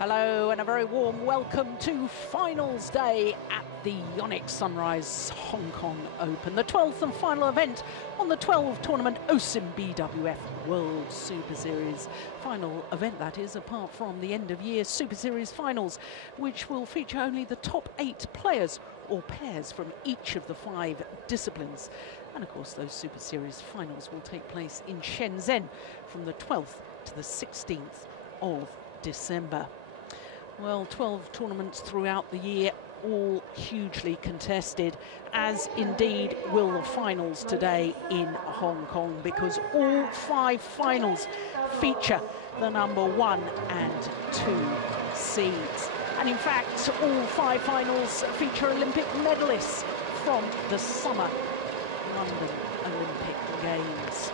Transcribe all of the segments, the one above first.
Hello and a very warm welcome to finals day at the Yonex-Sunrise Hong Kong Open, the 12th and final event on the 12 tournament OSIM BWF World Superseries. Final event, that is, apart from the end of year Superseries finals, which will feature only the top 8 players or pairs from each of the 5 disciplines. And of course those Superseries finals will take place in Shenzhen from the 12th to the 16th of December. Well, 12 tournaments throughout the year, all hugely contested, as indeed will the finals today in Hong Kong, because all 5 finals feature the number 1 and 2 seeds. And in fact, all 5 finals feature Olympic medalists from the Summer London Olympic Games.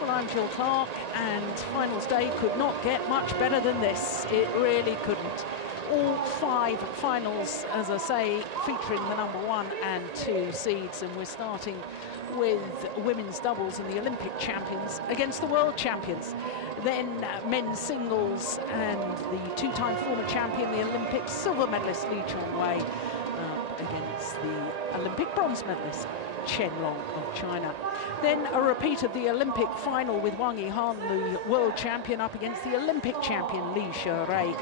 Well, I'm Jill Clark, and finals day could not get much better than this. It really couldn't. All 5 finals, as I say, featuring the number 1 and 2 seeds, and we're starting with women's doubles and the Olympic champions against the world champions. Then men's singles and the 2-time former champion, the Olympic silver medalist Wei, against the Olympic bronze medalist Chen of China. Then a repeat of the Olympic final with Wang, the world champion, up against the Olympic champion Xuerui.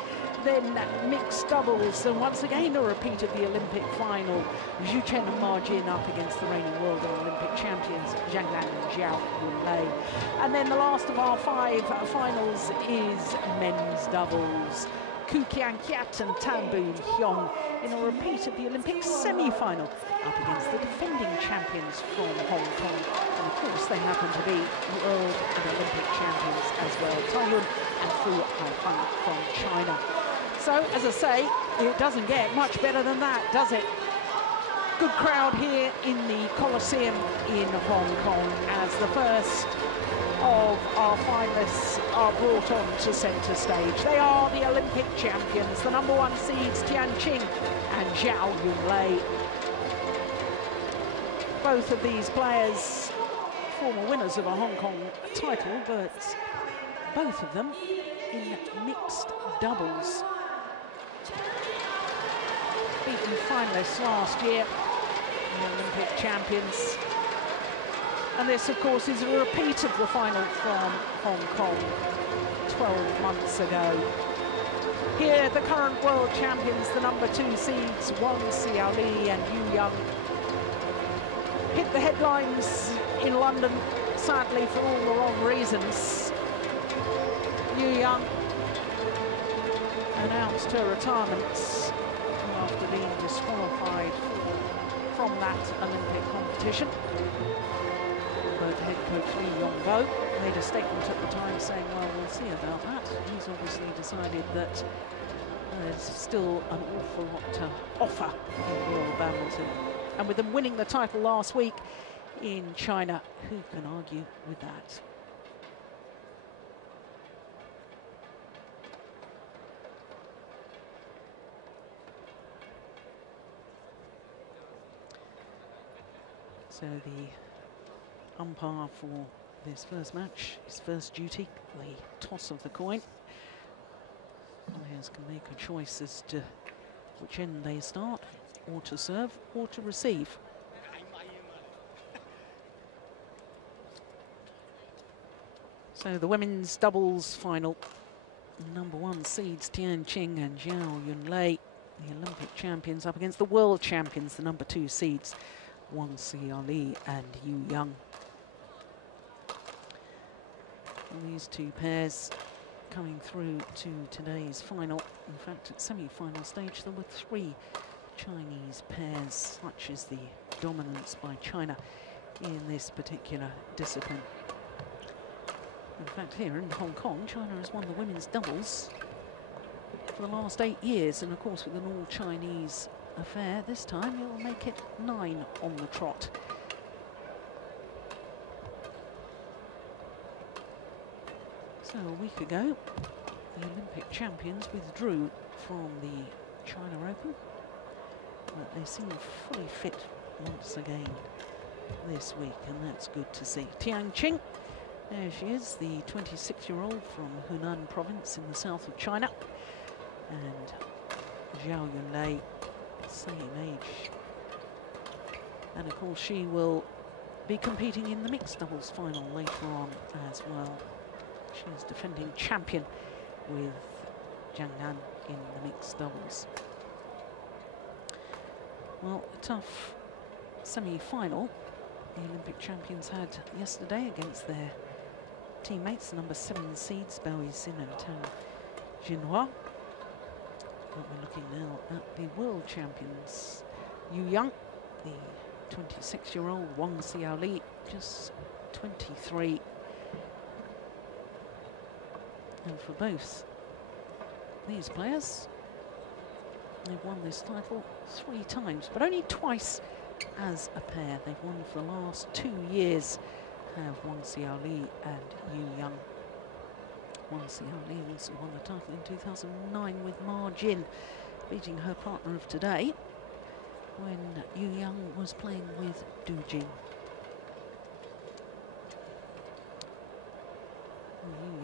Then mixed doubles, and once again a repeat of the Olympic final, Chen and Ma Jin up against the reigning world and Olympic champions Zhang and Zhao Yunlei. And then the last of our 5 finals is men's doubles. Keat and Boon Heong in a repeat of the Olympic semi-final up against the defending champions from Hong Kong. And of course they happen to be world and Olympic champions as well, Tian and Haifeng from China. So, as I say, it doesn't get much better than that, does it? Good crowd here in the Coliseum in Hong Kong as the first of our finalists are brought on to centre stage. They are the Olympic champions, the number 1 seeds Tian and Zhao Yunlei. Both of these players former winners of a Hong Kong title, but both of them in mixed doubles. Beaten finalists last year, the Olympic champions. And this, of course, is a repeat of the final from Hong Kong 12 months ago. Here, the current world champions, the number 2 seeds, Xiaoli and Young, hit the headlines in London, sadly, for all the wrong reasons. Young announced her retirement after being disqualified from that Olympic competition. But head coach Yong made a statement at the time saying, well, we'll see about that. He's obviously decided that there's still an awful lot to offer in world badminton. And with them winning the title last week in China, who can argue with that? So the umpire for this first match, his first duty, the toss of the coin. Players can make a choice as to which end they start, or to serve, or to receive. So the women's doubles final, number 1 seeds Tian and Zhao Yunlei, the Olympic champions, up against the world champions, the number 2 seeds Xiaoli and Young. And these 2 pairs coming through to today's final. In fact, at semi-final stage, there were 3 Chinese pairs, such is the dominance by China in this particular discipline. In fact, here in Hong Kong, China has won the women's doubles for the last 8 years, and of course with an all-Chinese affair this time, it will make it 9 on the trot. So a week ago, the Olympic champions withdrew from the China Open, but they seem fully fit once again this week, and that's good to see. Tian, there she is, the 26-year-old from Hunan province in the south of China. and Zhao Yunlei, same age. And of course she will be competing in the mixed doubles final later on as well. She's defending champion with Zhang in the mixed doubles. Well, a tough semi-final the Olympic champions had yesterday against their teammates, the number 7 seeds, Xiaoli and Tan. But we're looking now at the world champions, Young, the 26-year-old Wang Xiaoli, just 23. And for both these players, they've won this title 3 times, but only twice as a pair. They've won for the last 2 years, have Wang Xiaoli and Young. Wang Xiaoli also won the title in 2009 with Ma Jin, beating her partner of today when Young was playing with Du Jing.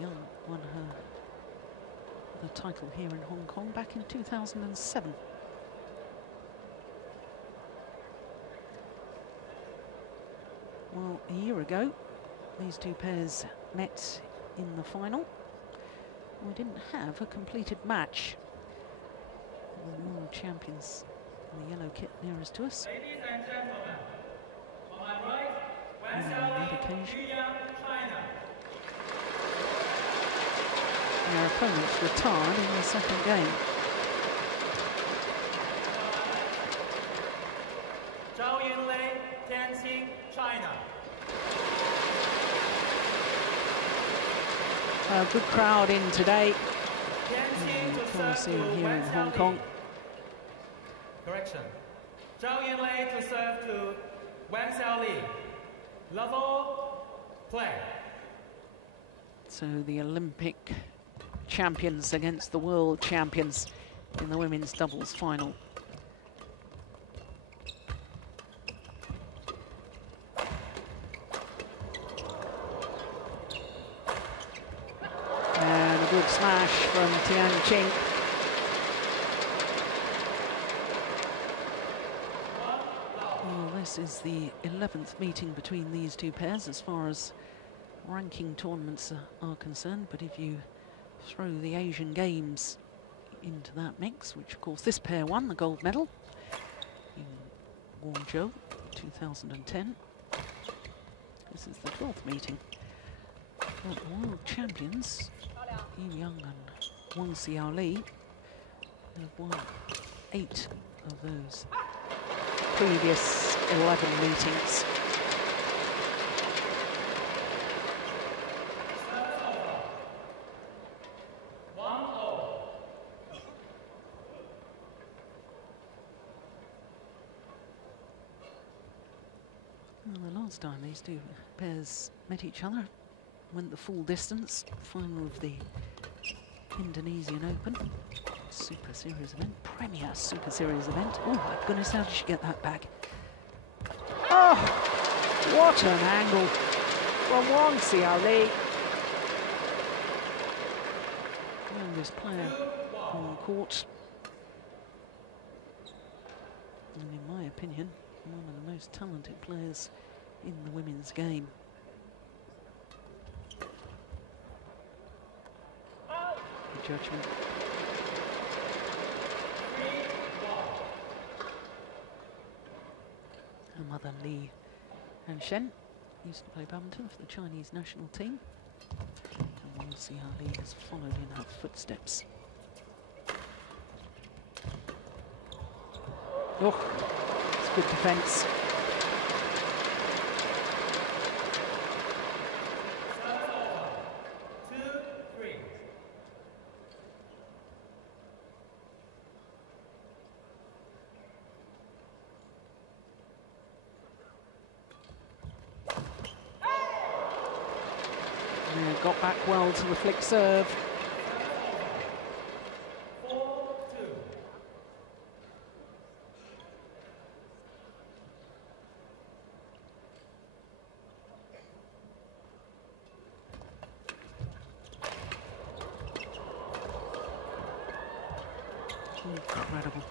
Young won the title here in Hong Kong back in 2007. Well, a year ago, these two pairs met in the final. We didn't have a completed match. The world champions in the yellow kit nearest to us. Ladies and gentlemen, on my right, Wang that occasion, China. their opponents retired in the second game. Zhao Yunlei, Tian, China. A good crowd in today. Tian to Coliseum serve to here in Wang Hong Xiaoli. Kong. Correction. Zhao Yunlei to serve to Wang Xiaoli. Level, play. So the Olympic champions against the world champions in the women's doubles final. And a good smash from Tian Qing. Well, this is the 11th meeting between these two pairs as far as ranking tournaments are concerned, but if you throw the Asian Games into that mix, which of course this pair won the gold medal in Guangzhou 2010. This is the 12th meeting. But the world champions, Young and Wang Xiaoli, have won 8 of those previous 11 meetings. Well, the last time these two pairs met each other, went the full distance, final of the Indonesian Open Super Series event, Premier Super Series event. Oh my goodness, how did she get that back? Oh, what an angle from Wang Xiaoli. Youngest player on court. And in my opinion, one of the most talented players in the women's game. Good judgment. Her mother Li and Chen used to play badminton for the Chinese national team. And Wang Xiaoli has followed in her footsteps. Oh, it's good defence. Got back well to the flick serve. Incredible.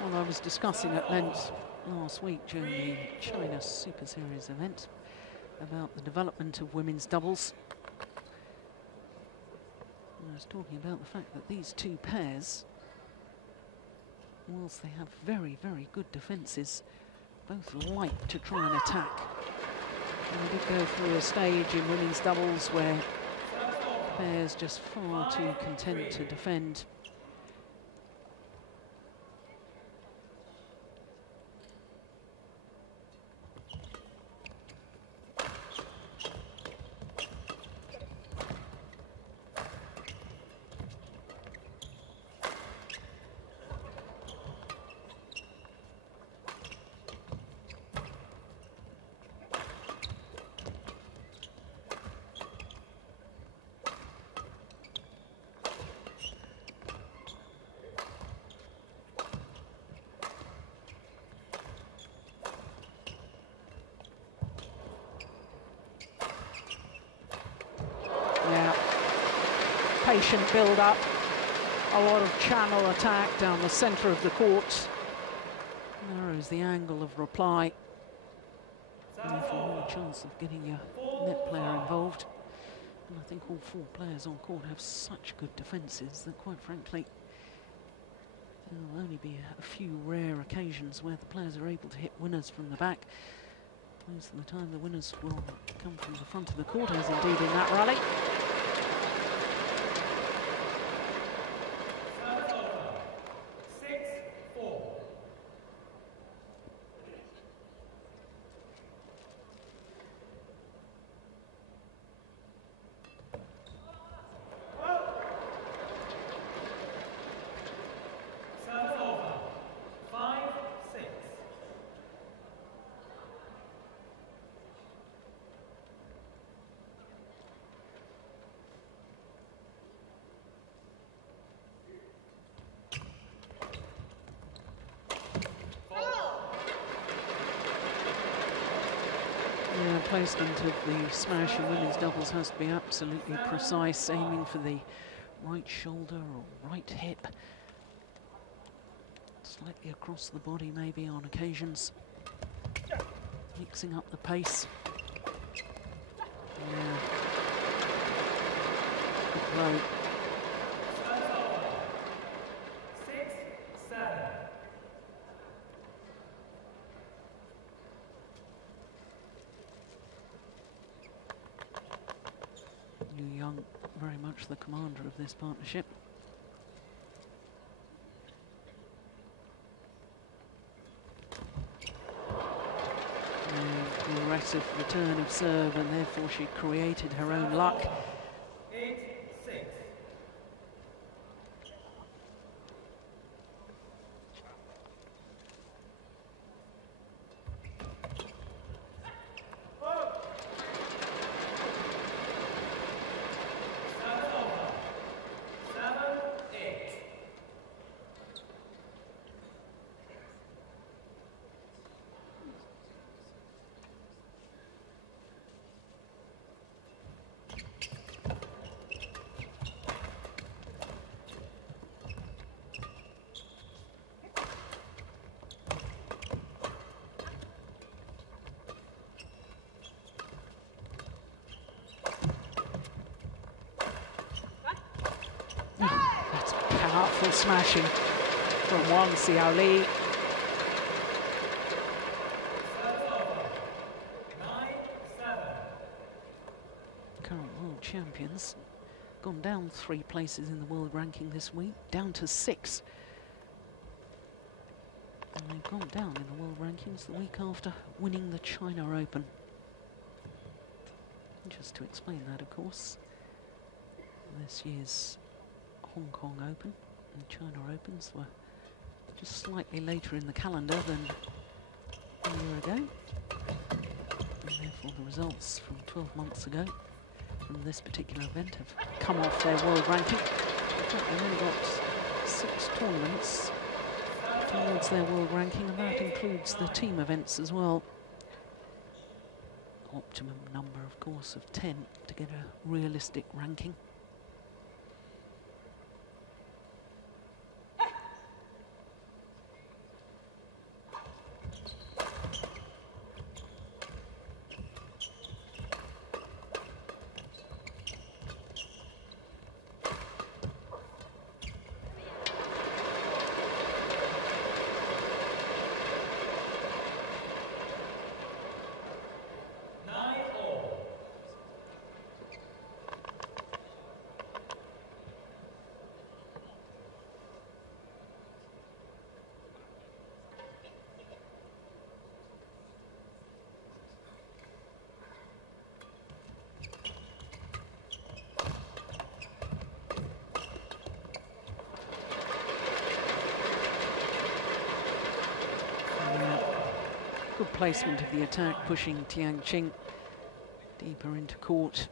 Well, I was discussing at length last week during the China Super Series event about the development of women's doubles. I was talking about the fact that these two pairs, whilst they have very, very good defences, both like to try and attack. And we did go through a stage in women's doubles where pairs just far too content to defend. Patient build-up, a lot of channel attack down the centre of the court. Narrows the angle of reply. And therefore more chance of getting your net player involved. And I think all four players on court have such good defences that, quite frankly, there will only be a few rare occasions where the players are able to hit winners from the back. Most of the time the winners will come from the front of the court, as indeed in that rally. Placement of the smash in women's doubles has to be absolutely precise, aiming for the right shoulder or right hip, slightly across the body maybe on occasions, mixing up the pace. Yeah. Good low. Young, very much the commander of this partnership. And aggressive return of serve, and therefore she created her own luck. 8-6. Powerful smashing from Wang Xiaoli. Current world champions, gone down 3 places in the world ranking this week, down to 6. And they've gone down in the world rankings the week after winning the China Open. Just to explain that, of course, this year's Hong Kong Open and China Opens were just slightly later in the calendar than a year ago, and therefore the results from 12 months ago from this particular event have come off their world ranking. In fact, they've only got 6 tournaments towards their world ranking, and that includes the team events as well. optimum number, of course, of 10 to get a realistic ranking. Good placement of the attack, pushing Tian Qing deeper into court.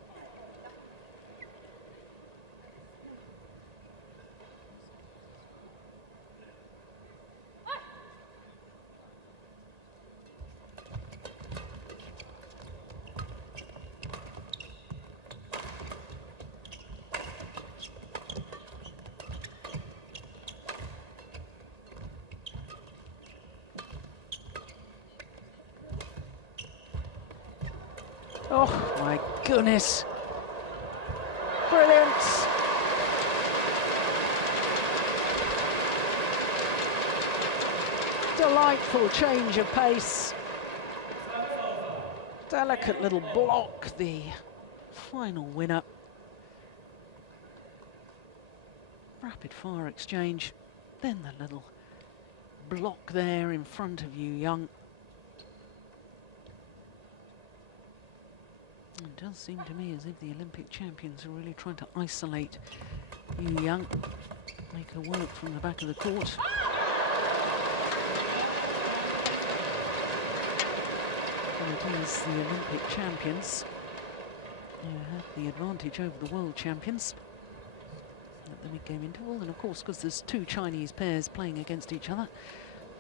Oh my goodness. Brilliant. Delightful change of pace. Delicate little block, the final winner. Rapid fire exchange. Then the little block there in front of Young. It does seem to me as if the Olympic champions are really trying to isolate Young, make her work from the back of the court. And it is the Olympic champions who have the advantage over the world champions at the mid-game interval. And of course, because there's two Chinese pairs playing against each other,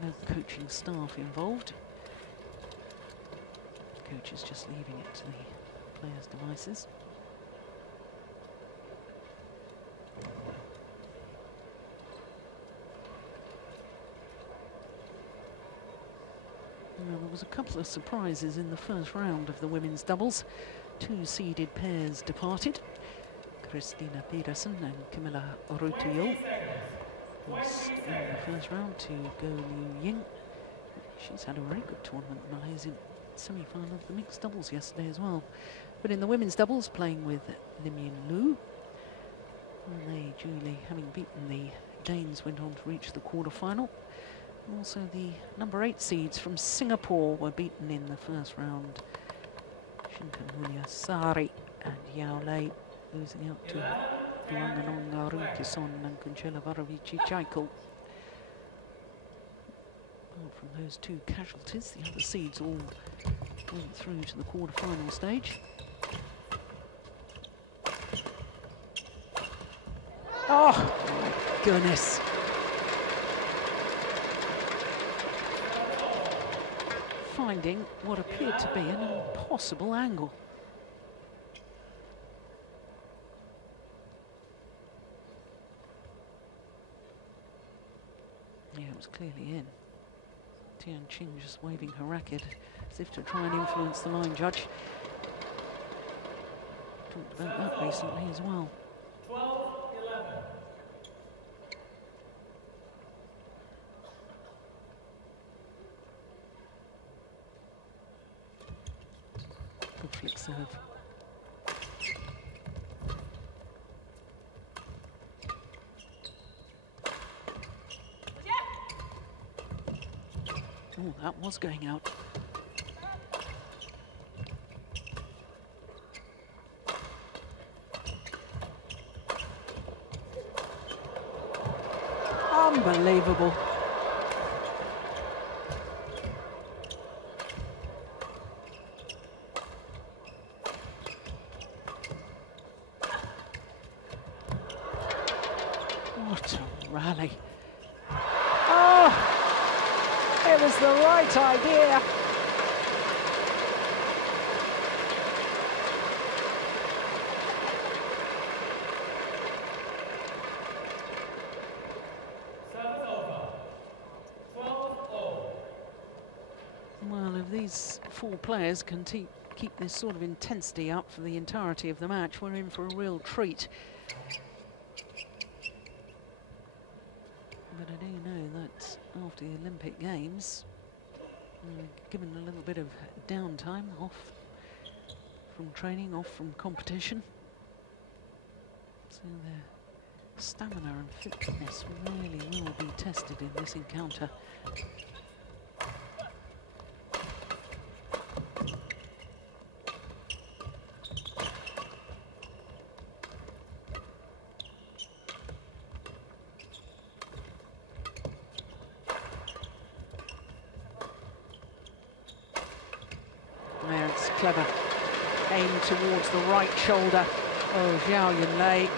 no coaching staff involved. Coach is just leaving it to the players' devices. Now, there was a couple of surprises in the first round of the women's doubles. Two seeded pairs departed. Christina Pedersen and Camilla Orutio lost in the first round to Go Liu Ying. She's had a very good tournament, Malaysia semi-final of the mixed doubles yesterday as well. But in the women's doubles, playing with Lim Yin Lu, and they duly, having beaten the Danes, went on to reach the quarter-final. And also the number 8 seeds from Singapore were beaten in the first round. Shinkanhuya Sari and Xiaoli, losing out to Wanganong Arukison and Kunchela Varavici Chaikul. From those two casualties, the other seeds all went through to the quarter-final stage. Oh my goodness. Finding what appeared to be an impossible angle. Yeah, it was clearly in. Tian Qing just waving her racket as if to try and influence the line judge. Talked about that recently as well. 12-11. Good flick serve. Oh, that was going out. Unbelievable. What a rally. Oh! It was the right idea. Well, if these four players can keep this sort of intensity up for the entirety of the match, we're in for a real treat. But I do know that after the Olympic Games, given a little bit of downtime off from training, off from competition, so their stamina and fitness really will be tested in this encounter. There, it's clever. Aim towards the right shoulder of Zhao Yunlei.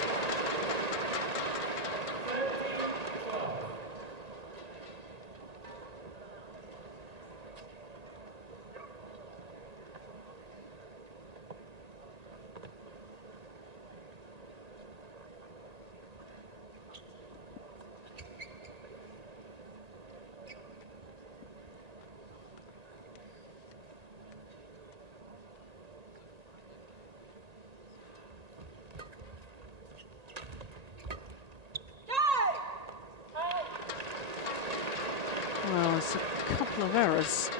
Well, it's a couple of errors.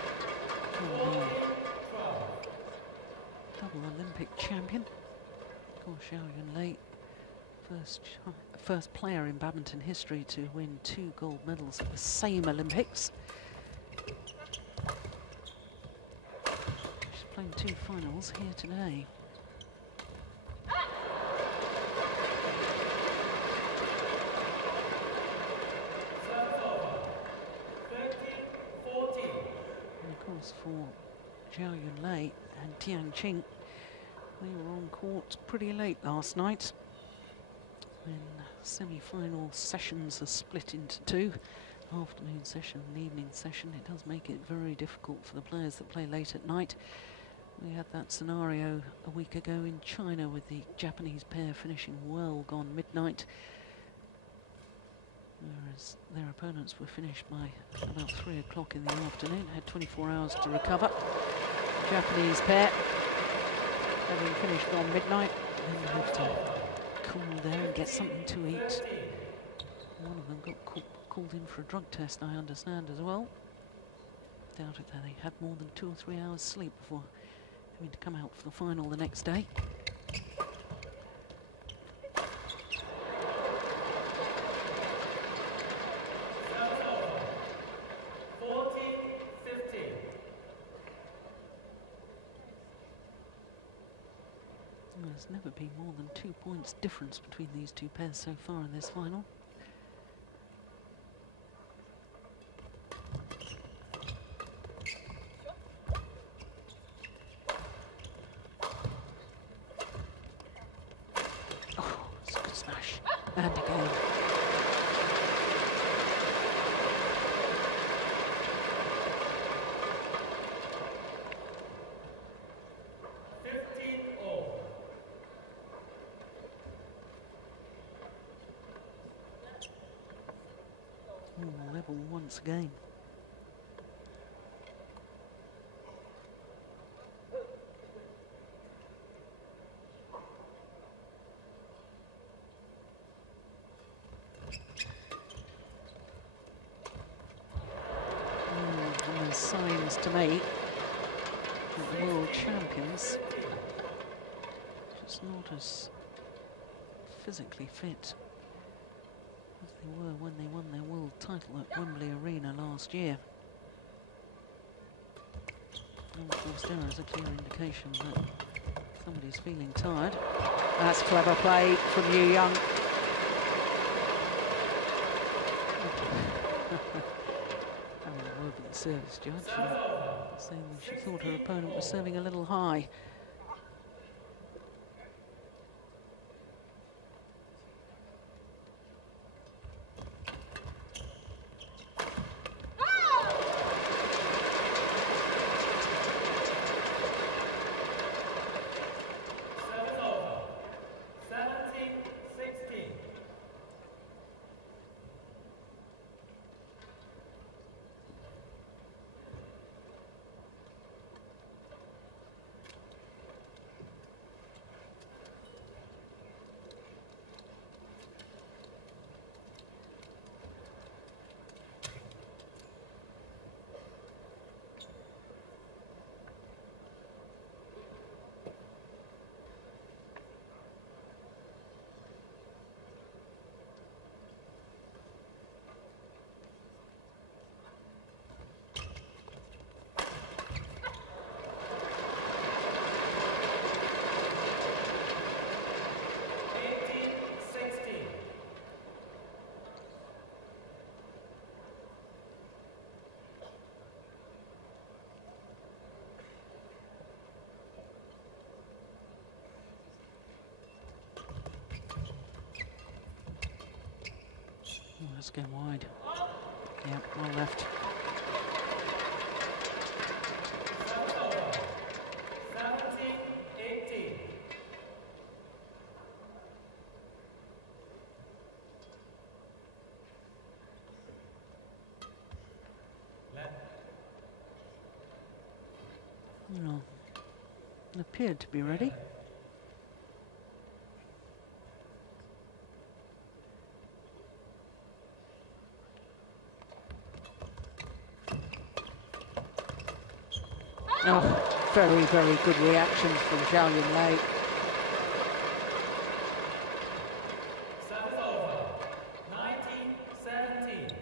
Double Olympic champion. Of course, Zhao Yunlei, first player in badminton history to win 2 gold medals at the same Olympics. She's playing 2 finals here today. For Zhao Yunlei and Tian, they were on court pretty late last night. When semi-final sessions are split into 2, afternoon session and evening session, it does make it very difficult for the players that play late at night. We had that scenario a week ago in China with the Japanese pair finishing well gone midnight, whereas their opponents were finished by about 3 o'clock in the afternoon, had 24 hours to recover. The Japanese pair, having finished on midnight, then have to cool there and get something to eat. One of them got called in for a drug test, I understand, as well. Doubt it that they had more than 2 or 3 hours sleep before having to come out for the final the next day. There's never been more than 2 points difference between these 2 pairs so far in this final. Oh, it's a good smash. And again. Level once again. And there's signs to me that the world champions just not as physically fit as they were when they won their world title at Wembley Arena last year. Unforced error is a clear indication that somebody's feeling tired. That's clever play from Young. Having a word with the service judge, saying that she thought her opponent was serving a little high. Just go wide. Yeah, well left. No, appeared to be ready. Oh, very, very good reactions from Zhao Yunlei. Service over. 19-17.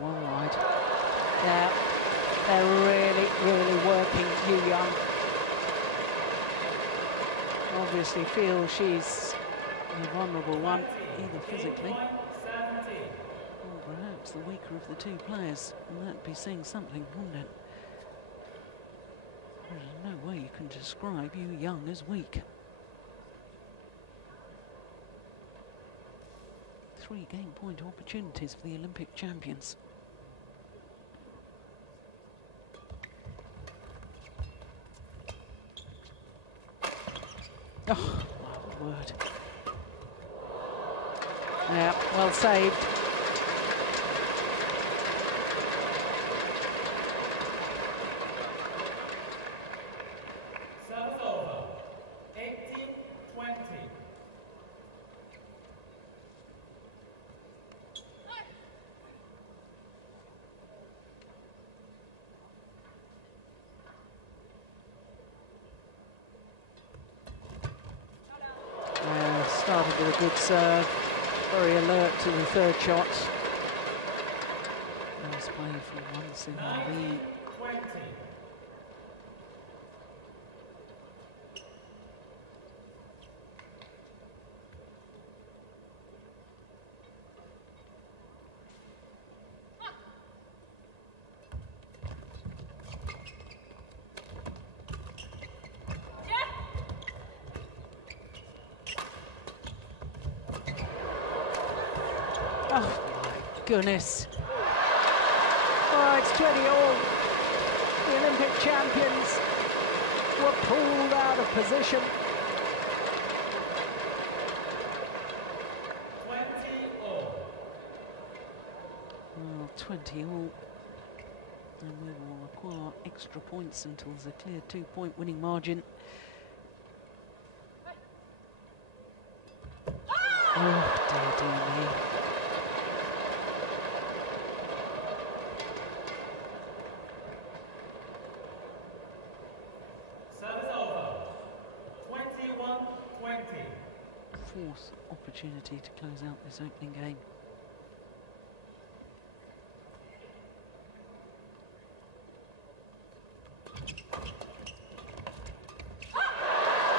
One wide. Yeah, they're really, really working Yihan. Obviously feels she's the vulnerable one, either physically or perhaps the weaker of the two players. And that'd be saying something, wouldn't it? There's no way you can describe Yihan as weak. 3 game point opportunities for the Olympic champions. Oh, my word. Yeah, well saved. Service over. 18-20. Started with a good serve, very alert to the third shot. Nice play for once in the lead. 20. Oh my goodness. Oh, it's 20 all. The Olympic champions were pulled out of position. 20 all. Well, 20 all. And we will require extra points until there's a clear 2-point winning margin. Oh, dear me. Service over. 21-20. Fourth opportunity to close out this opening game.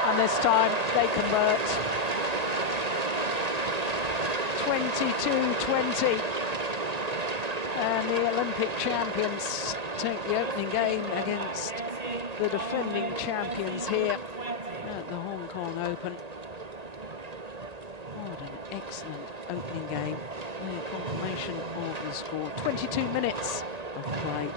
And this time they convert. 22-20. And the Olympic champions take the opening game against the defending champions here at the Hong Kong Open. What an excellent opening game. A confirmation of the score. 22 minutes of play.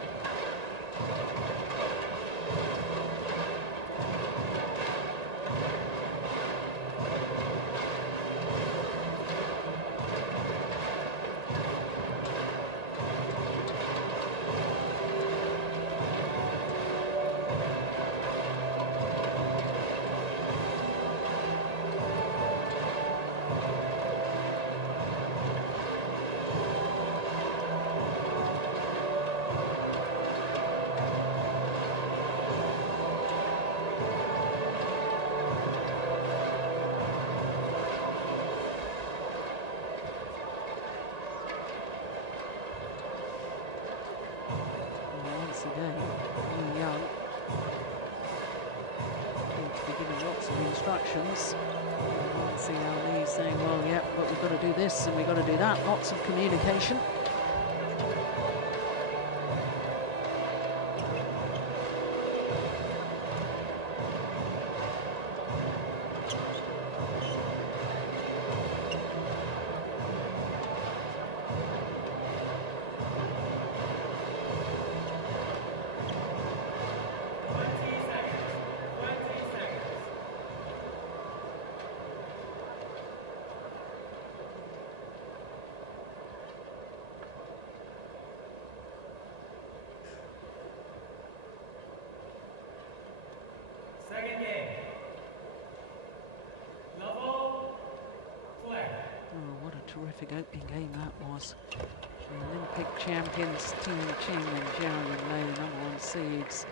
again. Young seems to be giving lots of instructions. Xiaoli saying, well, yeah, but we've got to do this and we've got to do that. Lots of communication. Second game. Level play. Oh, what a terrific opening game that was. The Olympic champions Tian, Qing and Zhao Yunlei, the #1 seeds,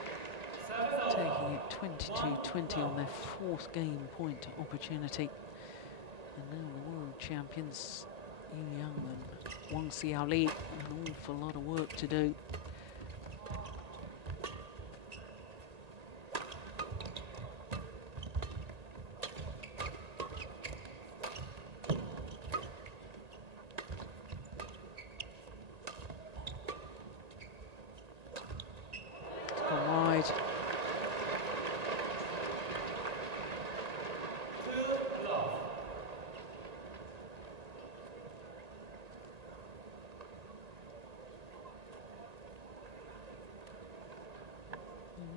taking it 22-20 on their 4th game point opportunity. And now the world champions Young and Wang Xiaoli, an awful lot of work to do.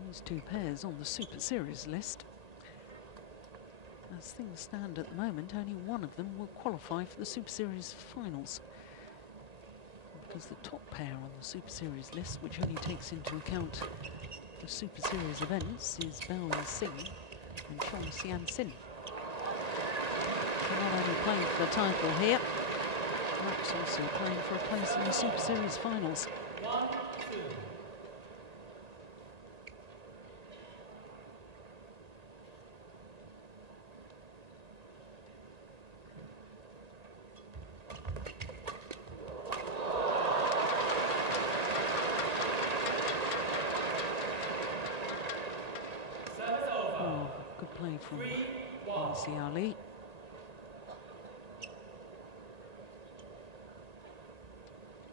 These two pairs on the Super Series list. As things stand at the moment, only one of them will qualify for the Super Series Finals. Because the top pair on the Super Series list, which only takes into account the Super Series events, is Boon Xing and Chong Sin. They're not only playing for the title here, perhaps also playing for a place in the Super Series Finals. 1-2. Play from Xiaoli.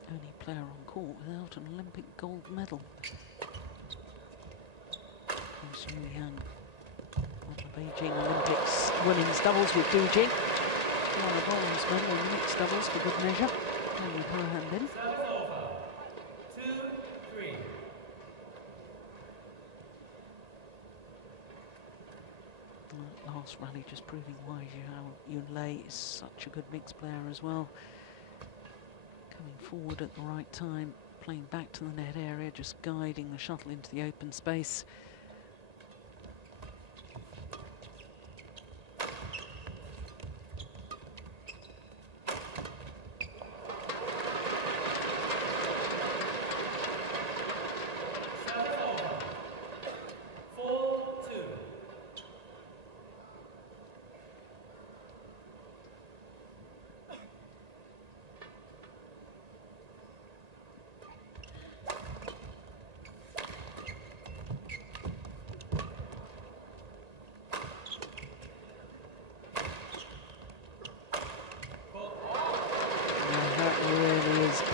Only player on court without an Olympic gold medal. Of course, Yihan on the Beijing Olympics women's doubles with Du Jing. Won a bronze medal in mixed doubles for good measure. And with her hand in. Last rally just proving why Yunlei is such a good mixed player as well. Coming forward at the right time, playing back to the net area, just guiding the shuttle into the open space.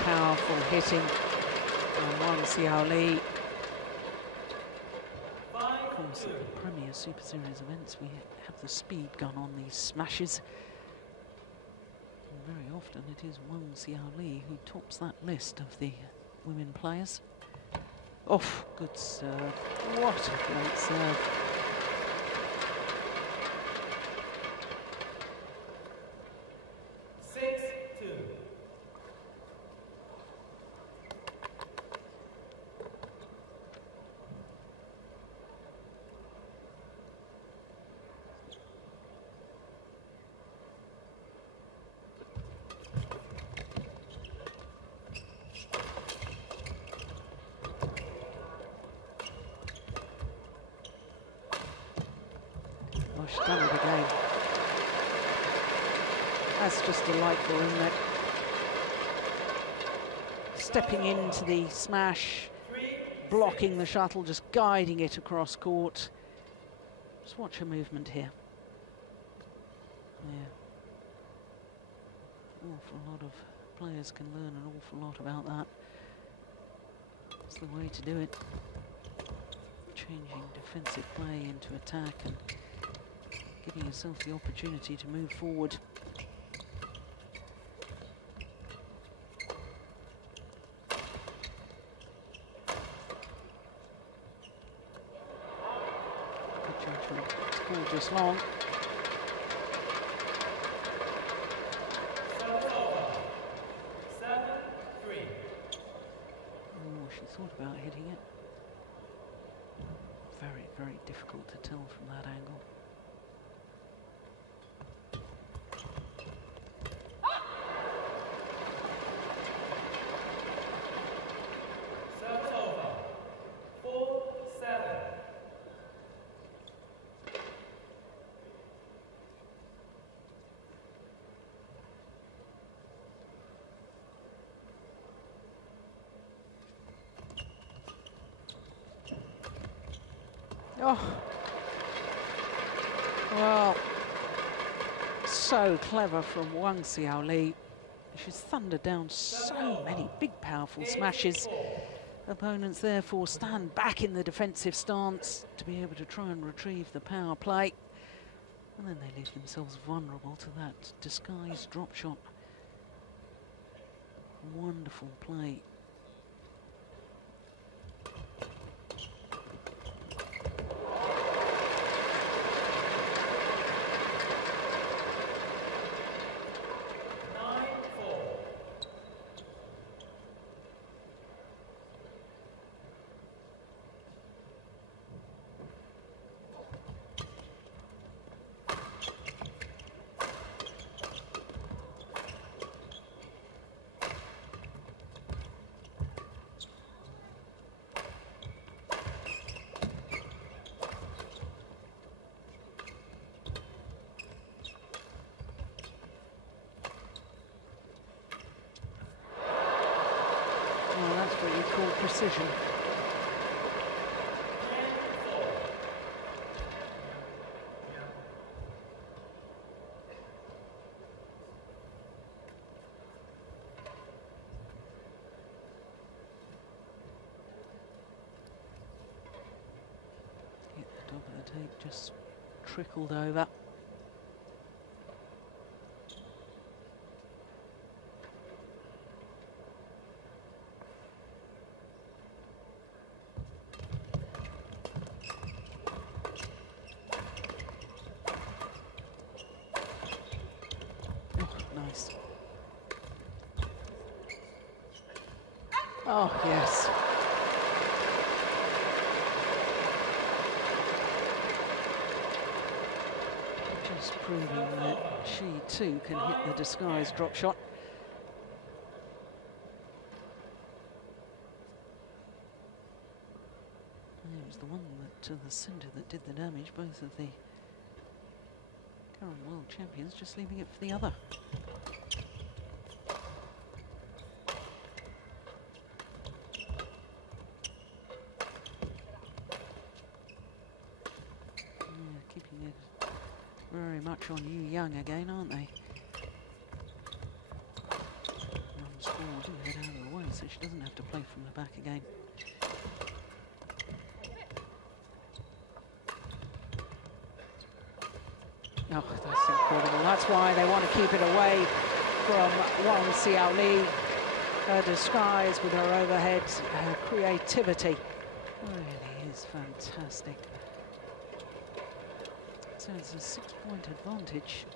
Powerful hitting on Wang Xiaoli. Of course, at the Premier Super Series events, we have the speed gun on these smashes. And very often it is Wang Xiaoli who tops that list of the women players. Oh, good serve. What a great serve. She's done it again. That's just delightful, isn't it? Stepping into the smash, blocking the shuttle, just guiding it across court. Just watch her movement here. Yeah. An awful lot of players can learn an awful lot about that. It's the way to do it. Changing defensive play into attack and giving yourself the opportunity to move forward. Good judgment. It's gorgeous long. She thought about hitting it. Very, very difficult to tell from that angle. Service over. 4-7. Oh, well, so clever from Wang Xiaoli. She's thundered down so many big, powerful smashes. Opponents therefore stand back in the defensive stance to be able to try and retrieve the power play. And then they leave themselves vulnerable to that disguised drop shot. Wonderful play. Oh, that's what you call precision. Hit the top of the tape, just trickled over. Nice. Oh, yes. Just proving that she too can hit the disguised drop shot. And it was the one that to the centre that did the damage, both of the current world champions just leaving it for the other. Keeping it very much on Young again, aren't they? Runs forward and head out of the way so she doesn't have to play from the back again. Oh, that's incredible. That's why they want to keep it away from Wang Xiaoli. Her disguise with her overhead, her creativity really is fantastic. So it's a 6-point advantage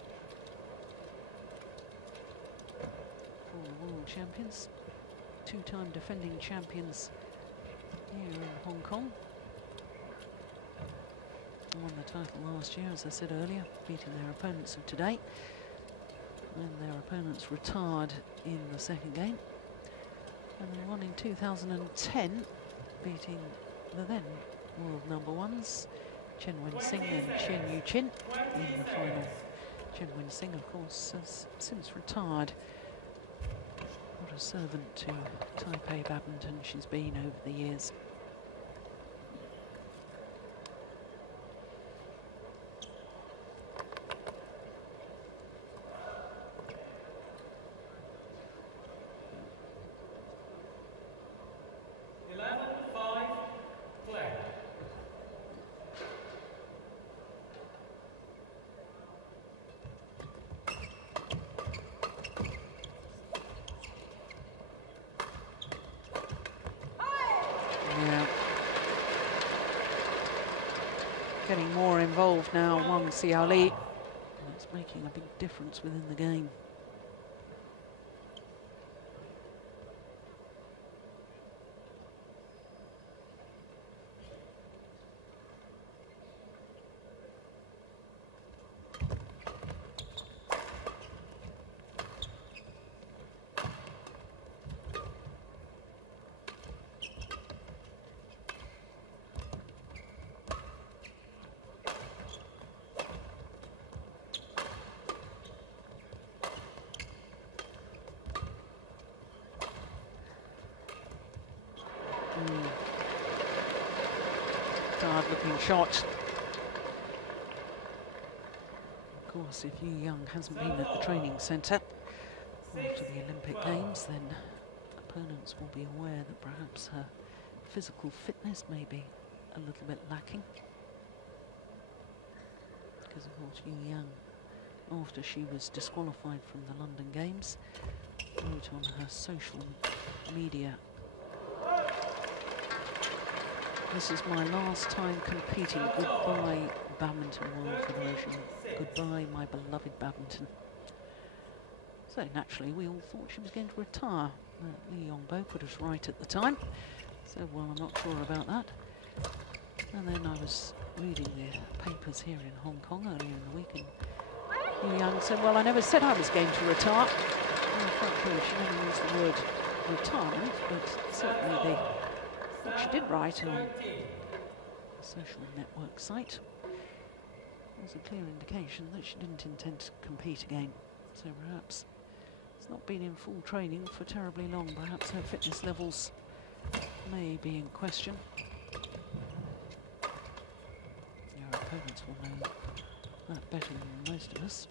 for the world champions. Two-time defending champions here in Hong Kong. Won the title last year, as I said earlier, beating their opponents of today. And their opponents retired in the second game. And they won in 2010, beating the then world number ones, Chen Wen-Sing and Chen Yu-Chin in the final. Chen Wen-Sing, of course, has since retired. What a servant to Taipei badminton she's been over the years. getting more involved now, Wang, Xiaoli. It's making a big difference within the game. Hard-looking shot. Of course, if Yihan hasn't been at the training centre after the Olympic Games, then opponents will be aware that perhaps her physical fitness may be a little bit lacking. Because, of course, Yihan, after she was disqualified from the London Games, wrote on her social media, "This is my last time competing. Goodbye, Badminton World Federation. Goodbye, my beloved badminton." So naturally, we all thought she was going to retire. Lee Yongbo put us right at the time. So, well, I'm not sure about that. And then I was reading the papers here in Hong Kong earlier in the week, and Yihan said, "Well, I never said I was going to retire." Well, frankly, she never used the word retirement, but certainly what she did write on a social network site was a clear indication that she didn't intend to compete again. So perhaps it's not been in full training for terribly long. Perhaps her fitness levels may be in question. Your opponents will know that better than most of us.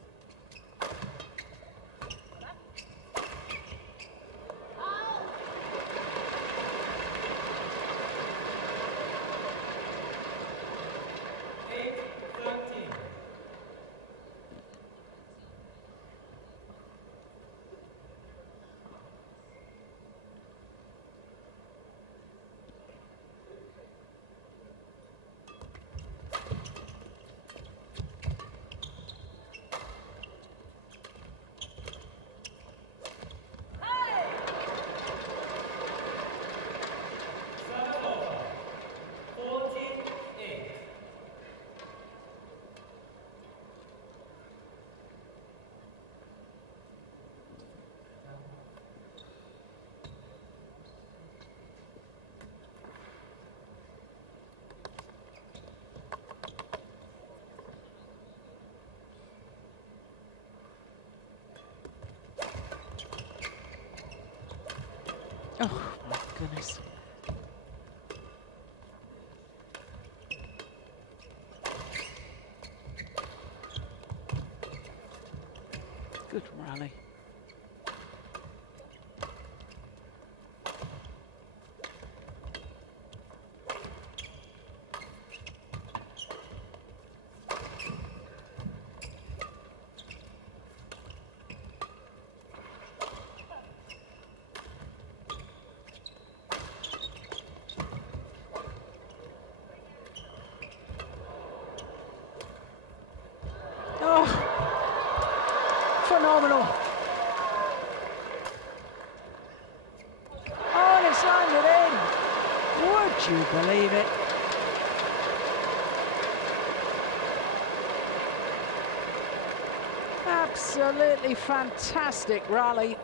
Oh, my goodness. Good rally. Phenomenal. Oh, and it's landed in. Would you believe it? Absolutely fantastic rally.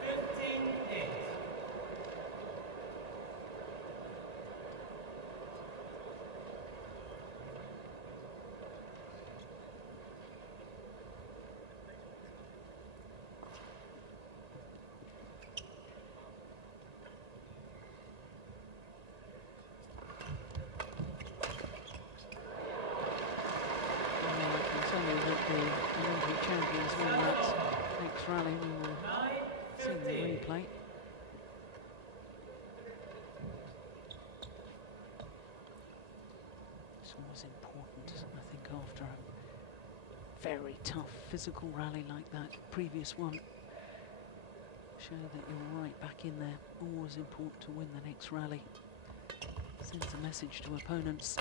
The Olympic champions won that next rally. We will see the replay. This was important, I think, after a very tough physical rally like that previous one. Show that you're right back in there. Always important to win the next rally. Sends a message to opponents.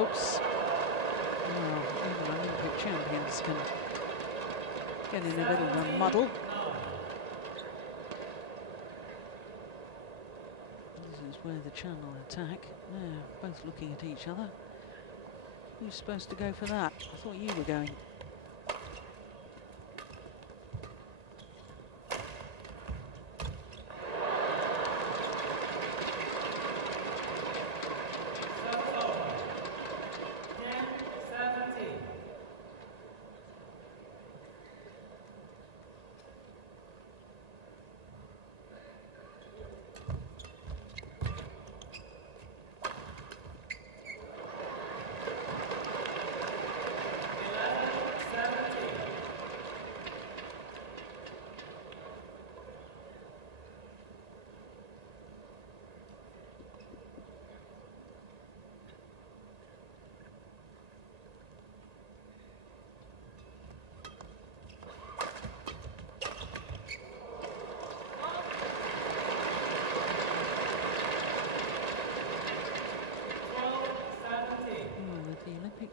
Oops. Well, even Olympic champions can get in a bit of a muddle. This is where the channel attack. Yeah, both looking at each other. Who's supposed to go for that? I thought you were going.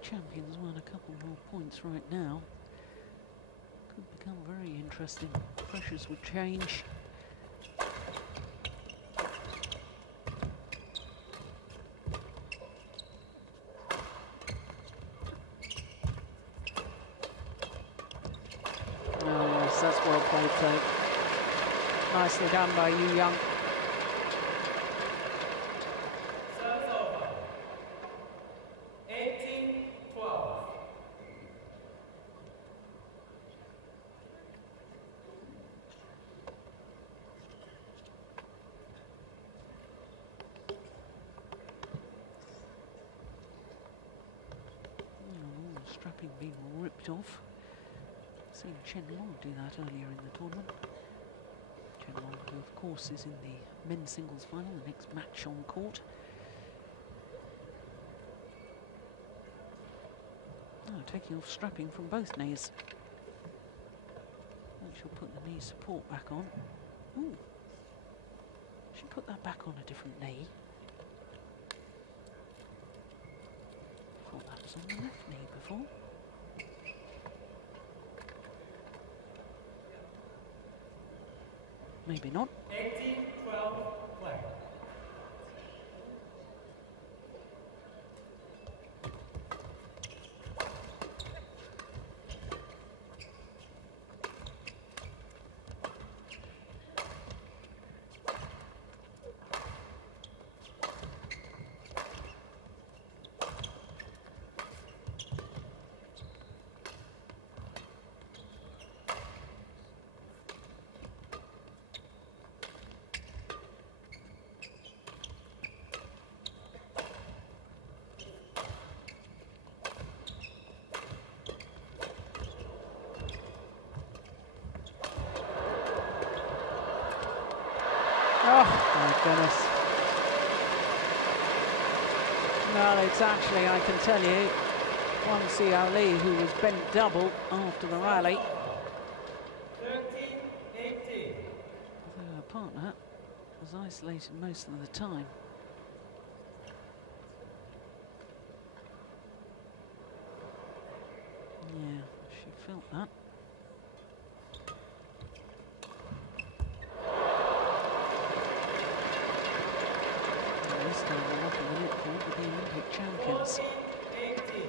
Champions won a couple more points right now. Could become very interesting. Pressures would change. Oh yes, that's well played though. Nicely done by Young. Strapping being ripped off. Seen Chen do that earlier in the tournament. Chen, who of course is in the men's singles final, the next match on court. Oh, taking off strapping from both knees. And she'll put the knee support back on. Ooh. She put that back on a different knee. Thought that was on the left knee before. Maybe not. 18-12 play. Oh, my goodness. Well, it's actually, I can tell you, one Xiaoli who was bent double after the rally. 13-18. Although her partner was isolated most of the time. Yeah, she felt that. This time they're up in the net for with the Olympic champions. 14-18.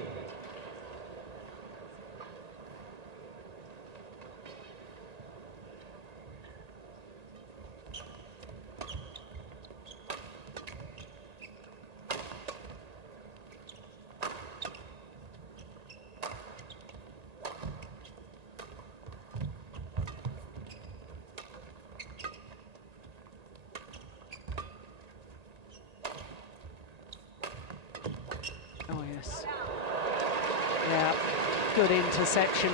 Oh yes. Yeah, good intersection.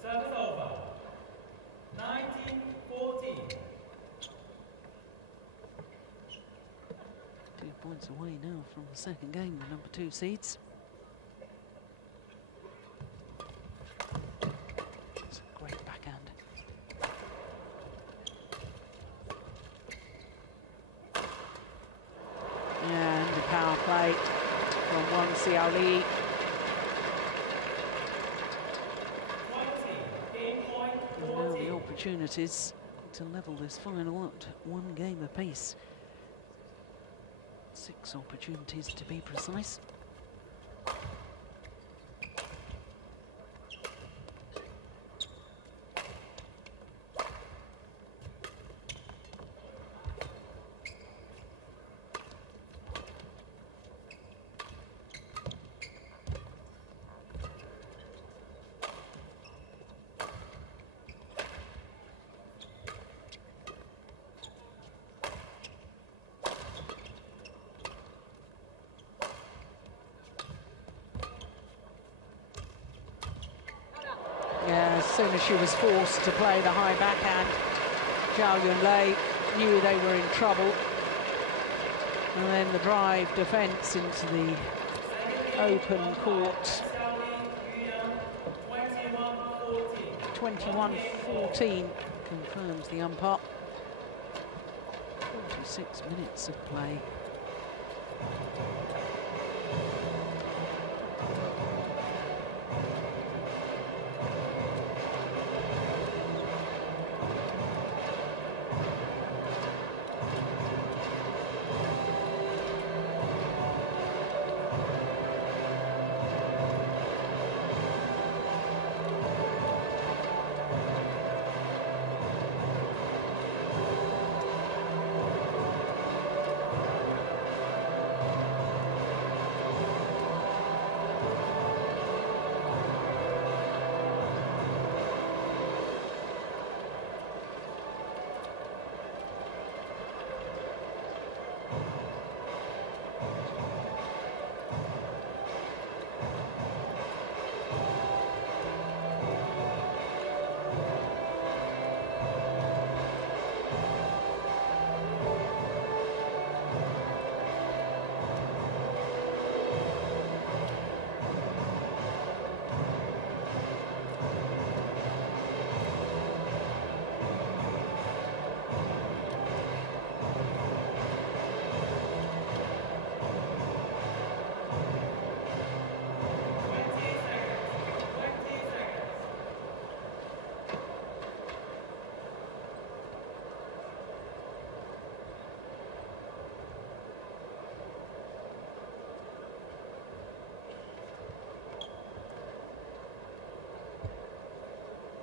Service over. 19-14. 2 points away now from the second game, the number 2 seeds. It's a great backhand. Wang Xiaoli. And now the opportunities to level this final at 1 game apiece. 6 opportunities to be precise. Yeah, as soon as she was forced to play the high backhand, Zhao Yunlei knew they were in trouble. And then the drive defence into the open court. 21-14 confirms the umpire. 46 minutes of play.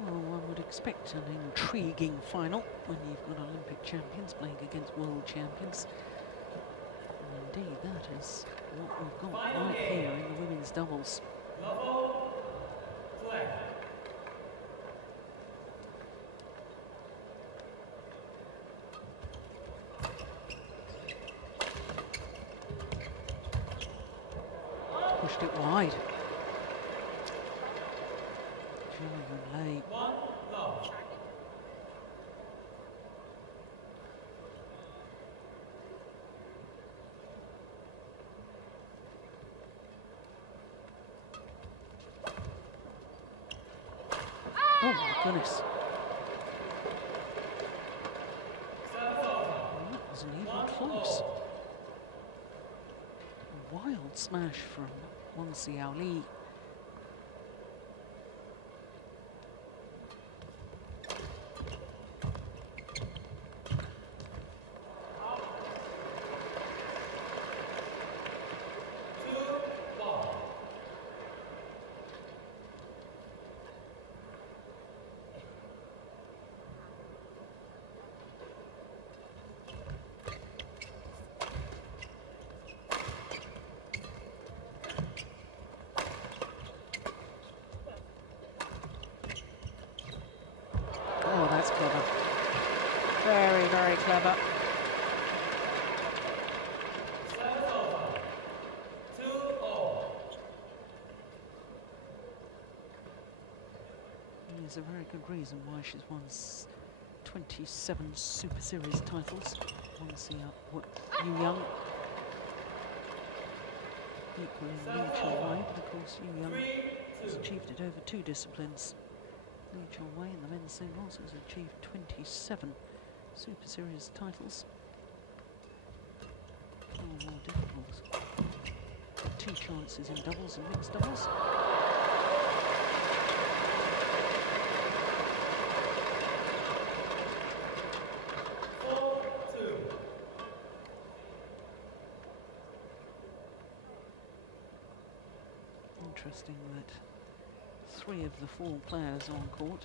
Well, one would expect an intriguing final when you've got Olympic champions playing against world champions. And indeed, that is what we've got right here in the women's doubles. Pushed it wide. Yunlei. Oh my goodness. That wasn't even close. A wild smash from Wang Xiaoli. Clever. Very, very clever. There's a very good reason why she's won 27 Super Series titles. Young equally Xiaoli, but of course Young has achieved it over 2 disciplines. Xiaoli in the men's singles has achieved 27 Super Series titles. Far more difficult 2 chances in doubles and mixed doubles. Interesting that 3 of the 4 players on court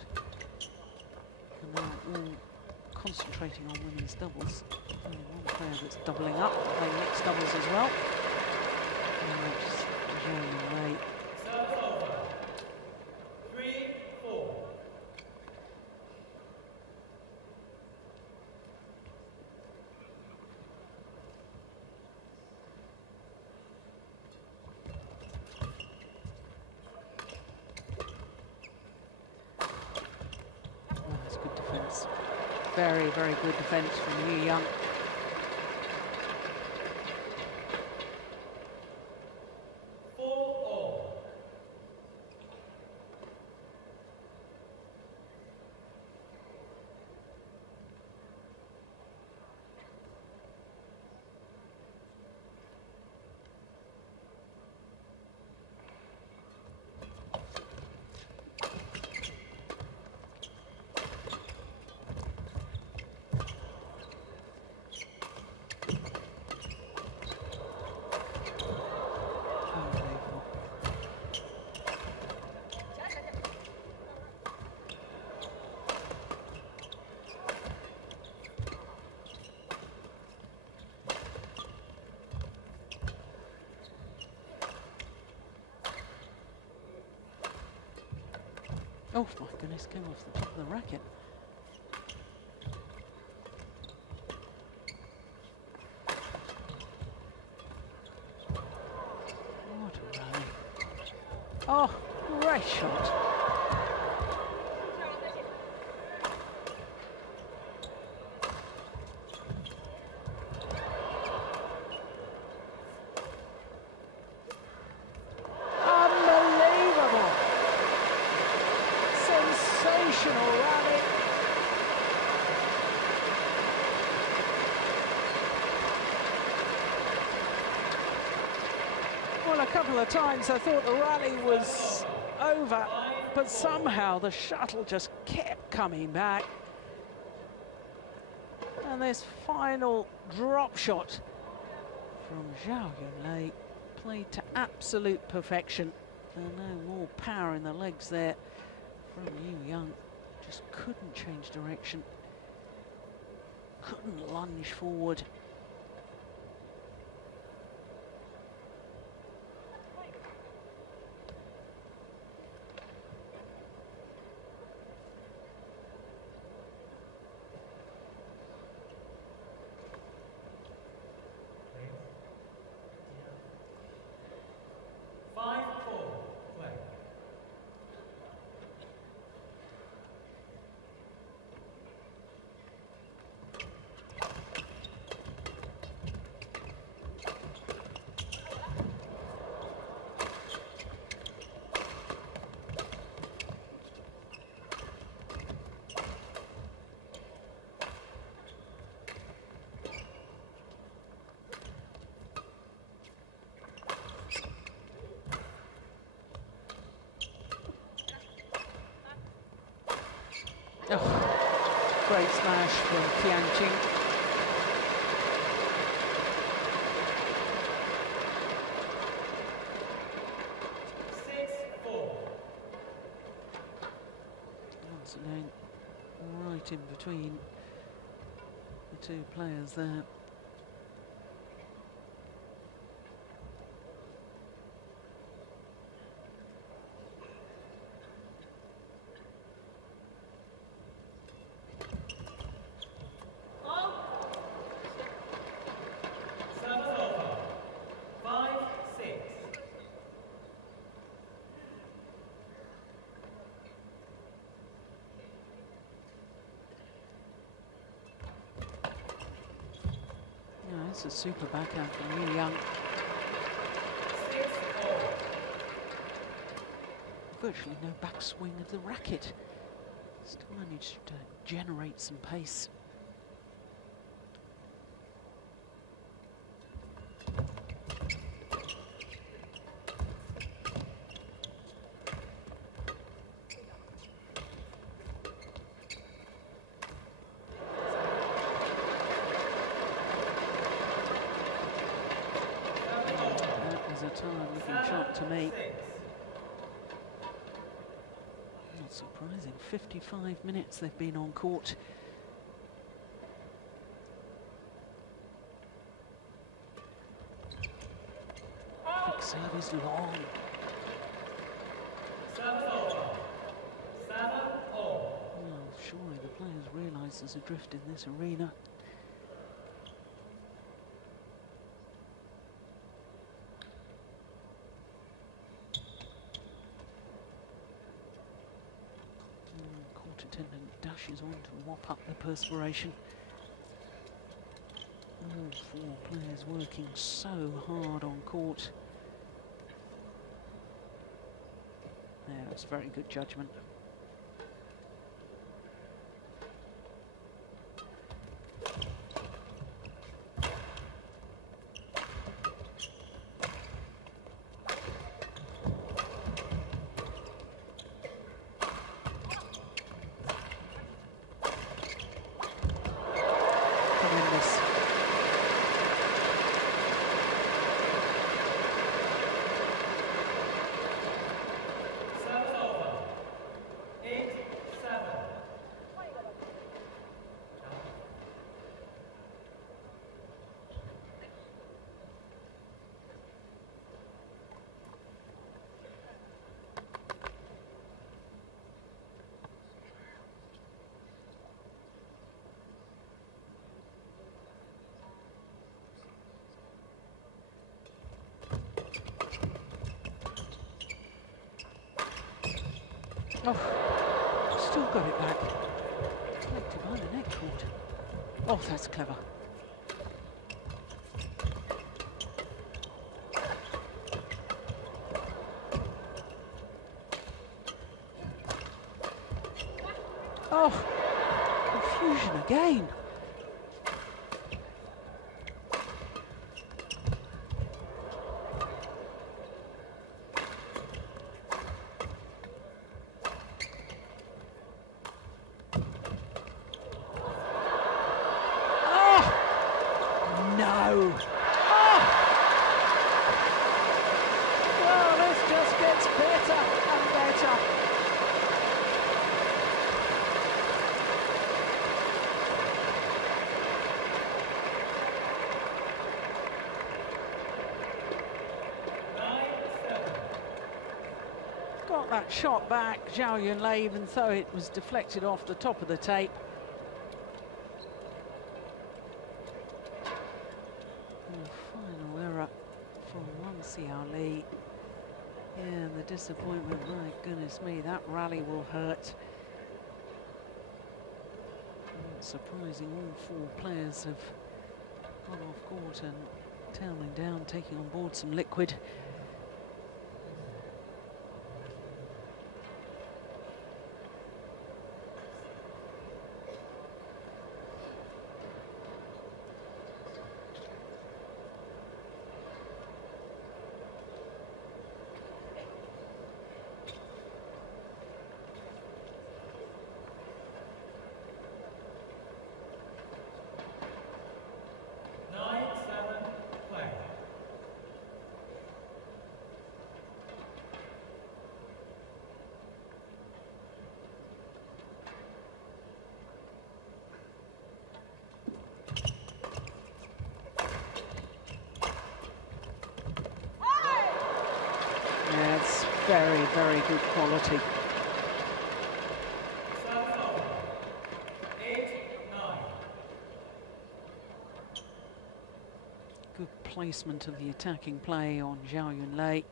are now all concentrating on women's doubles. Only 1 player that's doubling up, playing mixed doubles as well. And that's Zhao Yunlei. Very, very good defence from Yihan. Oh my goodness, came off the top of the racket. What a rally. Oh, great shot. Rally. Well, a couple of times I thought the rally was over, but somehow the shuttle just kept coming back. And this final drop shot from Zhao Yunlei played to absolute perfection. No more power in the legs there from Yihan. Just couldn't change direction, couldn't lunge forward. Oh, great smash from Tian Qing. Once again, right in between the 2 players there. It's a super backhand from Yihan. Virtually no backswing of the racket. Still managed to generate some pace. to me. Not surprising, 55 minutes they've been on court. Big serve is long. Well, surely the players realise there's a drift in this arena. Court attendant dashes on to mop up the perspiration. All four players working so hard on court. Yeah, it's very good judgment. Tremendous. Oh, still got it back. Collected by the neck cord. Oh, that's clever. Oh, confusion again. No. Oh! Well, this just gets better and better. Got that shot back, Zhao Yunlei, even though it was deflected off the top of the tape. Final error from Xiaoli. Yeah, the disappointment, my goodness me, that rally will hurt. Not surprising, all four players have gone off court and towering down, taking on board some liquid. That's very, very good quality. Good placement of the attacking play on Zhao Yunlei.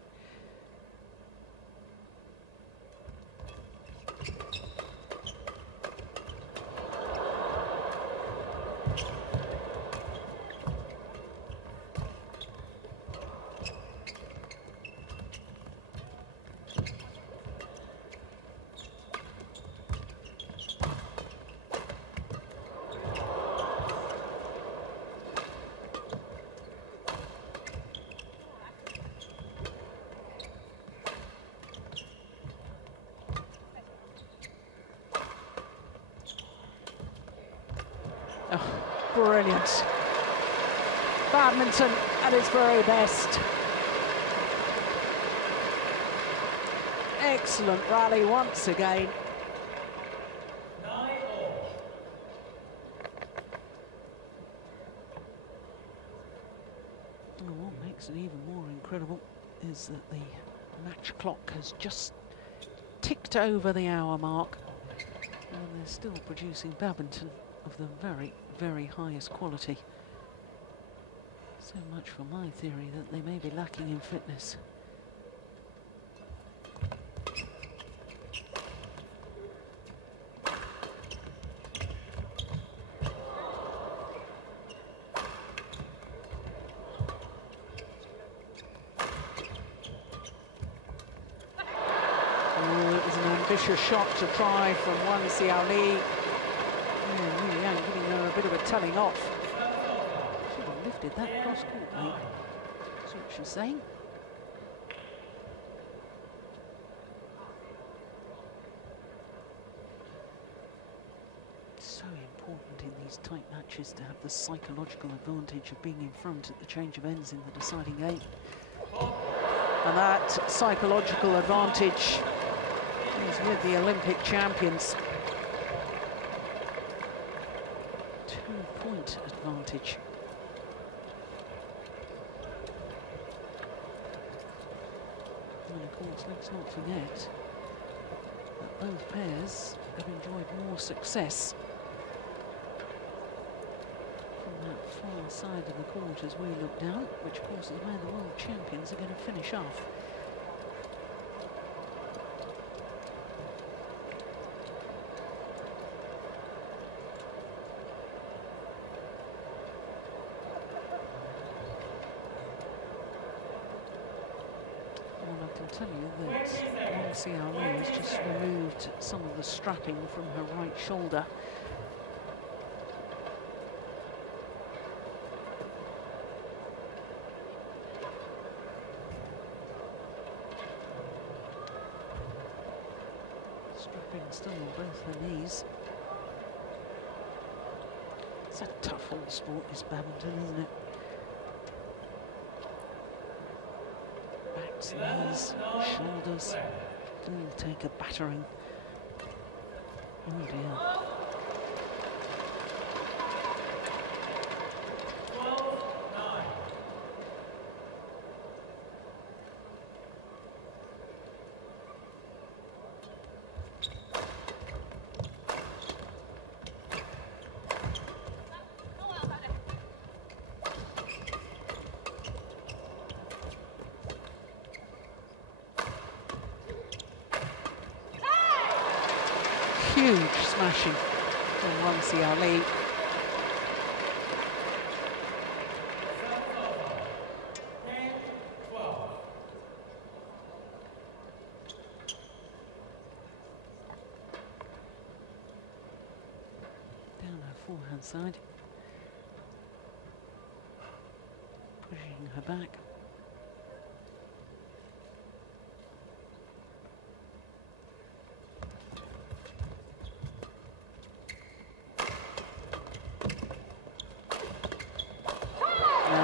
Oh, brilliant. Badminton at its very best. excellent rally once again. 9-all. What makes it even more incredible is that the match clock has just ticked over the hour mark, and they're still producing badminton of the very, very highest quality. So much for my theory that they may be lacking in fitness. Ambitious shot to try from Wang Xiaoli. Yeah, Yang giving her a bit of a telling off. Should have lifted that cross court, mate. That's what she's saying. It's so important in these tight matches to have the psychological advantage of being in front at the change of ends in the deciding game. And that psychological advantage is with the Olympic champions. 2-point advantage. And of course, let's not forget that both pairs have enjoyed more success from that far side of the court as we look down, which of course is where the world champions are going to finish off. Tell you that Wang Xiaoli has just removed some of the strapping from her right shoulder. Strapping still on both her knees. It's a tough old sport, this badminton, isn't it? Backs, knees, shoulders, all take a battering. Oh dear. 12-9. Huge smashing from Wang Xiaoli. Down her forehand side. Pushing her back.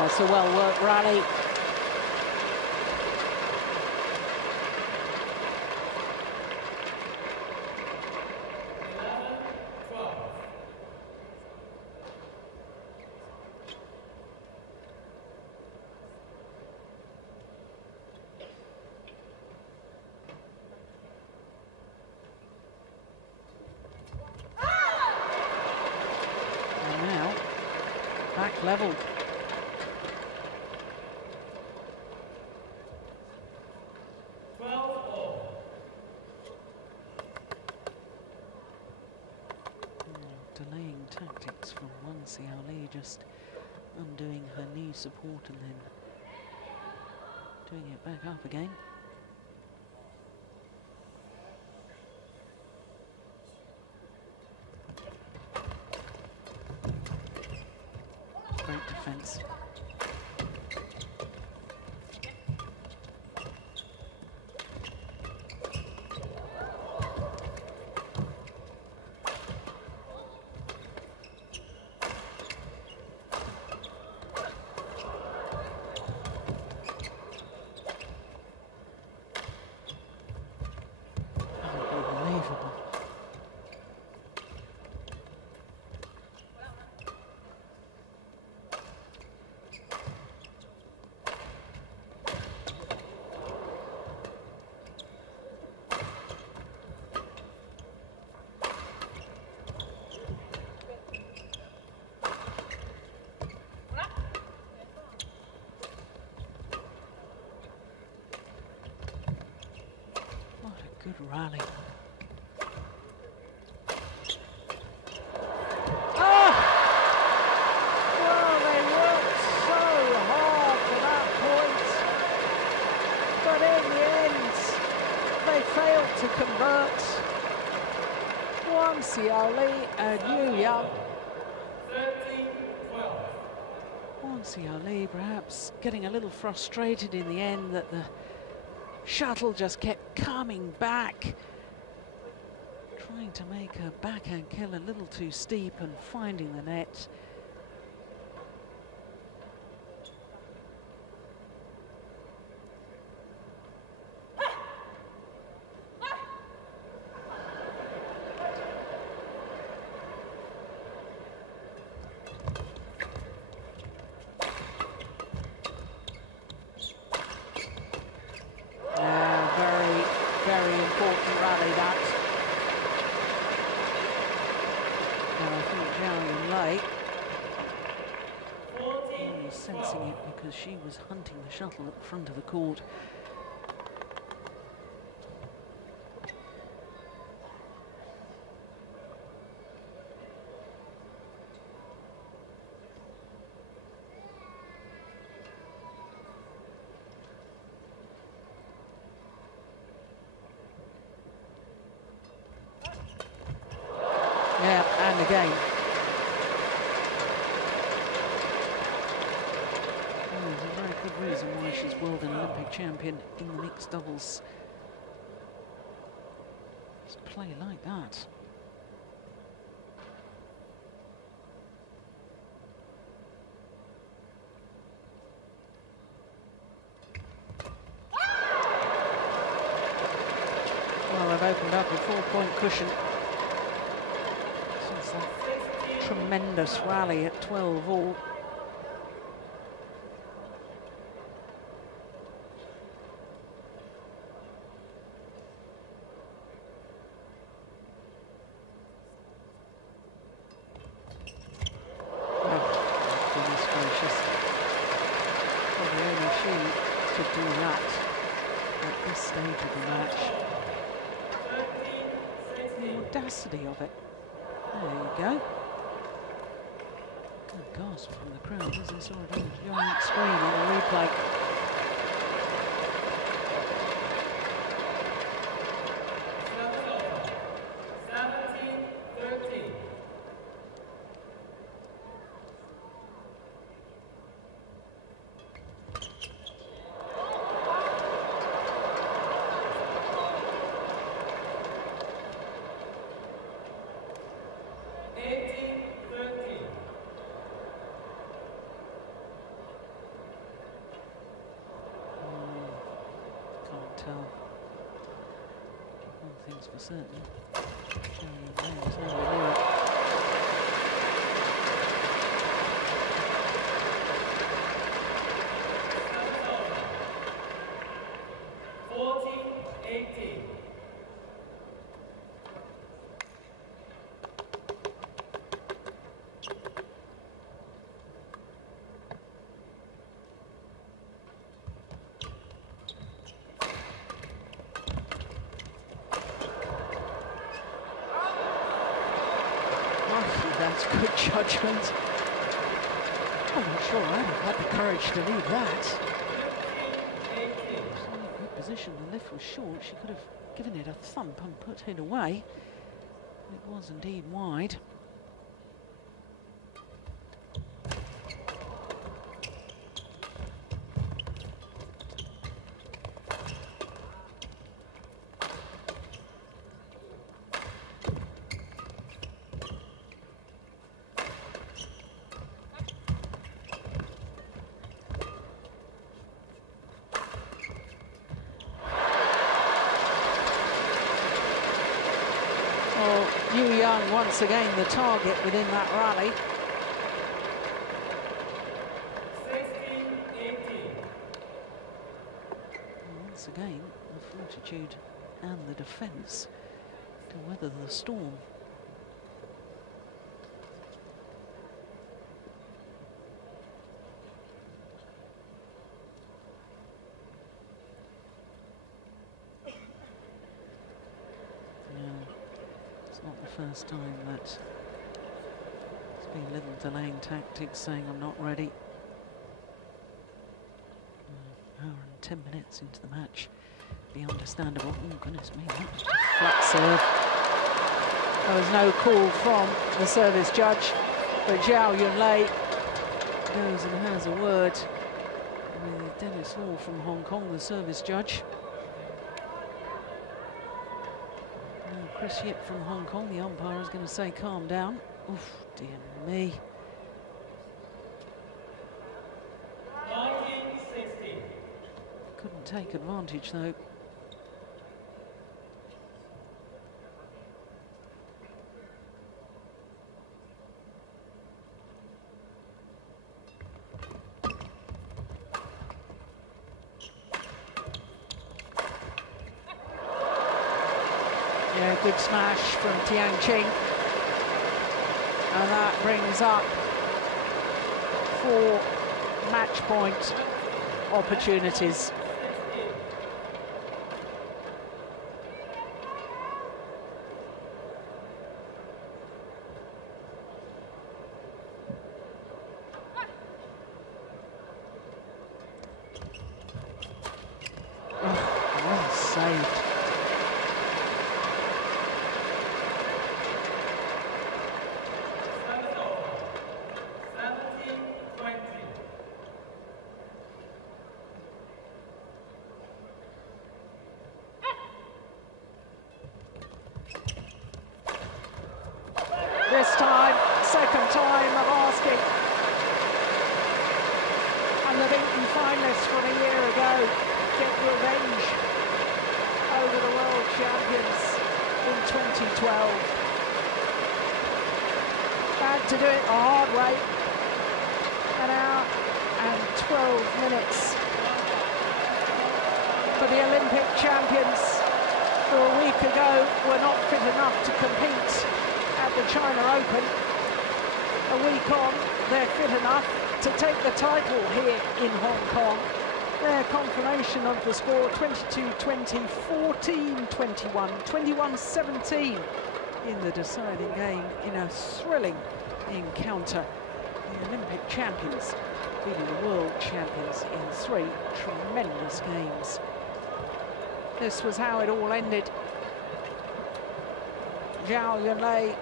It's a well-worked rally. And now, back level. Delaying tactics from Wang Xiaoli, just undoing her knee support and then doing it back up again. Great defense. rally. Oh! Well, they worked so hard for that point, but in the end, they failed to convert. Wang, Xiaoli and Yonex. Wang Xiaoli perhaps getting a little frustrated in the end that the shuttle just kept coming back, trying to make her backhand kill a little too steep and finding the net. Very important rally, that. And I think Zhao Yunlei was sensing it because she was hunting the shuttle at the front of the court. Yeah, and again. Oh, there's a very good reason why she's world and Olympic champion in the mixed doubles. Just play like that. Well, they've opened up a 4-point cushion. Tremendous rally at 12 all. Oh, goodness gracious. Probably only she could do that at this stage of the match. The audacity of it. There you go. Good gasp from the crowd as they saw it on the giant screen on the replay. Tell. One thing's for certain. There's nowhere near it. That's good judgment. I'm not sure I'd have had the courage to leave that. She was in a good position. The lift was short. She could have given it a thump and put it away. It was indeed wide. Young once again the target within that rally. 16-18. Once again, the fortitude and the defence to weather the storm. not the first time that there's been little delaying tactics saying I'm not ready. Hour and 10 minutes into the match. Be understandable. Oh goodness me, that was just flat serve. There was no call from the service judge, but Zhao Yunlei goes and has a word with Dennis Law from Hong Kong, the service judge. Now Chris Yip from Hong Kong, the umpire, is going to say calm down. Oof, dear me. 1960. Couldn't take advantage though. Yeah, good smash from Tian Qing. And that brings up 4 match point opportunities. Oh, well saved. This time, second time of asking. And the beaten finalists from a year ago get revenge over the world champions in 2012. Had to do it the hard way. An hour and 12 minutes for the Olympic champions who a week ago were not fit enough to compete at the China Open. A week on, they're fit enough to take the title here in Hong Kong. Their confirmation of the score, 22-20, 14-21, 21-17 in the deciding game in a thrilling encounter. The Olympic champions beating the world champions in 3 tremendous games. This was how it all ended. Zhao Yunlei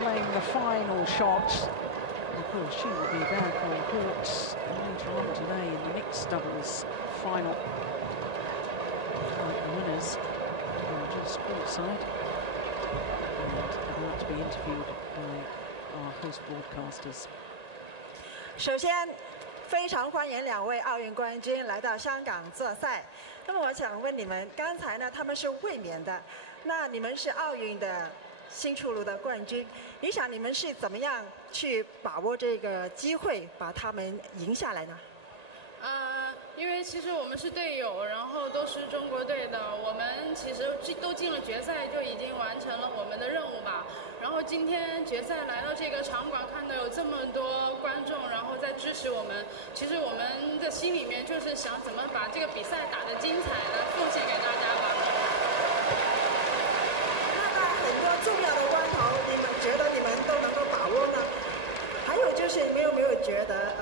playing the final shot. Of course, she will be back on court later on today in the mixed doubles final. Like the winners are just courtside and about to be interviewed by our host broadcasters. 首先，非常欢迎2位奥运冠军来到香港作赛。那么我想问你们，刚才呢他们是卫冕的，那你们是奥运的新出炉的冠军，你想你们是怎么样去把握这个机会，把他们赢下来呢？因为其实我们是队友，然后都是中国队的，我们其实都进了决赛，就已经完成了我们的任务吧。然后今天决赛来到这个场馆，看到有这么多观众，然后在支持我们，其实我们的心里面就是想怎么把这个比赛打得精彩的奉献给大家吧。那在很多重要的关头，你们觉得你们都能够把握呢？还有就是你们有没有觉得，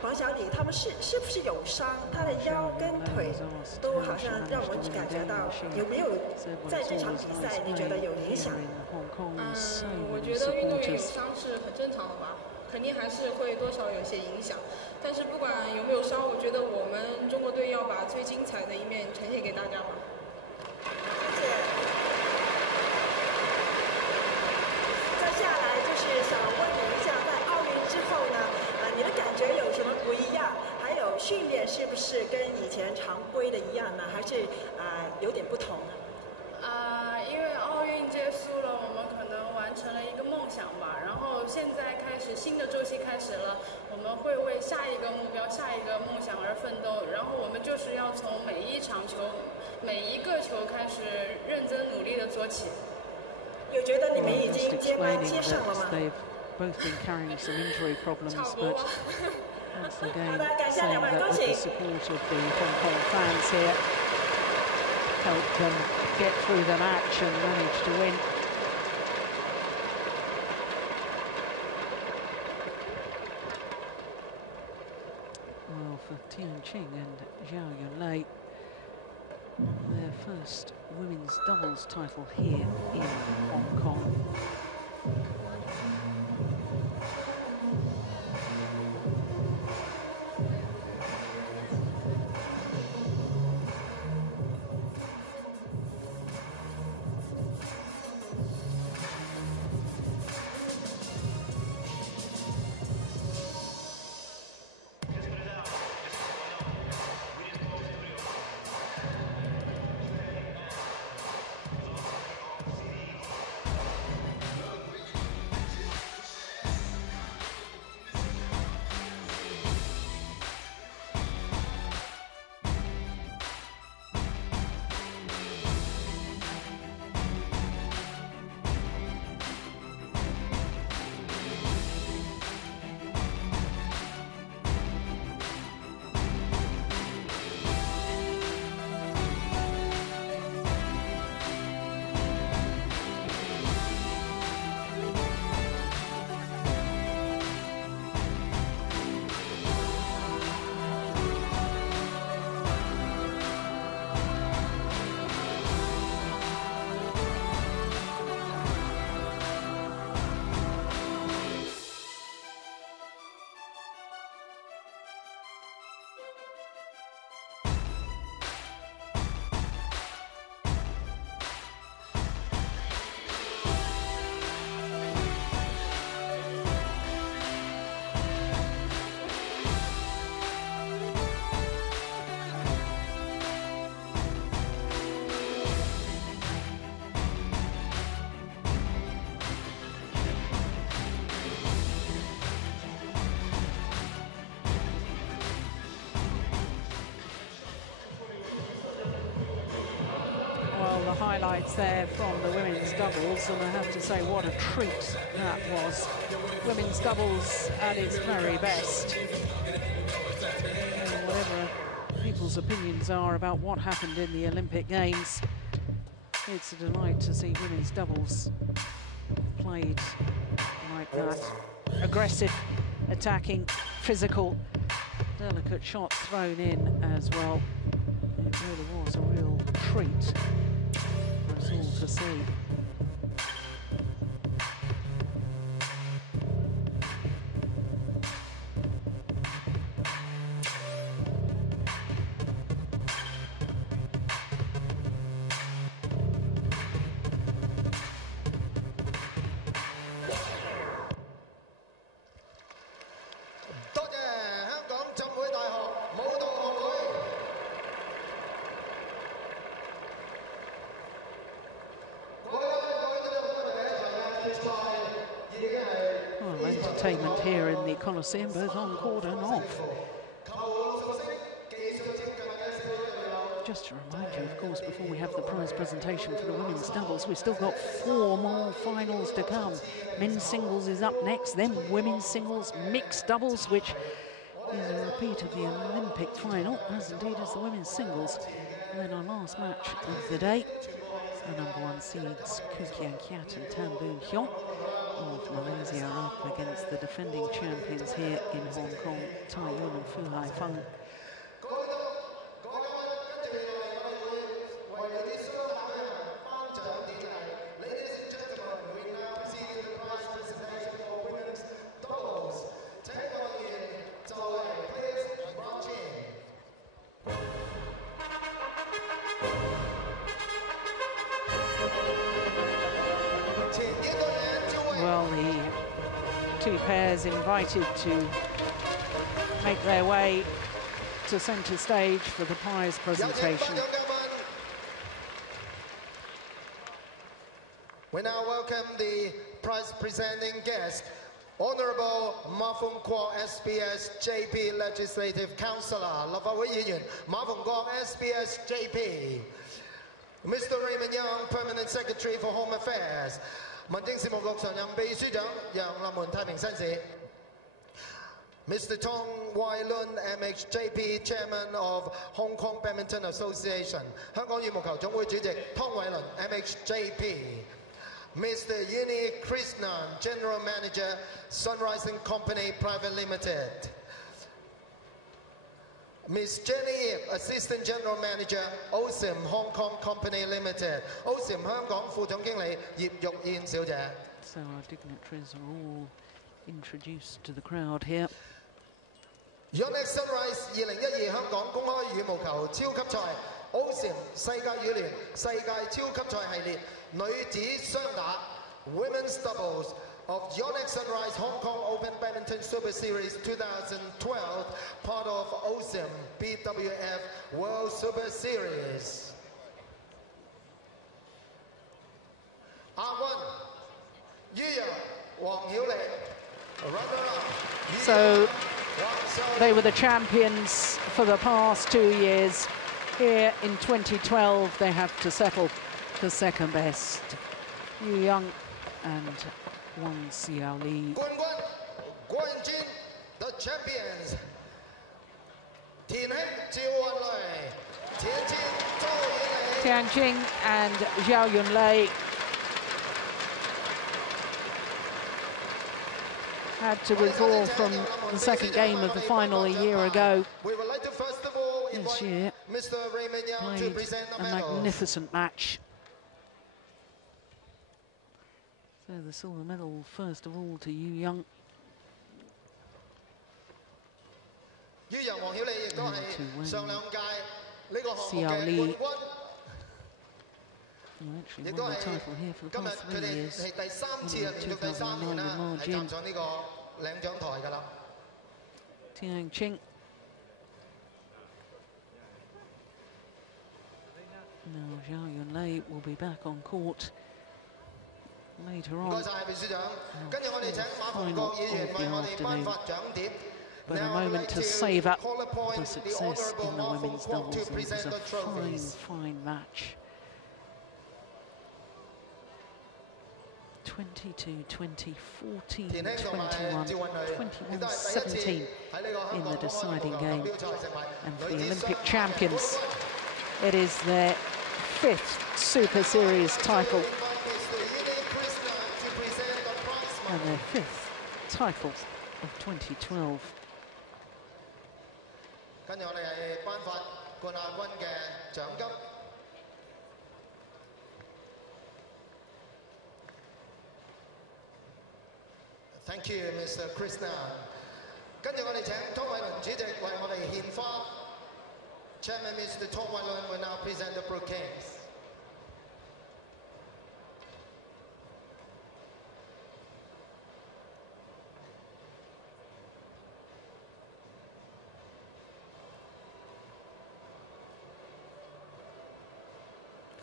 黄小李他们是不是有伤？他的腰跟腿都好像让我感觉到，有没有在这场比赛你觉得有影响？我觉得运动员有伤是很正常的吧，肯定还是会多少有些影响。但是不管有没有伤，我觉得我们中国队要把最精彩的一面呈现给大家吧。谢谢。再下来就是想问你一下，在奥运之后呢？你的感觉有什么不一样？还有训练是不是跟以前常规的一样呢？还是有点不同呢？因为奥运结束了，我们可能完成了一个梦想吧。然后现在开始新的周期开始了，我们会为下一个目标、下一个梦想而奋斗。然后我们就是要从每一场球、每一个球开始认真努力的做起。有觉得你们已经接班接上了吗？ Both been carrying some injury problems, but once again saying that with the support of the Hong Kong fans here helped them get through the match and manage to win. Well, for Tian, Qing and Zhao Yunlei, their first women's doubles title here in Hong Kong. The highlights there from the women's doubles, and I have to say what a treat that was. Women's doubles at its very best. Whatever people's opinions are about what happened in the Olympic Games, it's a delight to see women's doubles played like that. Aggressive, attacking, physical, delicate shots thrown in as well. It really was a real treat for us all to see. Entertainment here in the Coliseum, both on court and off. Just to remind you, of course, before we have the prize presentation for the women's doubles, we've still got 4 more finals to come. Men's singles is up next, then women's singles, mixed doubles, which is a repeat of the Olympic final, as indeed is the women's singles. And then our last match of the day, the #1 seeds Keat and Tan Boon Heong of Malaysia are up against the defending champions here in Hong Kong, Tian and Haifeng. Well, the two pairs invited to make their way to centre stage for the prize presentation. We now welcome the prize presenting guest, Honourable Ma Fung Kwok, SBS JP Legislative Councillor, 立法會議員馬逢國 SBS JP, Mr. Raymond Young, Permanent Secretary for Home Affairs, 民政事務局常任秘書長楊立門太平紳士。Mr. Tong Wai Lun, MHJP Chairman of Hong Kong Badminton Association. 香港羽毛球總會主席湯偉倫 MHJP. Mr. Yuni Krishnan, General Manager, Sunrise Company Private Limited. Miss Jenny Yip, Assistant General Manager, OSIM Hong Kong Company Limited. OSIM 香港副總經理葉玉燕小姐。 So our dignitaries are all introduced to the crowd here. Yonex-Sunrise 2012香港公開羽毛球超級賽 OSIM 世界羽聯世界超級賽系列女子雙打 Women's Doubles of Yonex-Sunrise Hong Kong Open Badminton Superseries 2012, part of OSIM BWF World Superseries. 亞軍于洋、黃曉麗 runner-up So they were the champions for the past 2 years. Here in 2012, they have to settle for second best. Young and Wang Xiaoli. 冠軍郭彥堅 the champions. Tian, Zhao Yunlei, Tian Qing and Zhao Yunlei had to withdraw from the second game of the final a year ago. We would like to first of all This year, Mr. Raymond Young to played present the a medals. magnificent match. So the silver medal, first of all, to Yu Young. 于洋、黃曉麗亦都係上兩屆呢個項目嘅 Xiaoli 冠軍。 Who actually 亦 won 都 the 係 title here for the 今日 past 佢 3哋 years. 係第三次啊，連續第三年啦，係站上呢個領獎台㗎啦。Tian Qing. Now Zhao Yunlei will be back on court later 唔 on. 該曬秘書長，跟住我哋請馬逢國議員為我哋頒發獎碟。 But a moment to savour the success in the women's doubles. It was a fine, fine match. 22-20, 14-21, 21-17 in the deciding game. And for the Olympic champions, it is their 5th Super Series title and their 5th title of 2012. 跟住我哋係頒發冠亞軍嘅獎金。Thank you, Mr. Krishna。跟住我哋請湯偉倫主席為我哋獻花。Chairman Mr. Tong Wai Lun will now present the bouquets.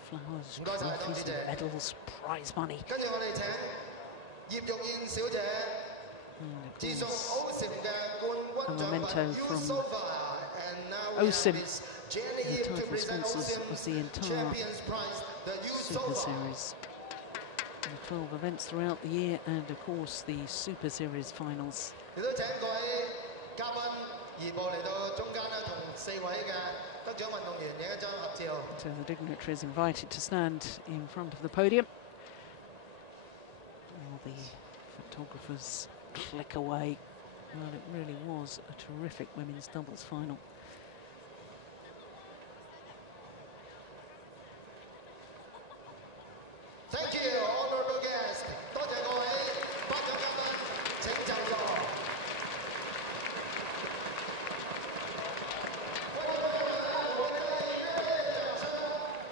Flowers, trophies, and medals, prize money. 跟住我哋請葉玉燕小姐自送 OSIM 嘅冠軍獎品 Yusofa and now we OSIM, have Miss the Jenny to title present sponsors of the OSIM entire Champions Prize, the Super Yusofa. Series. And 12 events throughout the year, and of course the Super Series Finals. 亦都請各位嘉賓移步嚟到中間啦，同4位嘅得獎運動員影一張合照。 So the dignitaries invited to stand in front of the podium. All the photographers click away. Well, it really was a terrific women's doubles final. Thank you, honourable guests。多謝各位頒獎嘉賓，請就座。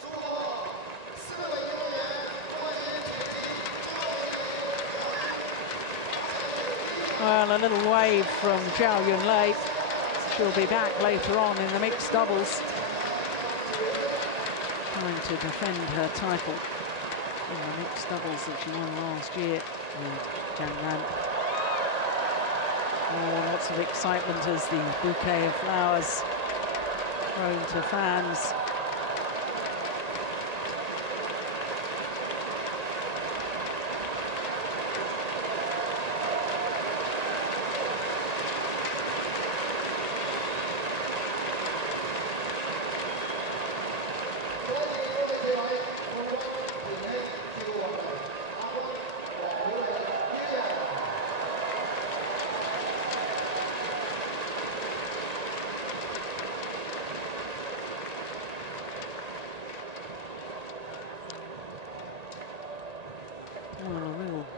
祝賀4位運動員冠軍提名。 Well, a little wave from Zhao Yunlei. She'll be back later on in the mixed doubles, trying to defend her title in the mixed doubles that she won last year with Zhang. Oh, lots of excitement as the bouquet of flowers thrown to fans.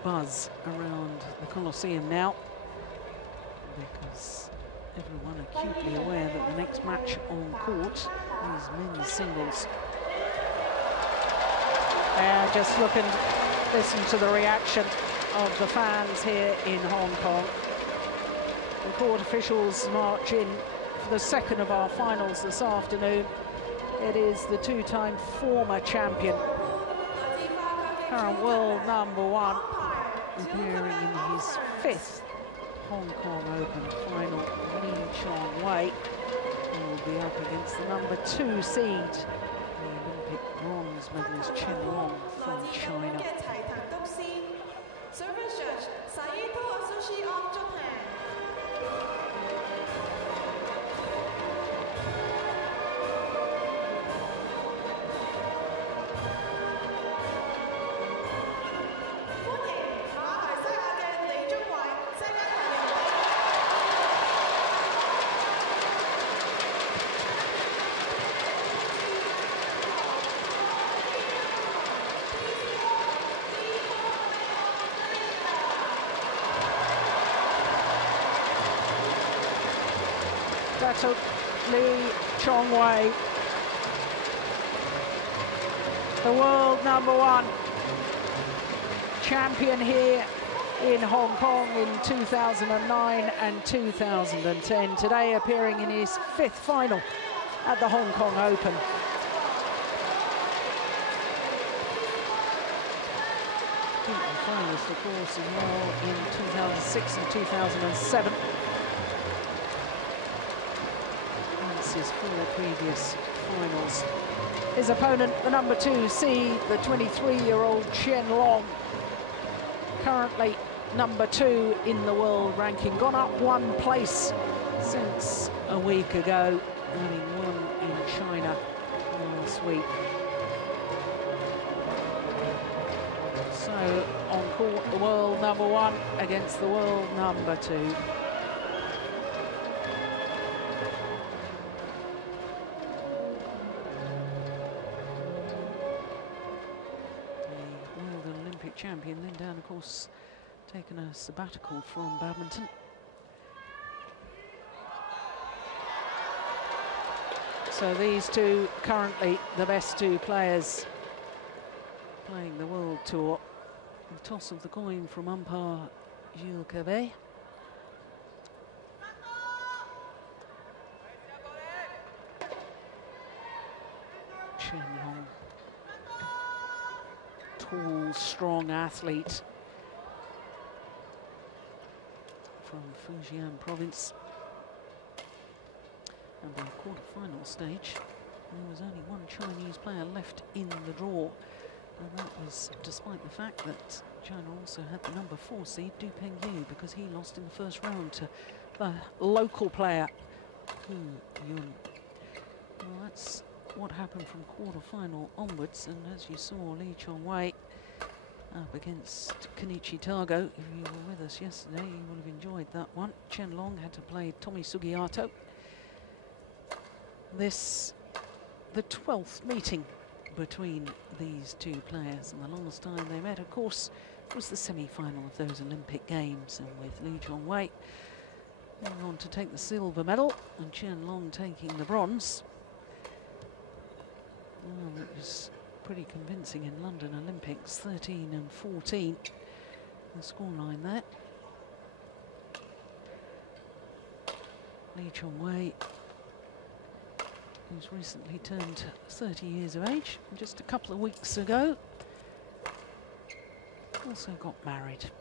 buzz around the Colosseum now, because everyone acutely aware that the next match on court is men's singles. Just look and listen to the reaction of the fans here in Hong Kong. The court officials march in for the second of our finals this afternoon. It is the two-time former champion, current world #1, appearing in his 5th Hong Kong Open final, Xiaoli. He will be up against the #2 seed, the Olympic bronze medalist Chen from China. Service judge, Saito Asushi of Japan. Battle Lee Chongwei, the world #1 champion here in Hong Kong in 2009 and 2010. Today appearing in his 5th final at the Hong Kong Open. Beaten finalist, of course, as well in 2006 and 2007. His 4 previous finals. His opponent, the #2 seed, the 23-year-old Chen, currently #2 in the world ranking, gone up 1 place since a week ago, having won in China last week. So on court, the world #1 against the world #2. Champion, then down, of course, taken a sabbatical from badminton. So these two currently the best 2 players playing the World Tour. The toss of the coin from umpire Yunlei. Chen, tall, strong athlete from Fujian province. And by the quarter-final stage, there was only 1 Chinese player left in the draw, and that was despite the fact that China also had the #4 seed, Du Pengyu, because he lost in the first round to the local player, Yun. Well, that's what happened from quarter-final onwards, and as you saw, Lee Chongwei up against Kenichi Tago. If you were with us yesterday, you would have enjoyed that one. Chen Long had to play Tomi Sugiyato. This, the 12th meeting between these 2 players, and the last time they met, of course, was the semi-final of those Olympic Games, and with Lee Chongwei going on to take the silver medal and Chen Long taking the bronze. Well, it was pretty convincing in London Olympics, 13 and 14, the scoreline there. Lee Chongwei, who's recently turned 30 years of age, just a couple of weeks ago, also got married.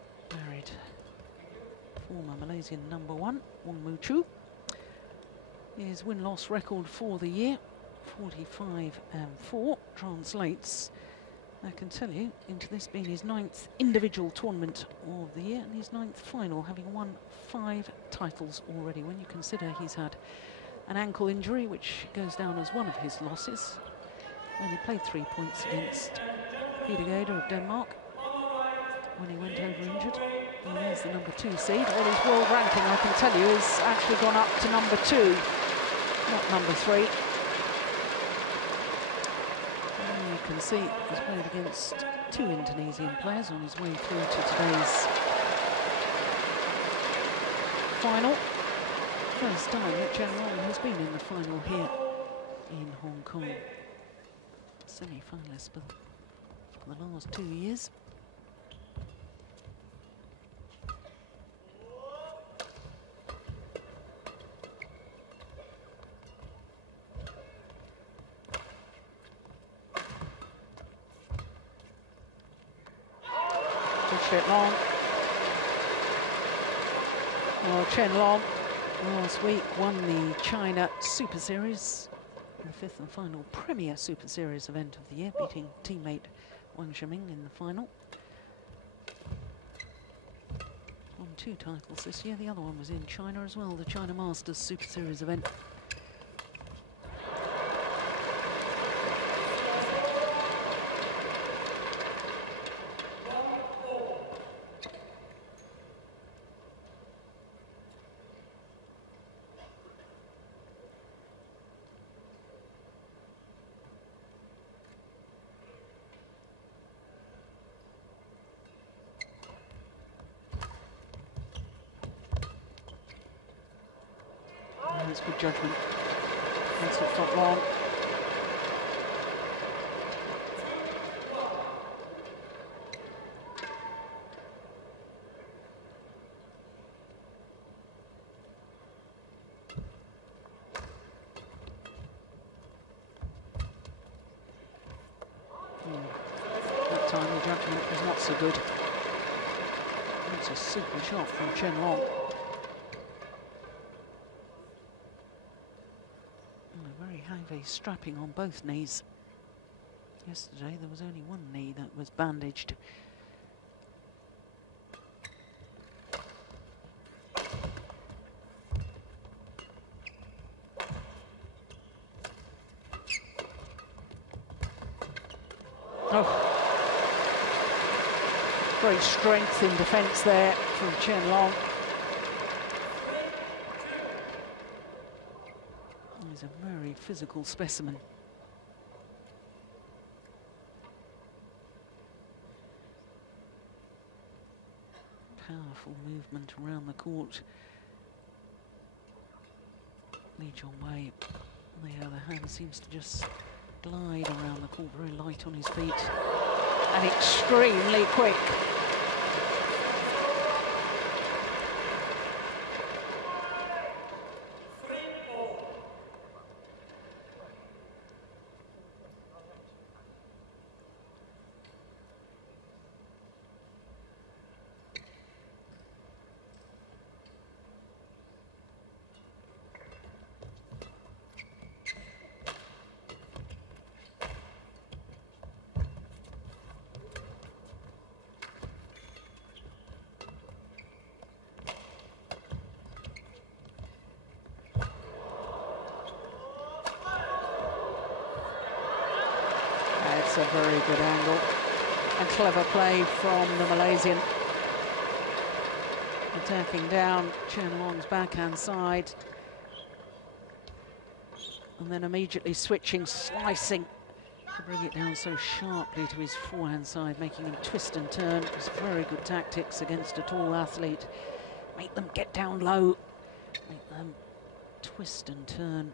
Former Malaysian #1, Wang Mu-Chu. His win-loss record for the year, 45 and 4, translates, I can tell you, into this being his 9th individual tournament of the year and his 9th final, having won 5 titles already. When you consider he's had an ankle injury, which goes down as one of his losses, only played 3 points against Hedegaard of Denmark when he went over injured. And there's the #2 seed. Well, his world ranking, I can tell you, has actually gone up to #2, not #3. can see, he's played against 2 Indonesian players on his way through to today's final. First time that Chen has been in the final here in Hong Kong. Semi-finalist for the last 2 years. Long. Well, Chen Long last week won the China Super Series, the 5th and final premier Super Series event of the year, beating teammate Wang in the final. Won 2 titles this year. The other one was in China as well, the China Masters Super Series event. That's good judgment. That's it, got long. That time the judgment was not so good. That's a super shot from Chen Long. Very heavy strapping on both knees. Yesterday there was only one knee that was bandaged. Oh, great strength in defence there from Chen Long. He's a very physical specimen. Powerful movement around the court. Li Yunlei, on the other hand, seems to just glide around the court, very light on his feet and extremely quick. A very good angle and clever play from the Malaysian. Attacking down Chen Long's backhand side and then immediately switching, slicing to bring it down so sharply to his forehand side, making him twist and turn. It's very good tactics against a tall athlete. Make them get down low, make them twist and turn.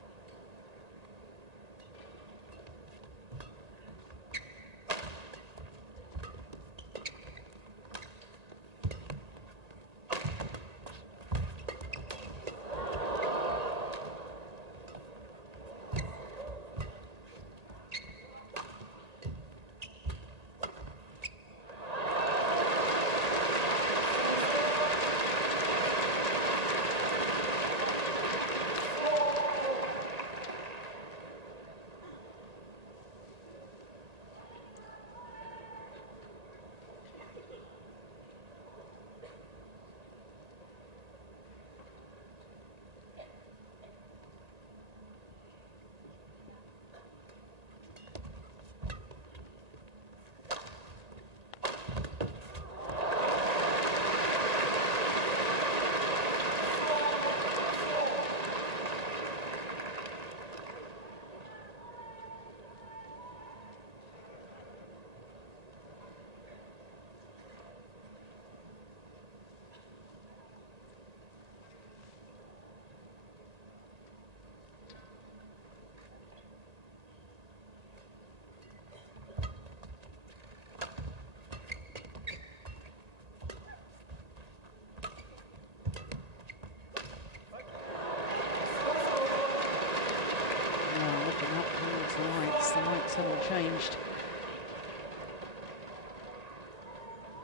changed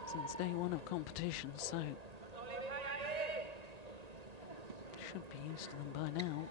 since day one of competition, so should be used to them by now.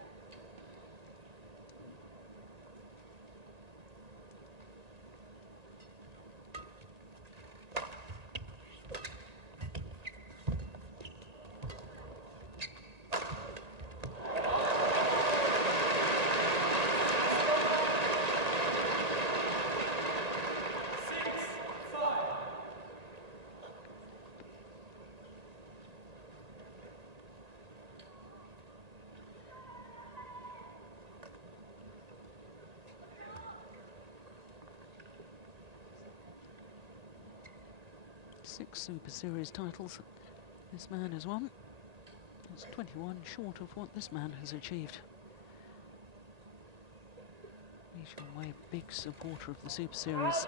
Six Super Series titles this man has won. That's 21 short of what this man has achieved. He's a big supporter of the Super Series.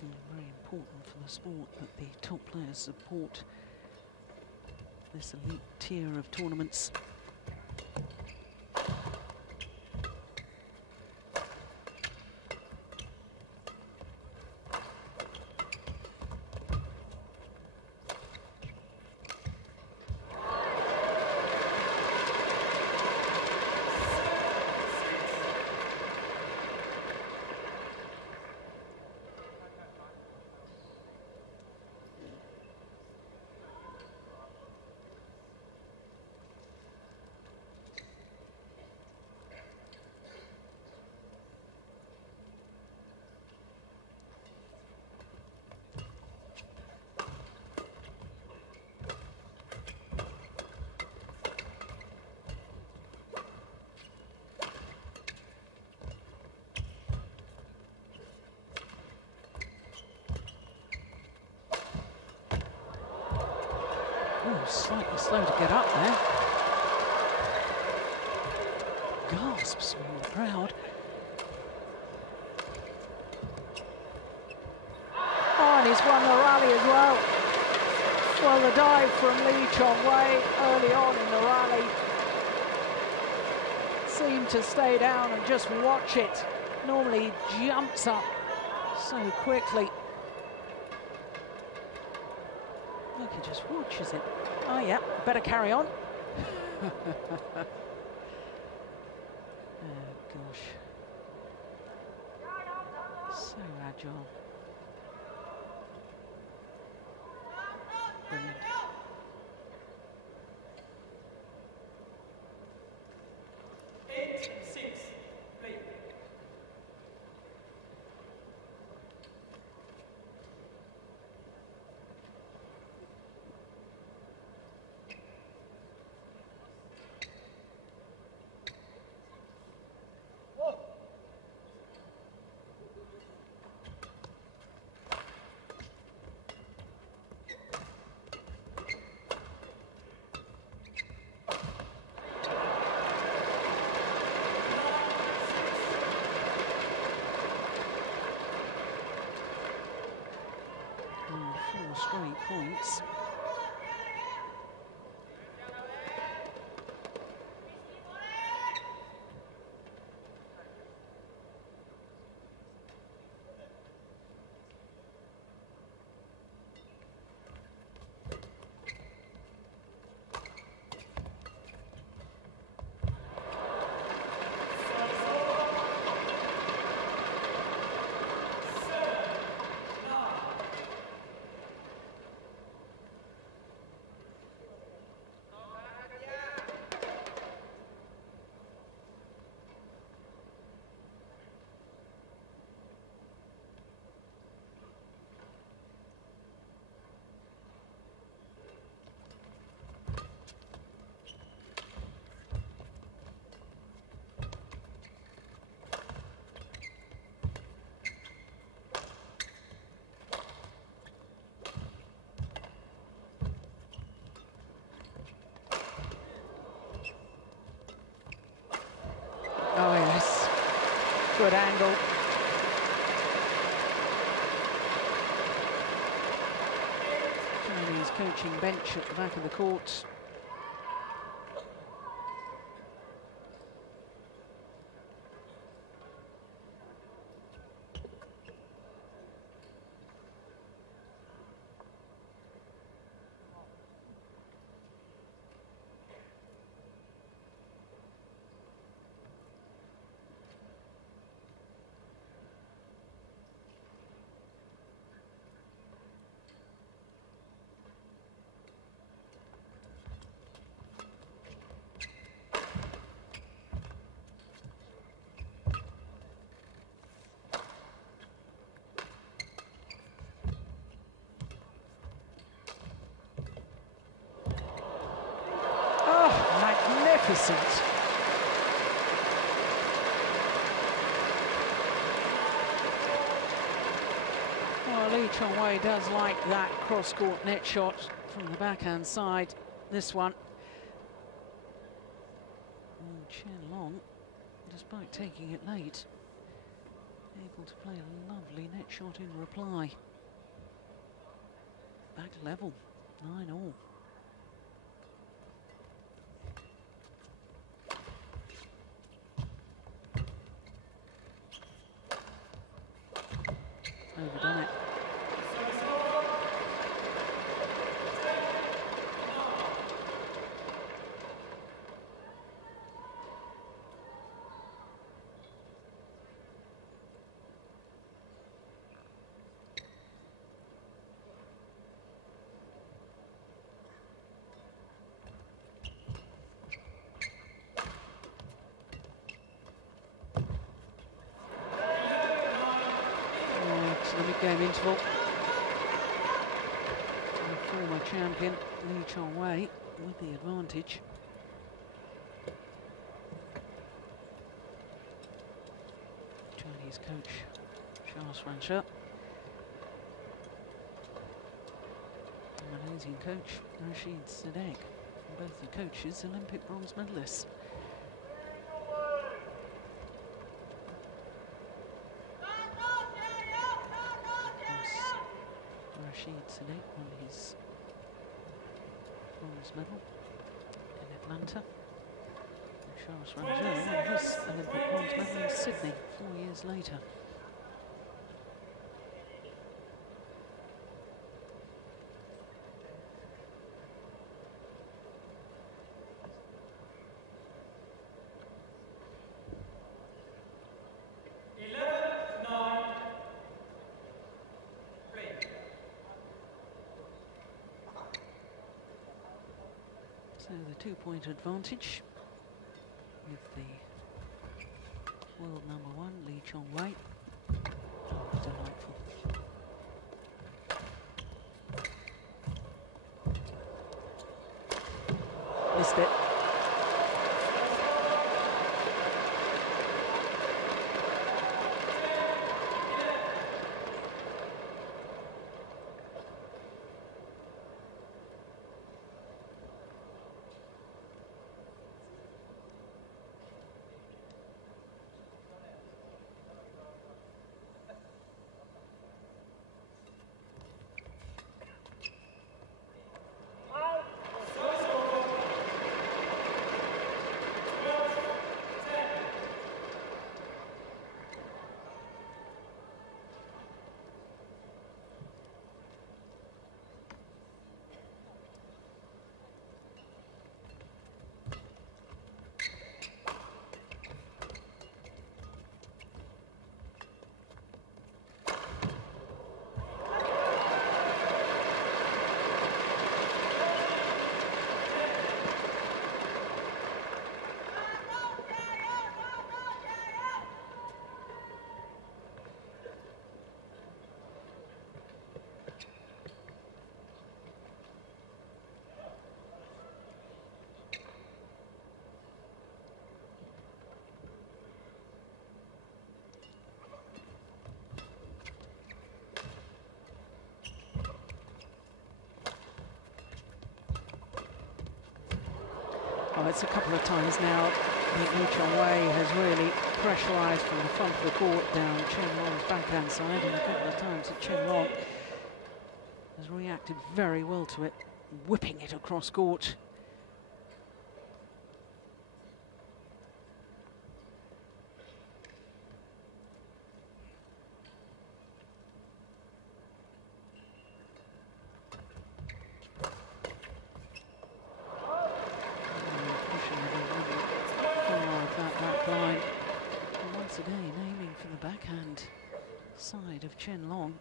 And very important for the sport that the top players support this elite tier of tournaments. Oh, slightly slow to get up there. Gasps from the crowd. Oh, and he's won the rally as well. Well, the dive from Chong early on in the rally seemed to stay down and just watch it. Normally he jumps up so quickly. Look, he just watches it. Oh yeah, better carry on. Oh gosh. So agile. Brilliant. Straight points. Oh yes, good angle. Chinese his coaching bench at the back of the court. Magnificent. Well, Xuerui does like that cross-court net shot from the backhand side. This one. And Chen, despite taking it late, able to play a lovely net shot in reply. Back level, 9-all. Overdone it. The mid-game interval. The former champion Xuerui with the advantage. Chinese coach Xiaoli, Malaysian coach Rashid Sadek. Both the coaches Olympic bronze medalists. Rashid Sadek won his bronze medal in Atlanta. And Xiaoli won his Olympic bronze medal in Sydney 4 years later. So the 2-point advantage with the world #1 Xuerui. Oh, delightful. Missed it. Oh, it's a couple of times now that Xuerui has really pressurised from the front of the court down Chen Long's backhand side, and a couple of times that Chen Long has reacted very well to it, whipping it across court. Again, aiming for the backhand side of Chen Long.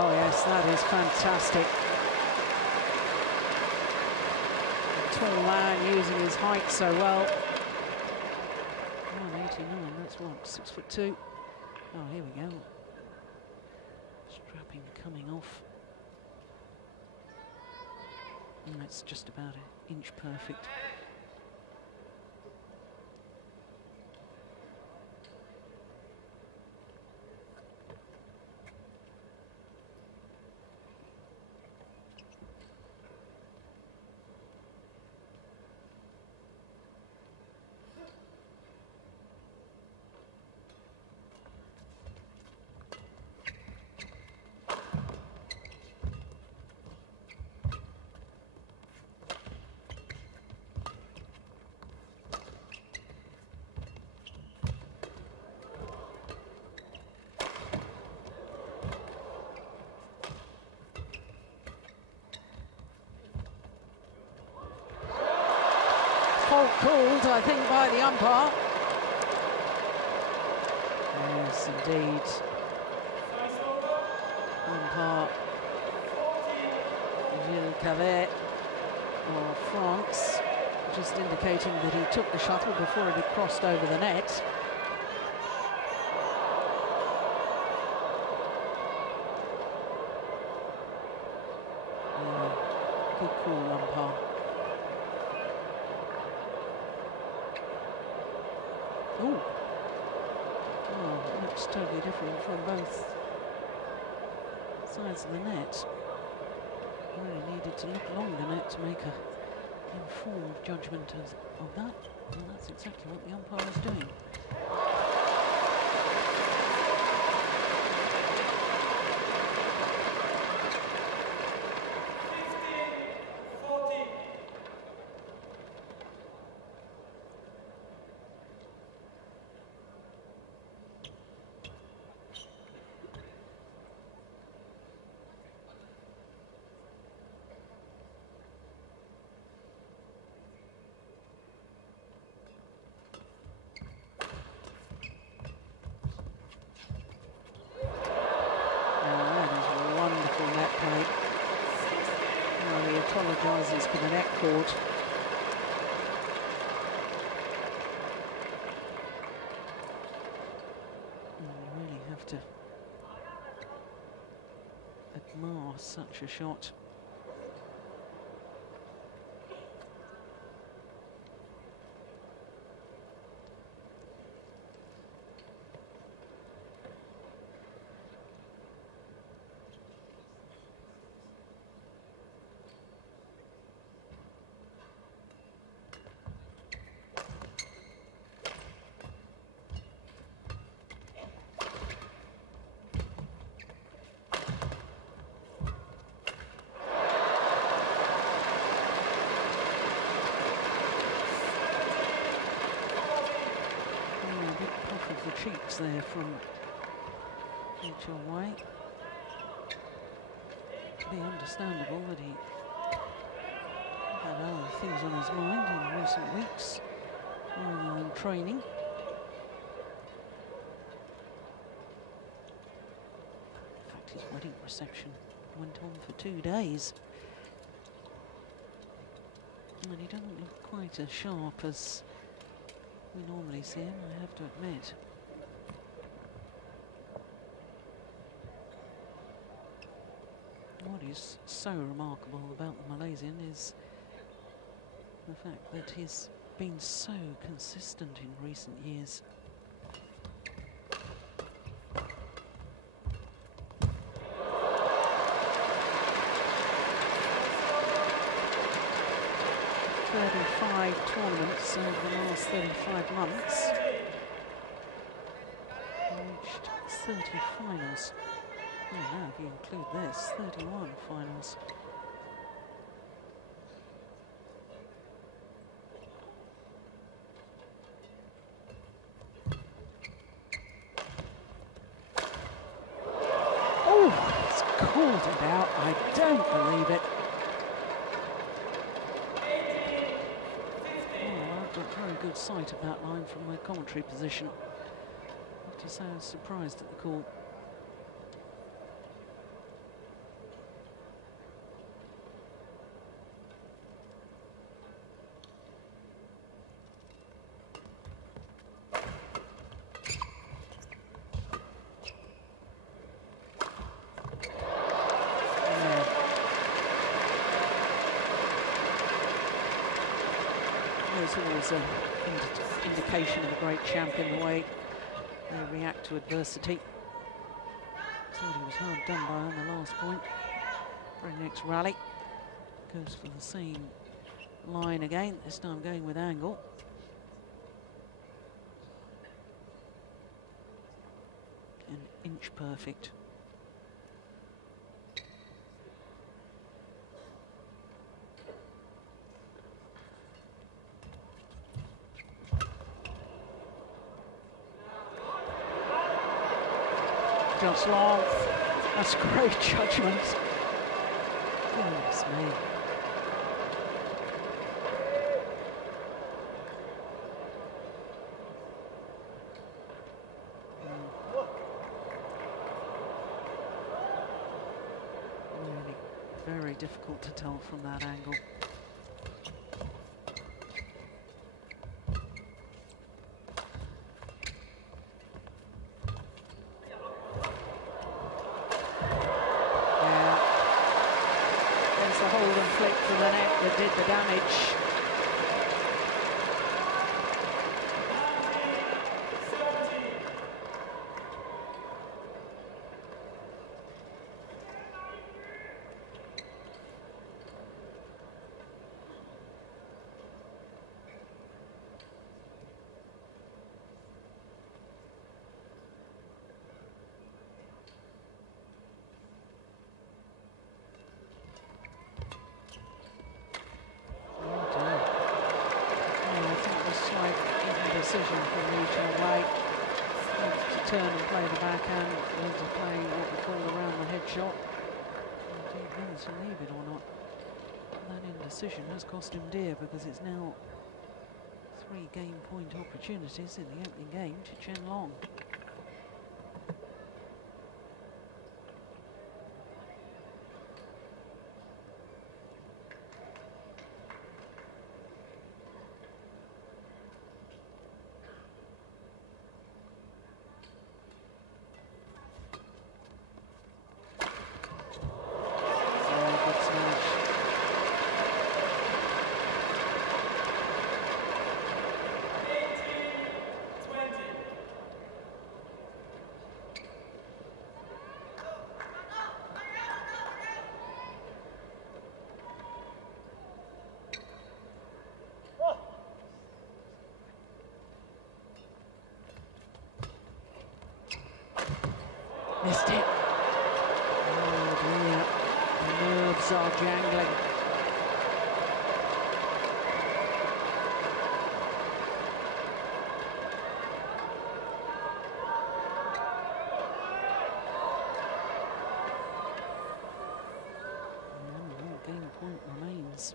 Oh yes, that is fantastic. A tall man using his height so well. 189, that's what, 6'2". Oh, here we go. Strapping coming off. And that's just about an inch perfect. Fault called, I think, by the umpire. Yes, indeed. Umpire Yunlei of France, just indicating that he took the shuttle before it had crossed over the net. Good call, umpire. Oh, looks totally different from both sides of the net. Really needed to look along the net to make an informed judgment of that, and that's exactly what the umpire was doing. Apologises for the net cord. You really have to admire such a shot. cheeks there from Xuerui. Be understandable that he had other things on his mind in recent weeks rather than training. In fact, his wedding reception went on for 2 days. And he doesn't look quite as sharp as we normally see him, I have to admit. What is so remarkable about the Malaysian is the fact that he's been so consistent in recent years. "35 tournaments over the last 35 months. Reached 30 finals. Oh, now if you include this, 31 finals. Oh, it's called it out. I don't believe it. Very good sight of that line from the commentary position. I have to say I was surprised at the call. It's always an indication of a great champion, the way they react to adversity. Thought he was hard done by on the last point. Very next rally goes for the same line again, this time going with angle. An inch perfect. Just long. That's great judgment. Goodness me. Really very difficult to tell from that angle. That did the damage. Decision from Yihan to turn and play the backhand, then to play what we call around the head shot. Whether to leave it or not. That indecision has cost him dear, because it's now 3 game point opportunities in the opening game to Chen Long. Missed it. Oh dear. The nerves are jangling. point remains.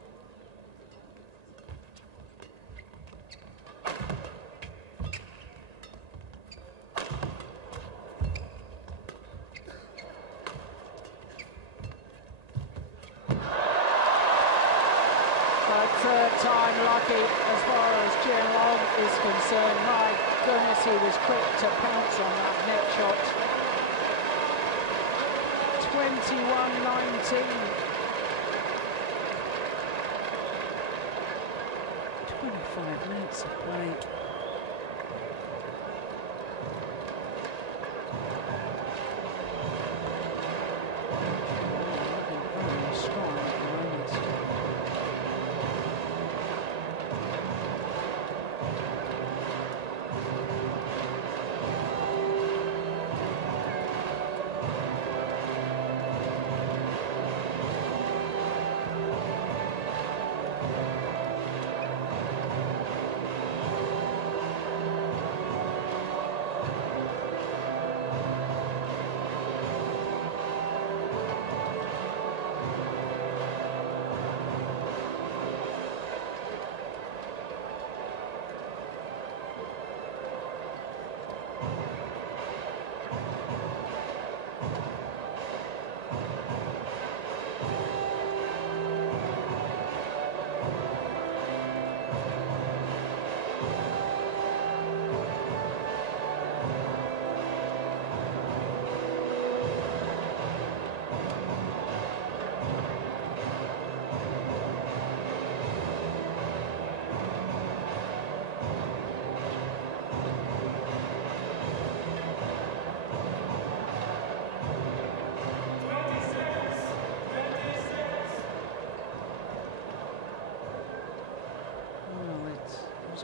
Third time lucky as far as Xiaoli is concerned. My goodness, he was quick to pounce on that net shot. 21-19. 25 minutes of play. Very strong at the moment.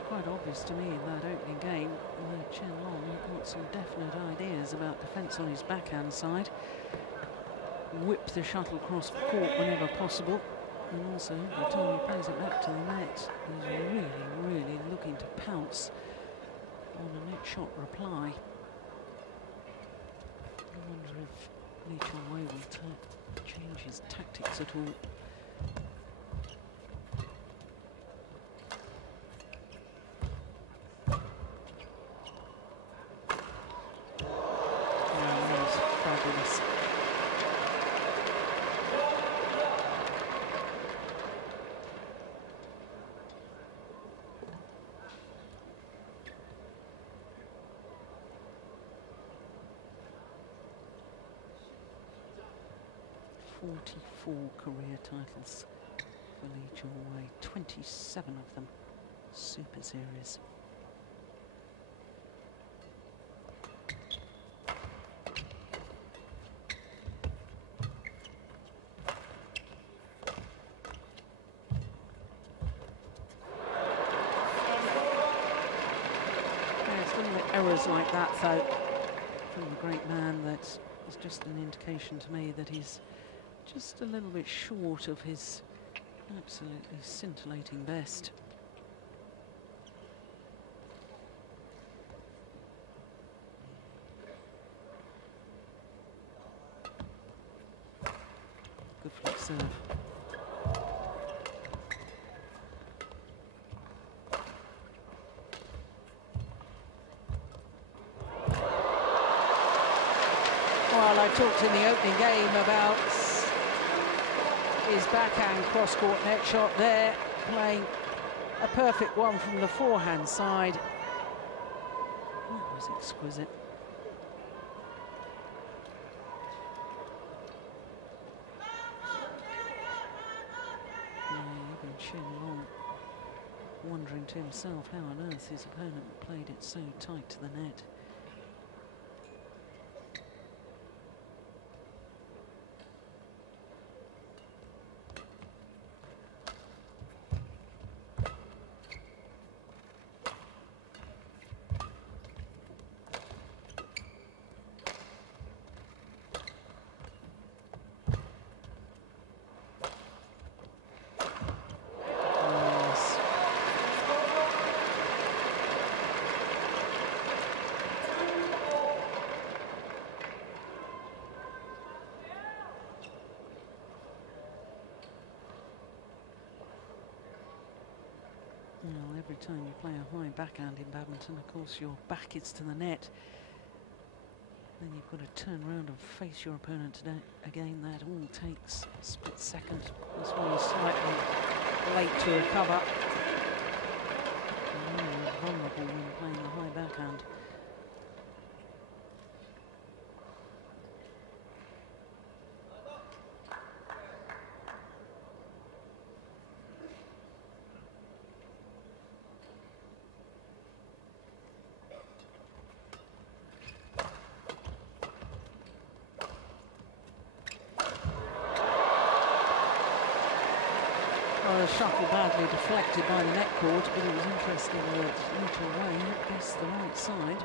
Quite obvious to me in that opening game that Chen got some definite ideas about defence on his backhand side. Whip the shuttle across court whenever possible, and also by the time he plays it back to the net, he's really looking to pounce on a net shot reply. I wonder if Xiaoli will change his tactics at all. Fabulous. 44 career titles for Xiaoli, 27 of them Super Series. Errors like that, though, from the great man, that is just an indication to me that he's just a little bit short of his absolutely scintillating best. Good flick serve. Well, I talked in the opening game about his backhand cross-court net shot there, playing a perfect one from the forehand side. That was exquisite. Even Chen wondering to himself how on earth his opponent played it so tight to the net. Every time you play a high backhand in badminton, of course, your back is to the net. Then you've got to turn around and face your opponent today. Again, that all takes a split second. This one is slightly late to recover. Really vulnerable when playing the high backhand. The shuttle badly deflected by the net cord, but it was interesting that Wang guessed the right side.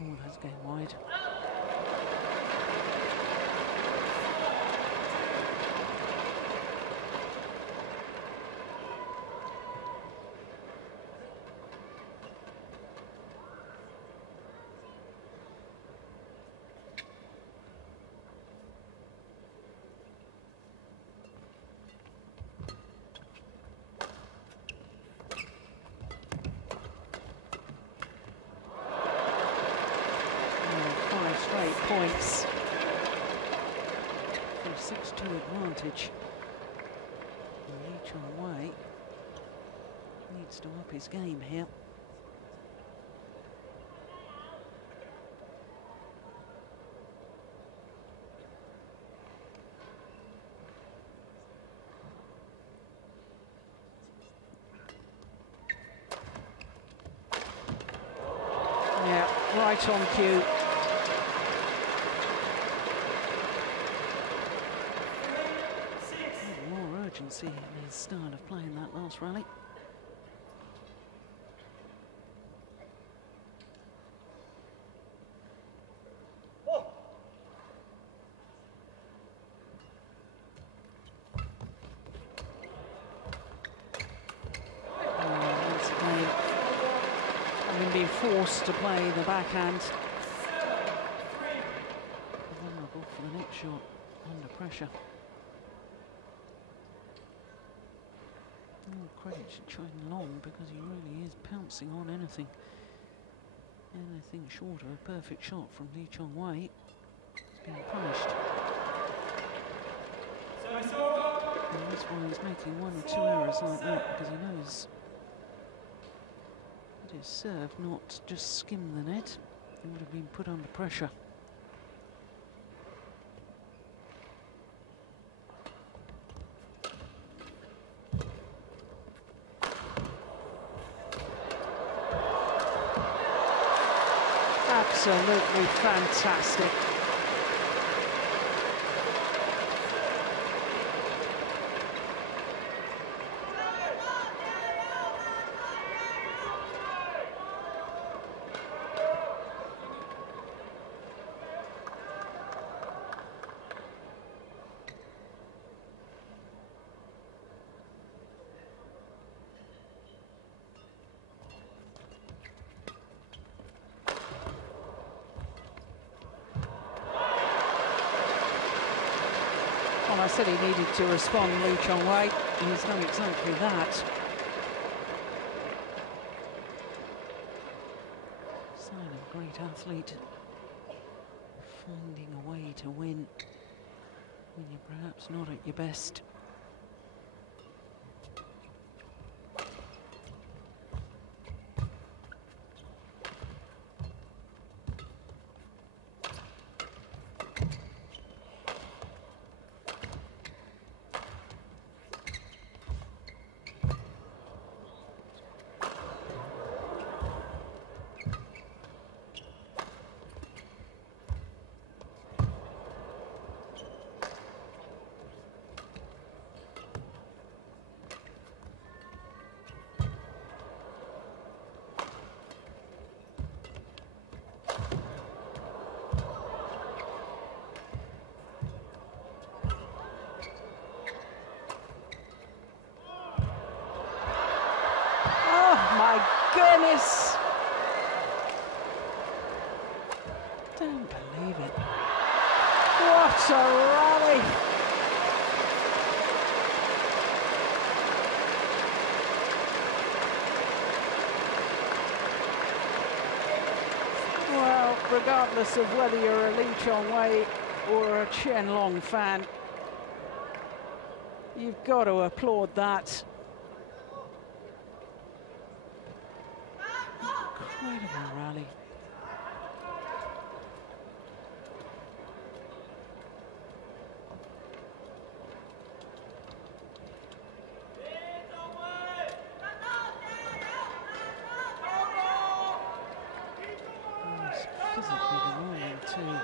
Oh, that's going wide. Points for a 6-2 advantage. Wang needs to up his game here. Yeah, right on cue. See in his style of playing that last rally. Once again, having been forced to play the backhand. Vulnerable for the next shot under pressure. Credit to Chen Long, because he really is pouncing on anything short of a perfect shot from Lee Chong-wei. He's being punished. And that's why he's making 1 or 2 errors like that, because he knows that his serve not just skimmed the net, he would have been put under pressure. Absolutely fantastic. Well, I said he needed to respond, Lee Chong-wei. He's done exactly that. Sign of a great athlete. Finding a way to win when you're perhaps not at your best. this. Don't believe it. What a rally. Well, regardless of whether you're a Li Chongwei or a Chen Long fan, you've got to applaud that. Incredible rally. Physically demanding too.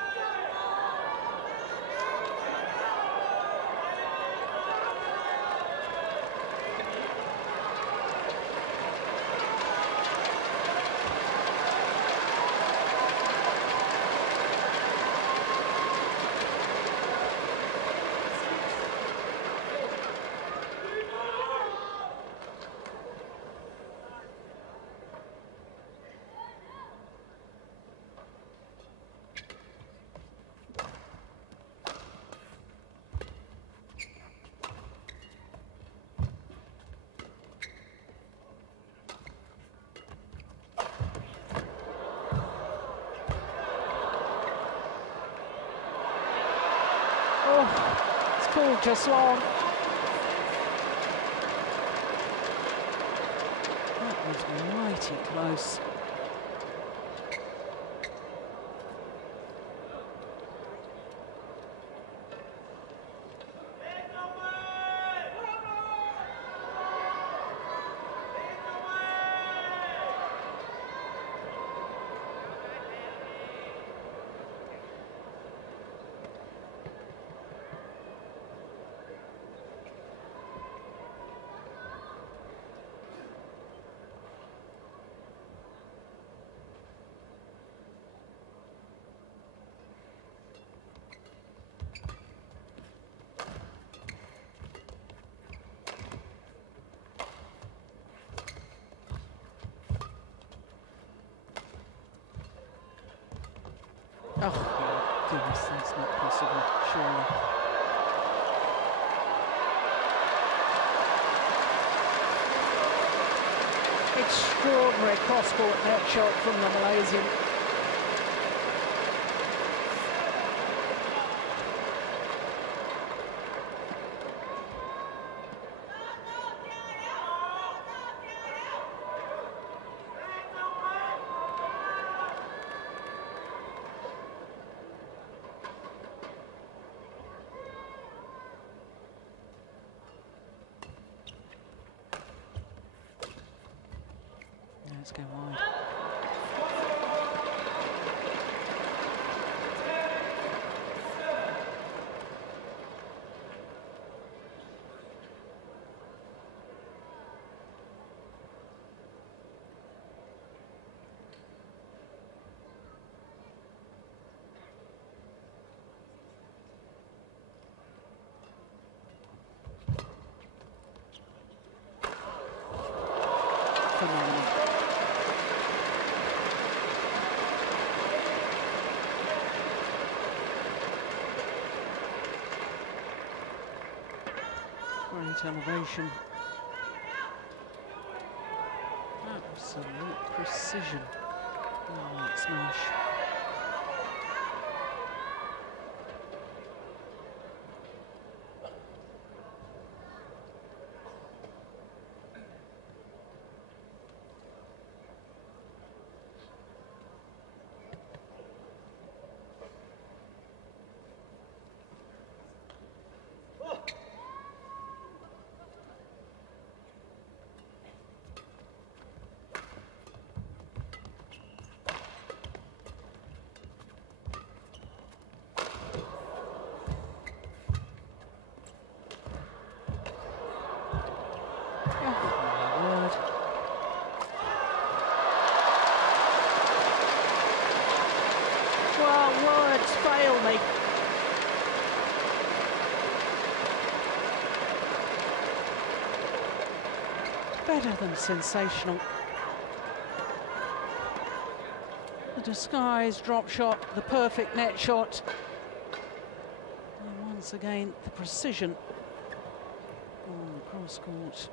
Oh, it's called just long. That was mighty close. Oh, my goodness, that's not possible, surely. Extraordinary cross-court net shot from the Malaysian. Let's go wide. Phenomenal. Great elevation. Absolute precision. Oh, that smash. Words fail me. Better than sensational. disguised drop shot, the perfect net shot. And once again, the precision on the cross court,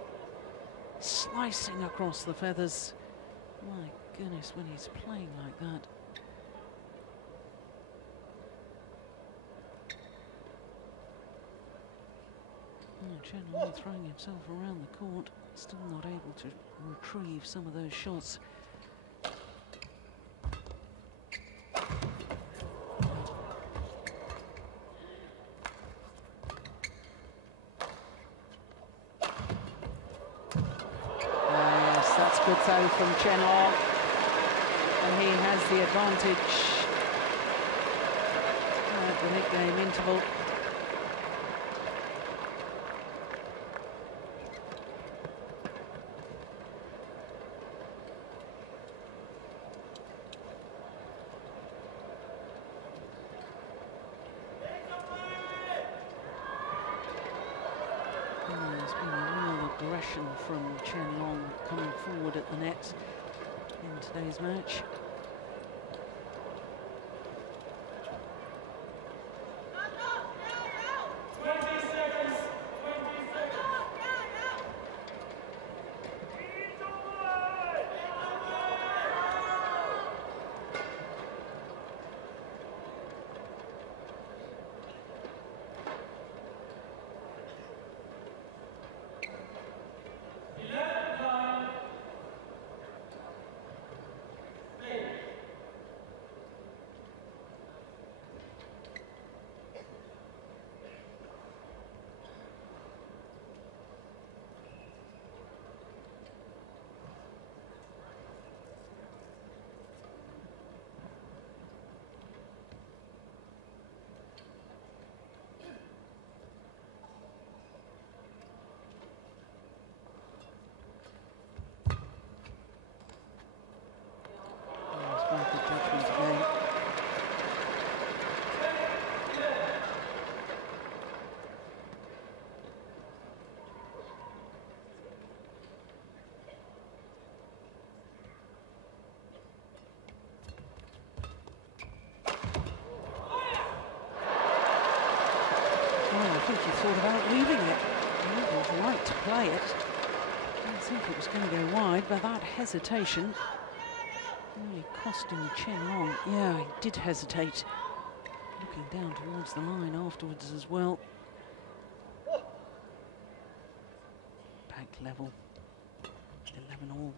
slicing across the feathers. My goodness, when he's playing like that. Chen throwing himself around the court, still not able to retrieve some of those shots. Yes, that's good throw from Chen, and he has the advantage at the mid-game interval. From Chen Long coming forward at the net in today's match. I think he thought about leaving it. He was right to play it. I didn't think it was going to go wide, but that hesitation really costing Chen Long. Yeah, he did hesitate, looking down towards the line afterwards as well. Back level, 11-all.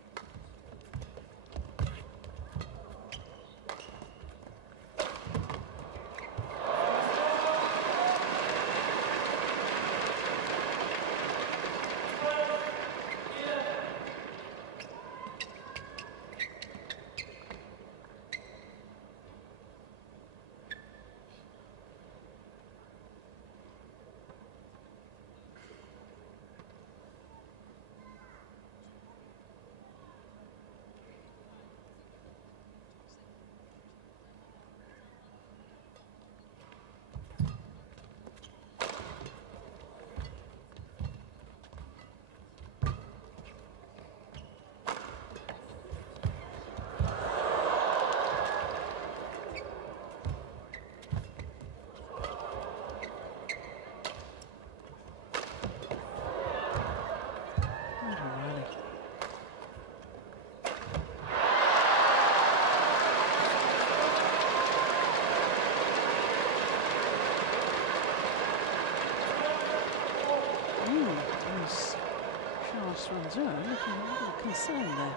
Zhao looking a little concerned there.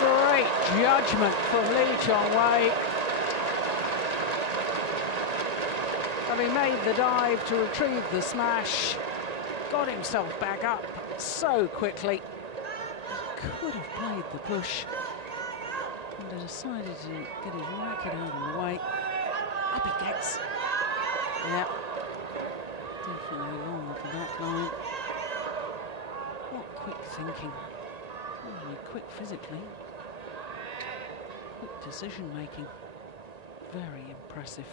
Great judgment from Xuerui. Having made the dive to retrieve the smash, got himself back up so quickly. He could have played the push and decided to get his racket out of the way. Up he gets. Yeah, definitely long off the back line. What quick thinking. Really quick physically. Quick decision making. Very impressive.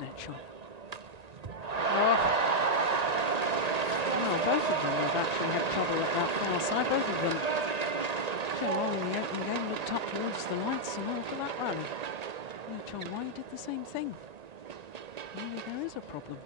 Net shot. Oh. Well, both of them have actually had trouble at that far side. Both of them, Xiaoli in the opening game, looked up towards the lights and after that rally. Chong did the same thing. Maybe there is a problem.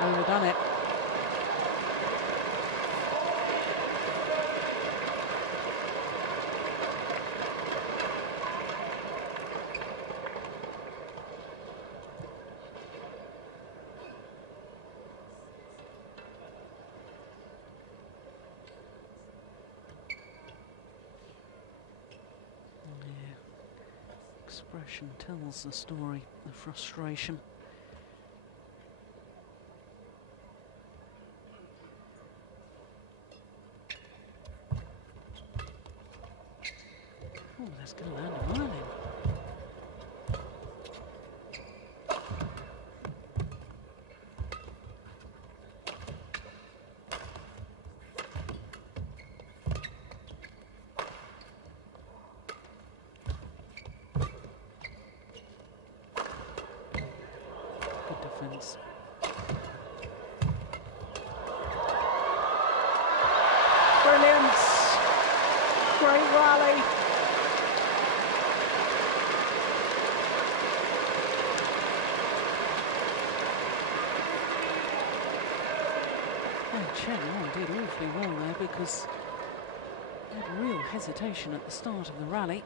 Overdone it. Yeah. Expression tells the story, the frustration. Oh, that's going to land a mile in. Good defense. Brilliant. Great rally. Chen did awfully well there because he had real hesitation at the start of the rally.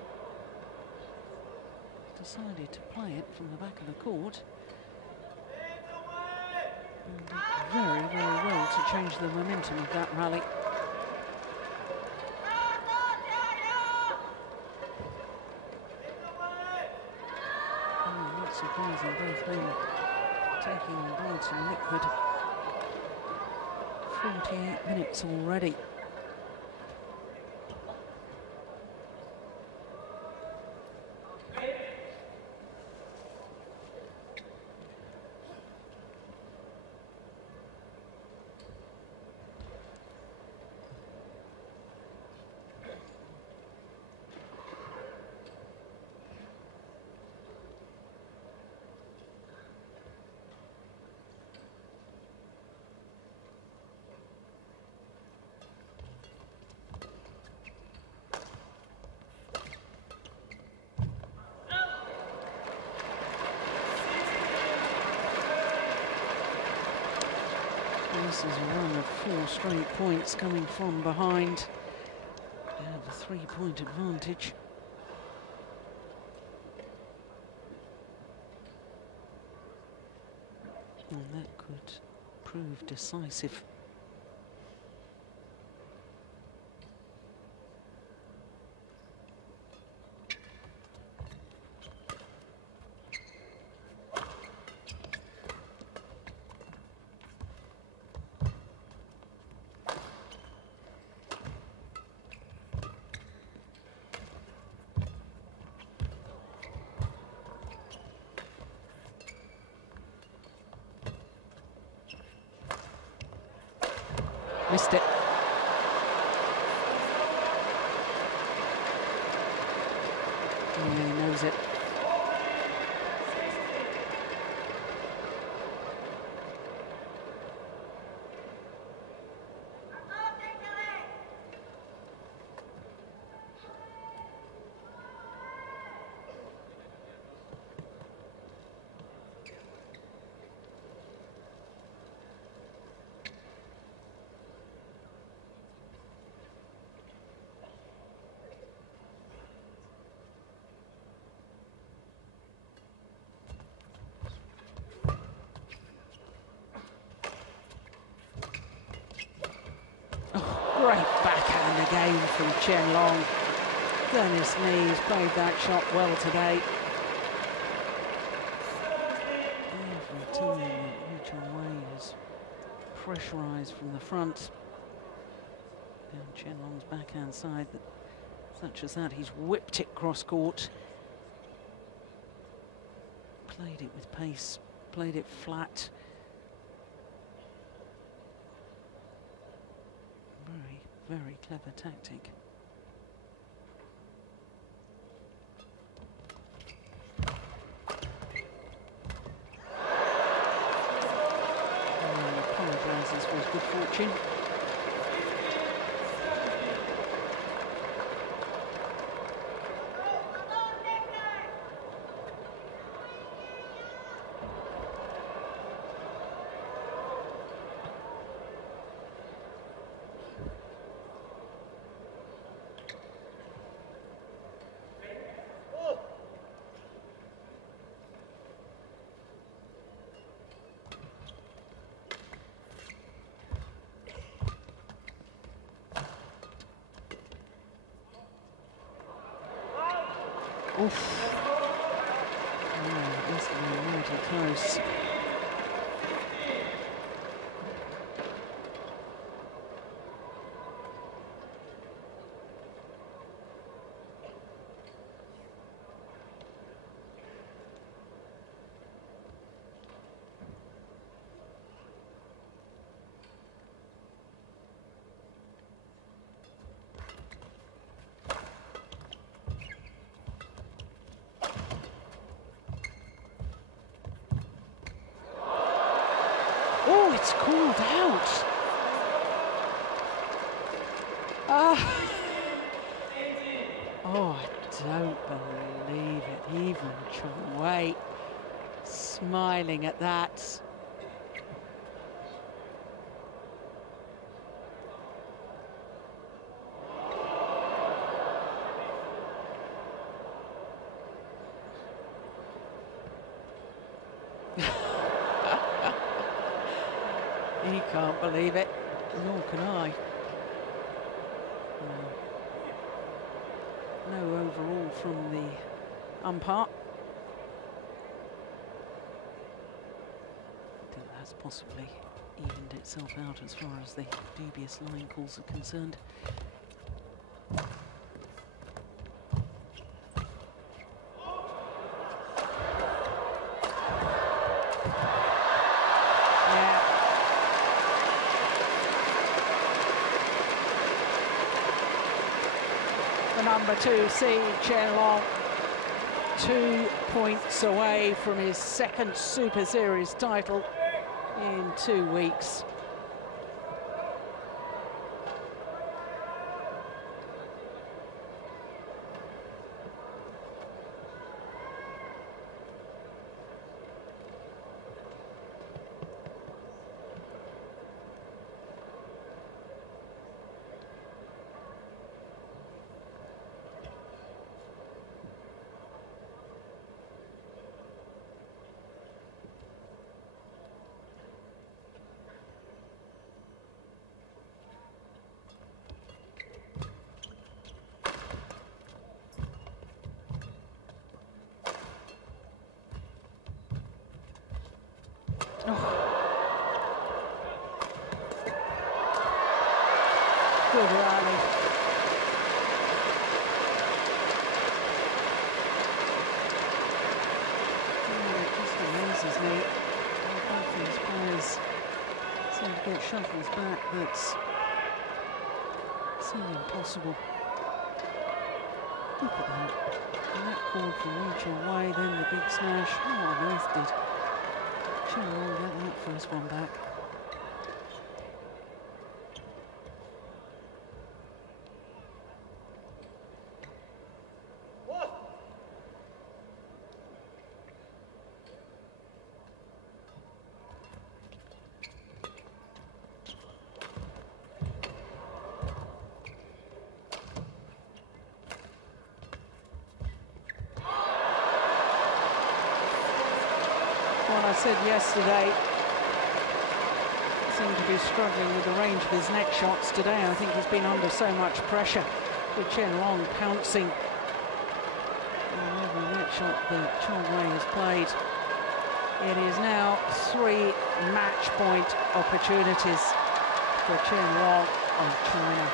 Decided to play it from the back of the court. And did very, very well to change the momentum of that rally. Oh, not surprising, both men taking on board some liquid. 48 minutes already. This is a run of 4 straight points coming from behind. They have a 3-point advantage. And that could prove decisive. Missed it. Yeah, he knows it. Great backhand again from Chen Long. Goodness me, he's played that shot well today. Every time that Yunlei is pressurised from the front. Down Chen Long's backhand side, such as that, he's whipped it cross court. Played it with pace, played it flat. Very, very clever tactic. He apologises for his good fortune. Oof. Oh, this is mighty close. Oh, it's called out. Oh, I don't believe it. Even Xuerui smiling at that. He can't believe it, nor can I. No overall from the umpire. I think that's possibly evened itself out as far as the dubious line calls are concerned. Number 2 seed Chen Long, 2 points away from his second Super Series title in 2 weeks. Good rally. It just amazes me. Both these players seem to get shuttles back that seemed impossible. Look at that. And that cord from Xuerui, then the big smash. What on earth did Chen get that first one back? What I said yesterday, seemed to be struggling with the range of his neck shots today. I think he's been under so much pressure with Chen Long pouncing on every neck shot that Chong has played. It is now 3 match point opportunities for Chen Long of China.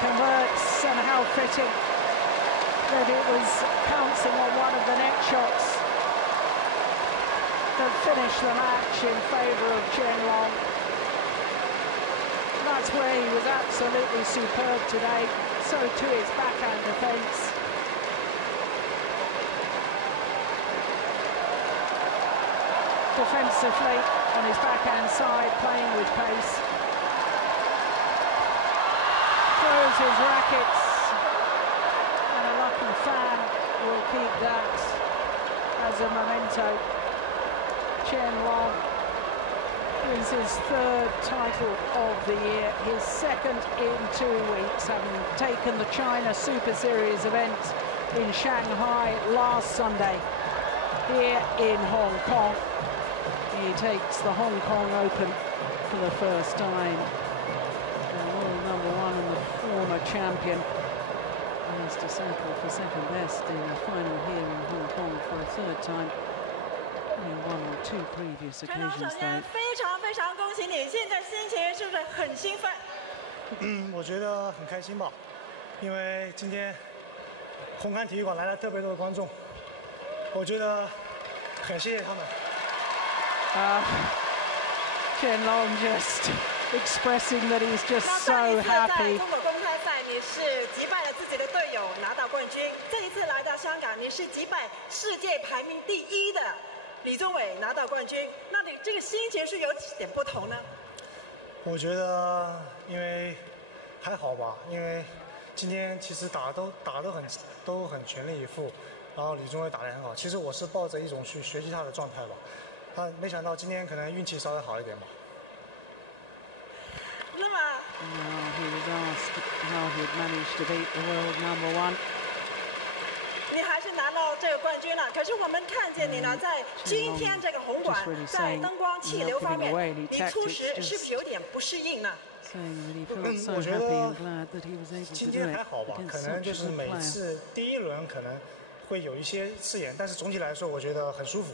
Converts, and how fitting that it was pouncing on one of the neck shots that finished the match in favour of Chen Long. That's where he was absolutely superb today, so too his backhand defence. Defensively on his backhand side, playing with pace. Throws his rackets, and a lucky fan will keep that as a memento. Chen Long wins his 3rd title of the year, his 2nd in 2 weeks, having taken the China Super Series event in Shanghai last Sunday. Here in Hong Kong, he takes the Hong Kong Open for the first time. #1 and the former champion has to settle for 2nd best in the final here in Hong Kong for a 3rd time. Only 1 or 2 previous occasions though. 非常非常恭喜你，现在心情是不是很兴奋？我觉得很开心吧，因为今天红磡体育馆来了特别多的观众，我觉得很谢谢他们。Chen Long just expressing that he's just so happy. 中国公开赛你是击败了自己的队友拿到冠军，这一次来到香港你是击败世界排名第1的李宗伟拿到冠军，那你这个心情是有点不同呢？我觉得因为还好吧，因为今天其实都很全力以赴，然后李宗伟打得很好。其实我是抱着一种去学习他的状态吧，但没想到今天可能运气稍微好一点吧。 He was asked how he'd managed to beat the world #1. 你还是拿到这个冠军了，可是我们看见你呢，在今天这个红馆，在灯光气流方面，你初时是不是有点不适应呢？我觉得今天还好吧，可能就是每次第1轮可能会有一些刺眼，但是总体来说我觉得很舒服，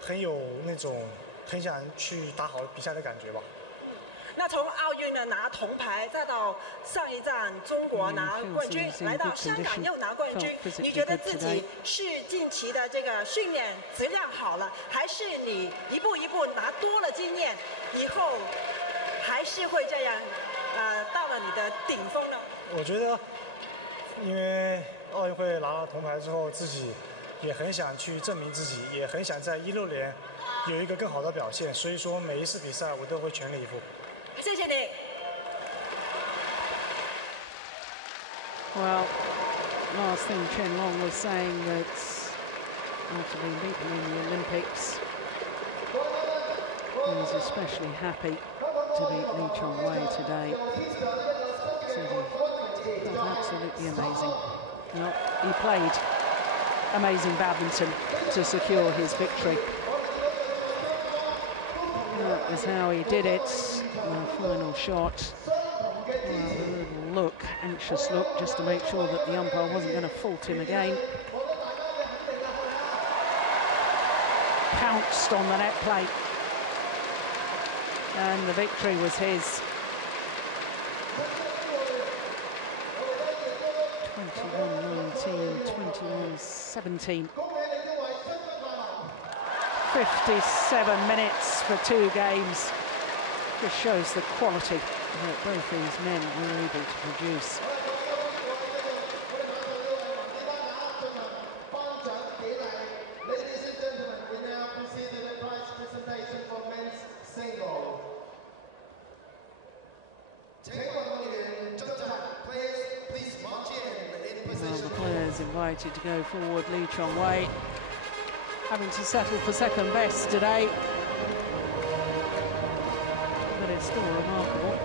很有那种很想去打好比赛的感觉吧。 那从奥运呢拿铜牌，再到上一站中国拿冠军，来到香港又拿冠军，你觉得自己是近期的这个训练质量好了，还是你一步一步拿多了经验，以后还是会这样，到了你的顶峰呢？我觉得，因为奥运会拿了铜牌之后，自己也很想去证明自己，也很想在16年有一个更好的表现，所以说每一次比赛我都会全力以赴。 谢谢你。 Well, last thing Chen Long was saying that after being beaten in the Olympics, he was especially happy to beat Li Chongwei today. So he was absolutely amazing. Well, he played amazing badminton to secure his victory. That was how he did it. The final shot. Well, a little look, anxious look, just to make sure that the umpire wasn't going to fault him again. Pounced on the net plate. And the victory was his. 21-19, 21-17. 57 minutes for 2 games. Just shows the quality that both these men were able to produce. Ladies and gentlemen, we now proceed to the prize presentation for men's single. Please march in position. The players invited to go forward. Lee Chong-wei having to settle for second best today, but it's still remarkable.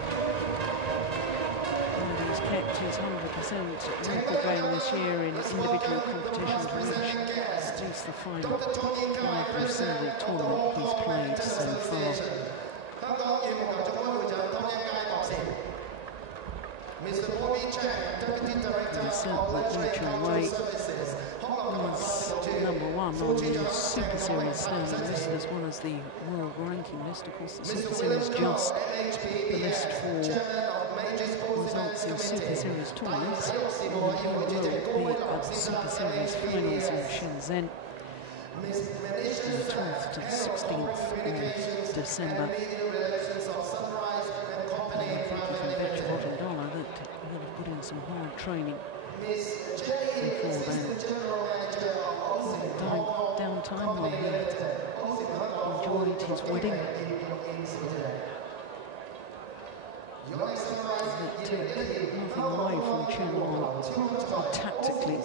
And he's kept his 100% local game this year in individual competition to reach at least the final of every single tournament he's played so far. Mr. Chen, Deputy Director of Lee Chong-wei is #1 on the Super Series standing list, as well as the world ranking list. Of course, the Super Series just the list for results in Super Series tournaments. He will be at the Super Series Finals in Shenzhen on the 12th to the 16th of December. Put in some hard training before then. Downtime while he enjoyed his wedding. That took nothing away from Chen. Tactically, he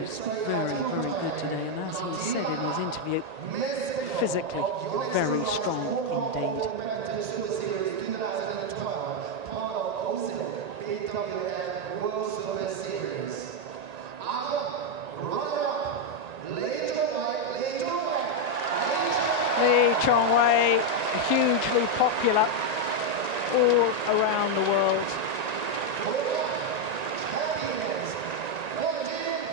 was very, very good today, and as he said in his interview, physically very strong indeed. BWF World Superseries. Lee Chong-wei, hugely popular all around the world.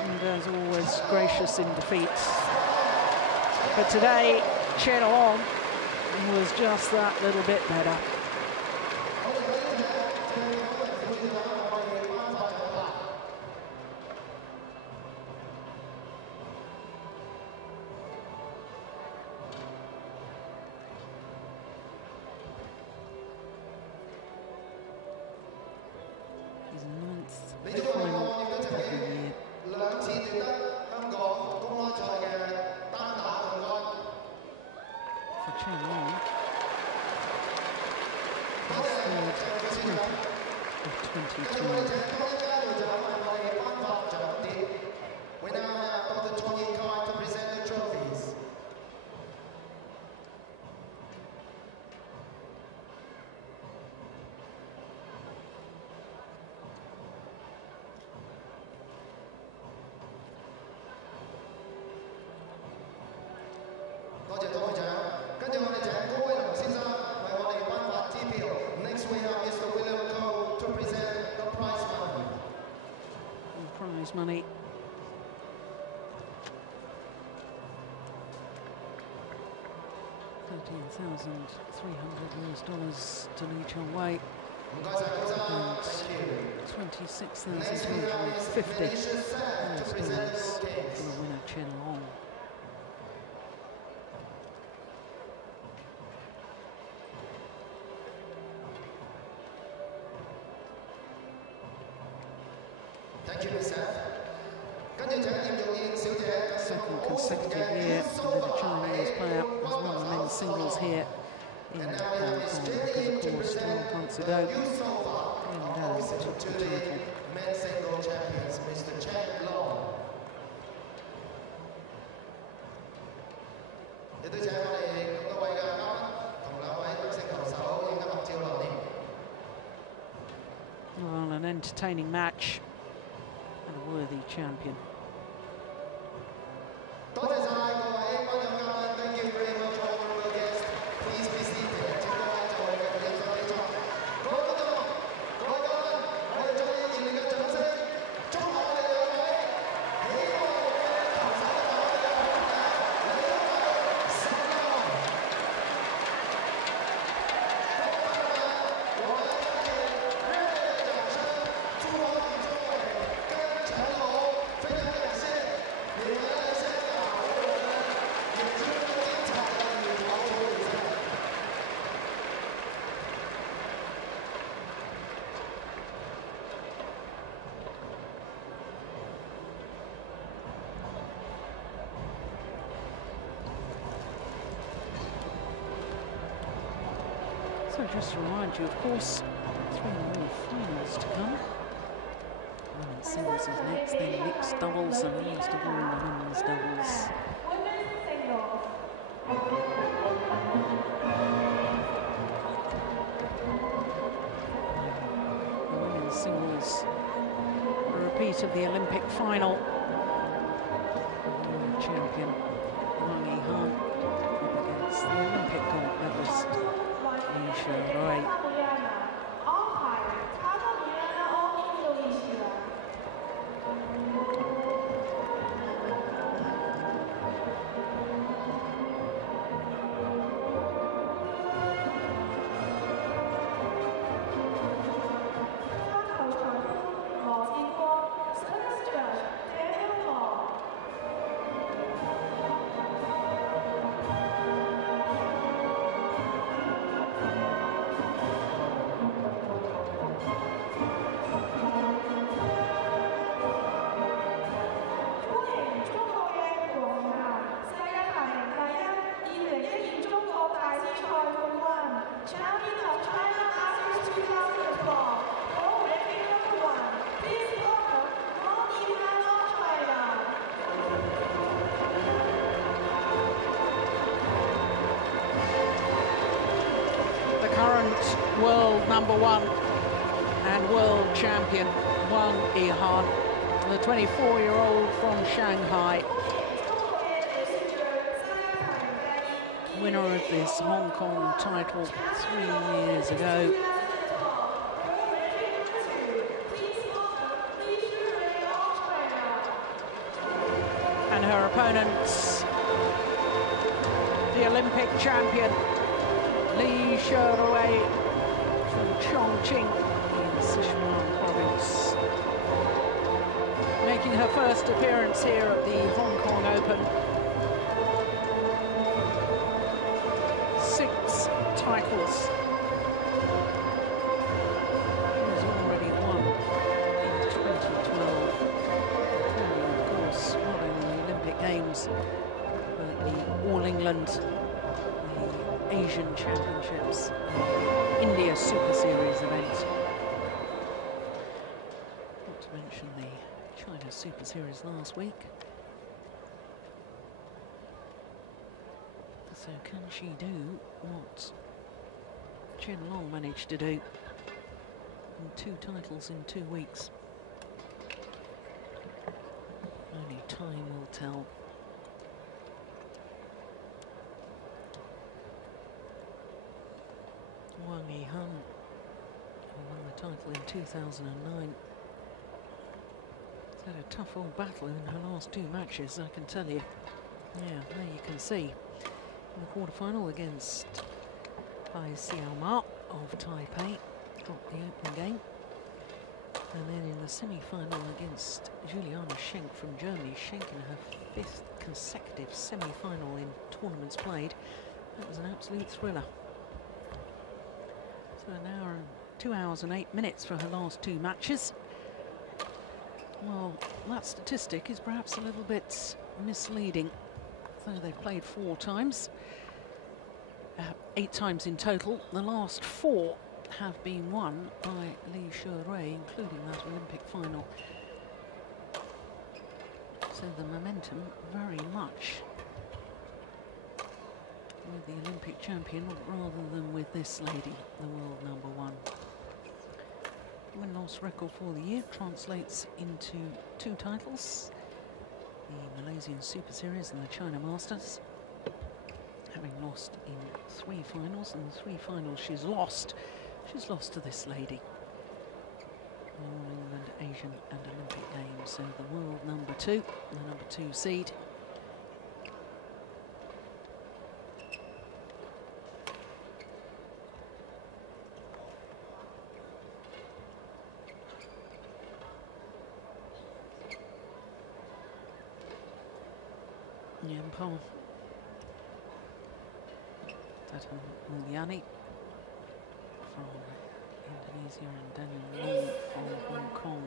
And as always, gracious in defeats. But today, Chen was just that little bit better. Next we have Mr. William Cole to present the prize money. Prize money. $13,300 to Lee Chong-wei and $26,250 for the winner Chen Long. Thank you, Ms. Second consecutive year that a Chinese player has won the men's singles here in Hong Kong, because of course 12 months ago Kien took the title. Men's singles champions, Mr. Chen Long. Well, an entertaining match and a worthy champion. Thank you very much, honorable guests. Please be seated. So just to remind you, of course, 3 more finals to come. Women's singles is next, then mixed doubles, and last of all, the women's doubles. The women's singles, a repeat of the Olympic final. World champion Wang Yihan against the Olympic gold medalist Xuerui. World #1 and world champion Wang Yihan, the 24-year-old from Shanghai, winner of this Hong Kong title 3 years ago. And her opponents, the Olympic champion Xuerui from Qing in Sichuan province, making her first appearance here at the Hong Kong Open. 6 titles. She has already won in 2012. And of course, not only the Olympic Games, but the All England, the Asian Championships, India Superseries event. Not to mention the China Superseries last week. So can she do what Chen Long managed to do in 2 titles in 2 weeks? Only time will tell. Wang Yihan, who won the title in 2009, has had a tough old battle in her last 2 matches, I can tell you. Yeah, there you can see. In the quarterfinal against Xiaoli of Taipei, dropped the opening game. And then in the semi-final against Juliana Schenk from Germany, Schenk in her 5th consecutive semi-final in tournaments played. That was an absolute thriller. So an hour and 2 hours and 8 minutes for her last 2 matches. Well, that statistic is perhaps a little bit misleading. So they've played 4 times, 8 times in total. The last 4 have been won by Xuerui, including that Olympic final. So the momentum very much with the Olympic champion rather than with this lady, the world #1. Win-loss record for the year translates into 2 titles, the Malaysian Superseries and the China Masters, having lost in 3 finals, and the 3 finals she's lost to this lady. The All England, Asian and Olympic Games. So the world #2, the #2 seed. Paul Tatan Mulyani from Indonesia and Daniel Wang from Hong Kong.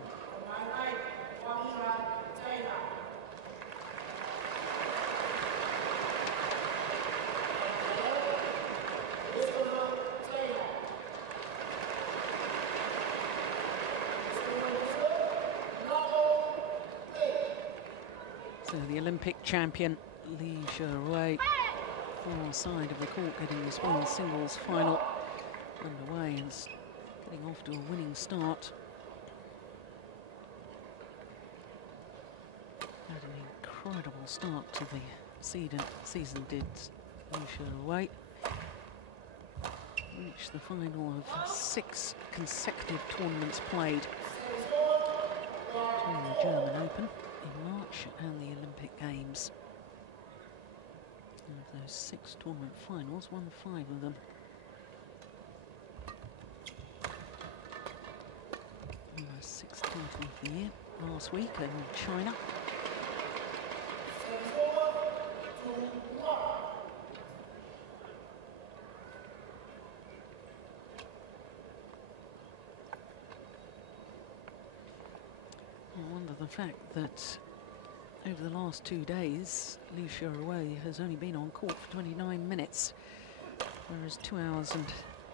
Olympic champion Li Xuerui, far side of the court, getting this women's singles final underway and getting off to a winning start. Had an incredible start to the season did Li Xuerui. Reached the final of 6 consecutive tournaments played between the German Open in March and the Olympic Games. And of those 6 tournament finals, won 5 of them. And the 6th title of the year last week in China. I wonder the fact that over the last 2 days, Li Xuerui has only been on court for 29 minutes, whereas 2 hours and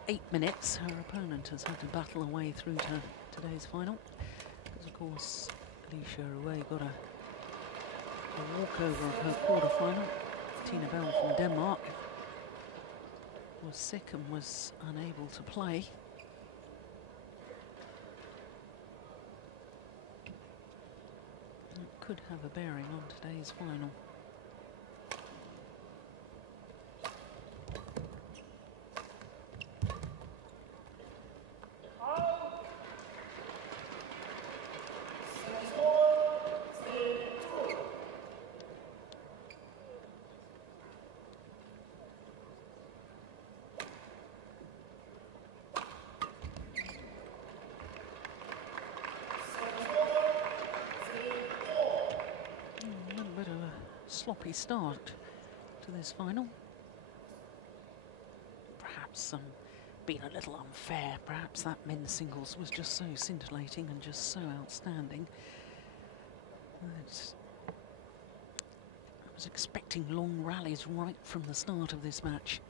8 minutes her opponent has had to battle her way through to today's final. Because of course, Li Xuerui got a walkover of her quarter-final. Tina Bell from Denmark was sick and was unable to play. It could have a bearing on today's final. Sloppy start to this final. Perhaps been a little unfair. Perhaps that men's singles was just so scintillating and just so outstanding that I was expecting long rallies right from the start of this match.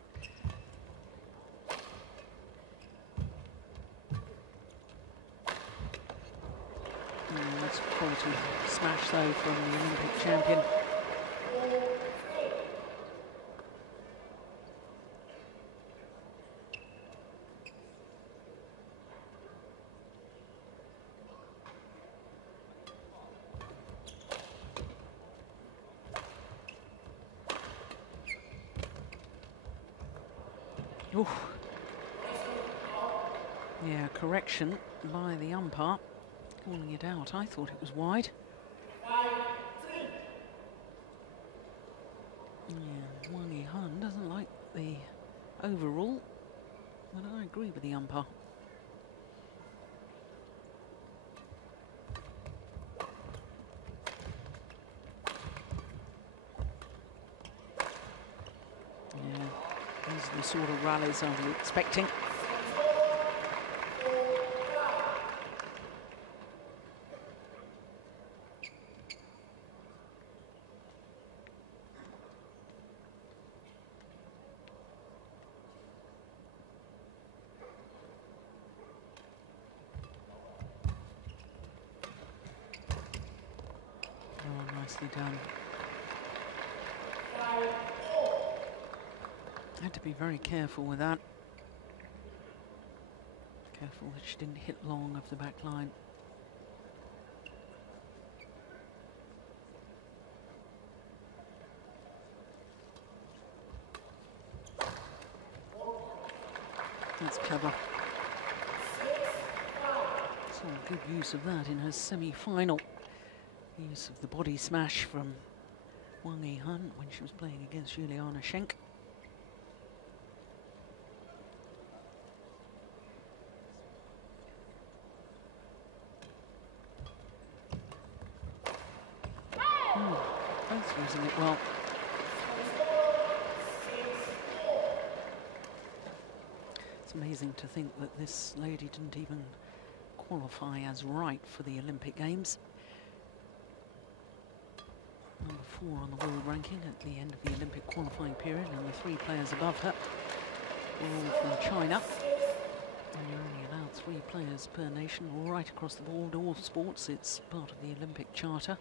That's a quality smash though from the Olympic champion. Oof. Yeah, correction by the umpire, calling it out. I thought it was wide. Yeah, Wang Yihan doesn't like the overrule, but I agree with the umpire. These are the sort of rallies I was expecting. Oh, nicely done. Had to be very careful with that. Careful that she didn't hit long of the back line. That's clever. Saw good use of that in her semi-final. Use of the body smash from Wang Yihan when she was playing against Juliana Schenk. Both using it well. It's amazing to think that this lady didn't even qualify as right for the Olympic Games. Number 4 on the world ranking at the end of the Olympic qualifying period, and the 3 players above her were all from China. And you're only allowed 3 players per nation, right across the board, all sports. It's part of the Olympic Charter.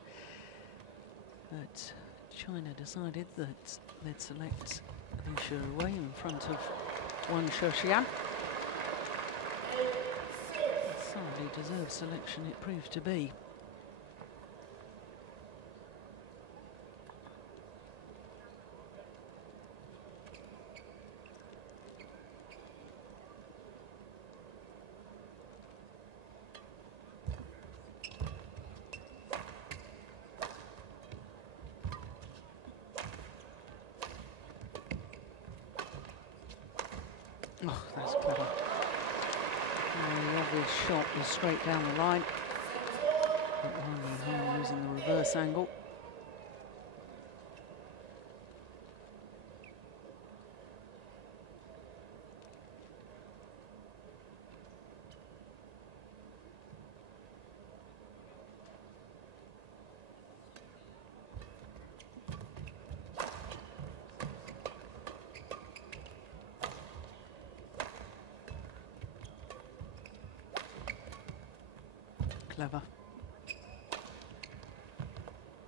But China decided that they'd select Xuerui in front of Wang Xiaoli. Thoroughly deserved selection it proved to be. Oh, that's clever. The obvious shot was straight down the line. But Yihan using the reverse angle. Clever.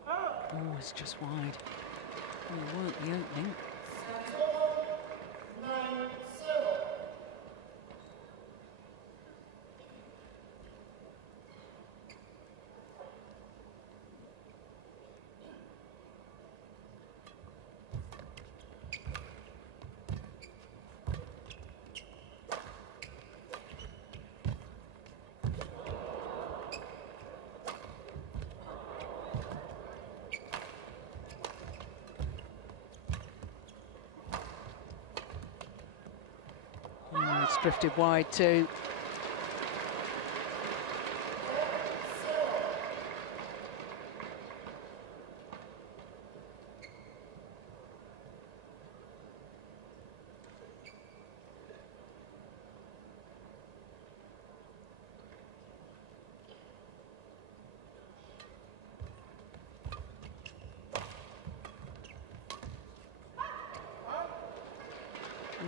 Oh, it's just wide. Will work the opening. It's drifted wide too.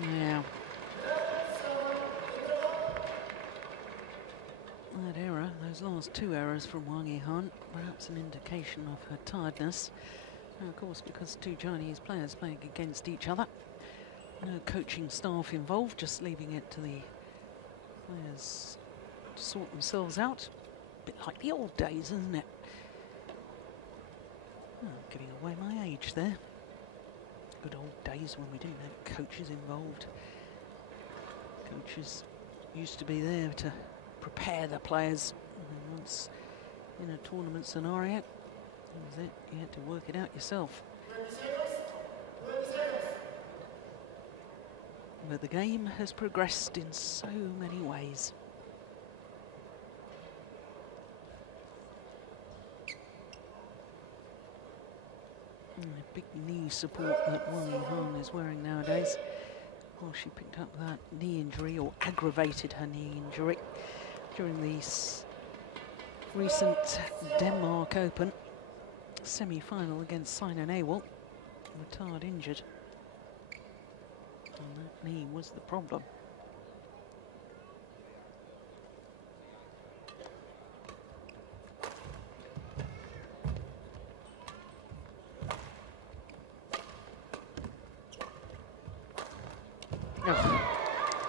Yeah. That error, those last two errors from Wang Yihan, perhaps an indication of her tiredness. And of course, because two Chinese players playing against each other, no coaching staff involved, just leaving it to the players to sort themselves out. A bit like the old days, isn't it? Oh, giving away my age there. Good old days when we didn't have coaches involved. Coaches used to be there to prepare the players. And once in a tournament scenario, that was it. You had to work it out yourself. But the game has progressed in so many ways. Big knee support that Wang Yihan is wearing nowadays. Well, she picked up that knee injury, or aggravated her knee injury, during the recent Denmark Open semi-final against Sina Nehwal. Retired injured. And that knee was the problem.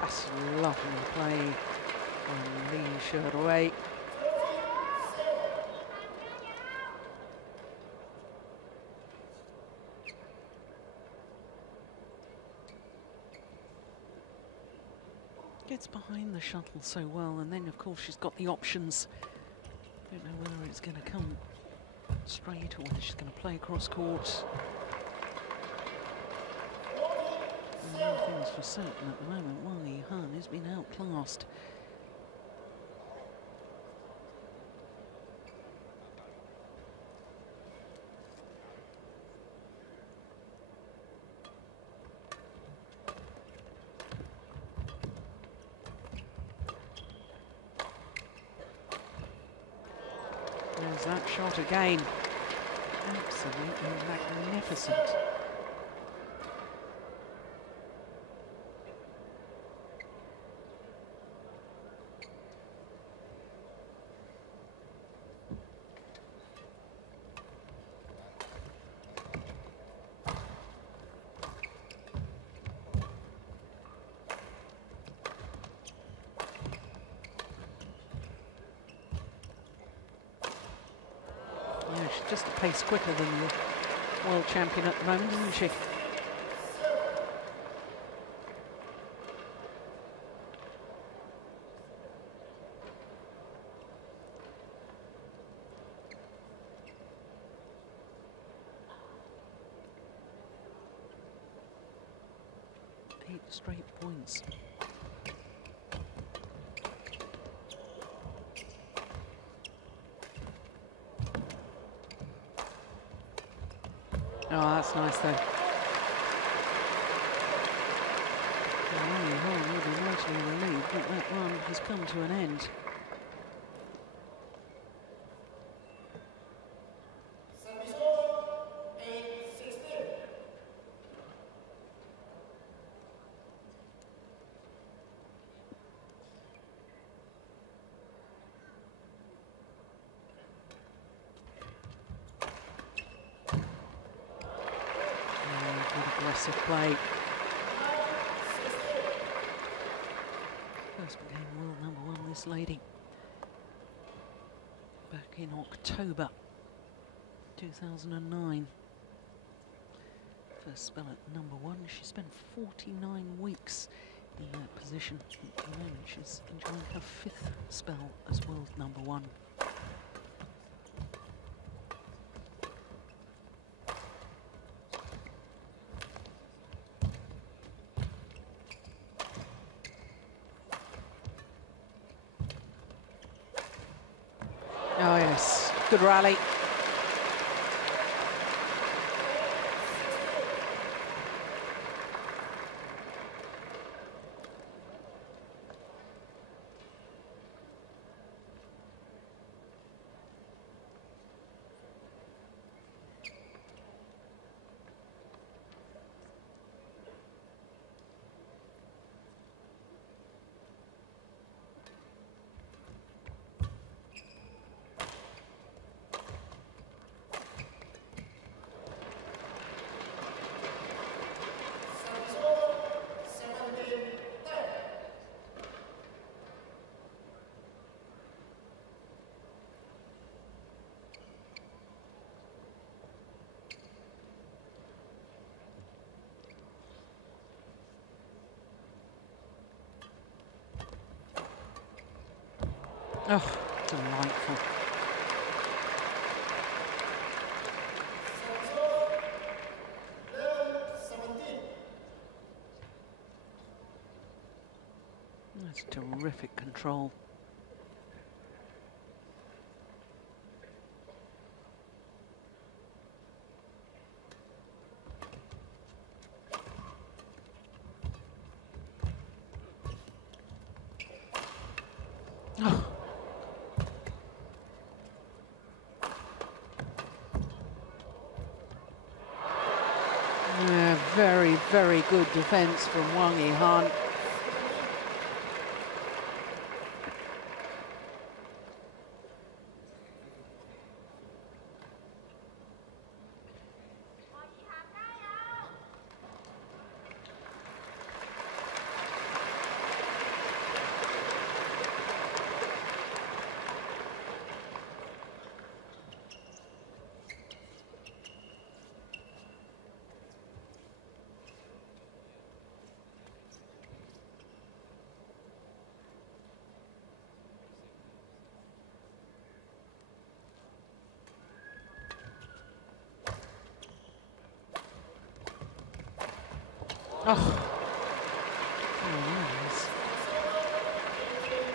That's lovely play from Xuerui. Gets behind the shuttle so well, and then of course she's got the options. Don't know whether it's going to come straight or whether she's going to play cross court. One thing's for certain at the moment, Wang Yihan has been outclassed. There's that shot again. Absolutely magnificent. just a pace quicker than the world champion at the moment, isn't she? Straight points. Oh, that's nice though. Wang will be nicely relieved that that one has come to an end. Play. First became world #1, this lady, back in October 2009. First spell at #1. She spent 49 weeks in that position. At the moment, she's enjoying her 5th spell as world #1. Oh yes, good rally. Oh, delightful. That's terrific control. Oh. Yeah, very, very good defense from Wang Yihan. Oh, nice.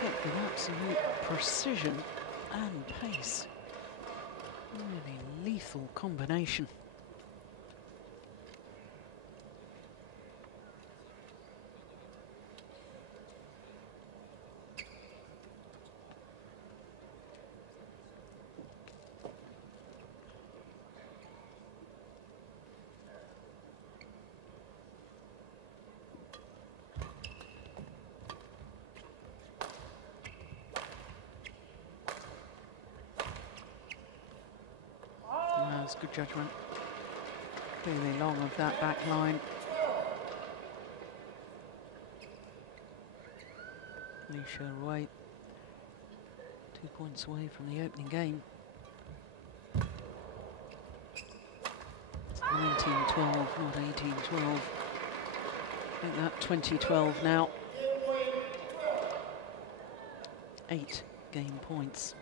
With absolute precision and pace. Really lethal combination. That's good judgment. Clearly long of that back line. Xuerui 2 points away from the opening game. 1912, not 1812. I think that 2012 now. 8 game points.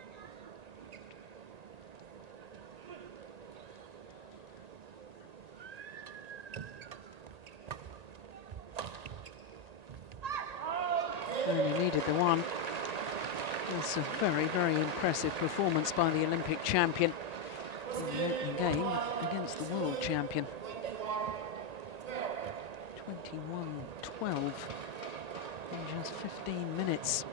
Only needed the one. It's a very, very impressive performance by the Olympic champion in the opening game against the world champion. 21-12 in just 15 minutes.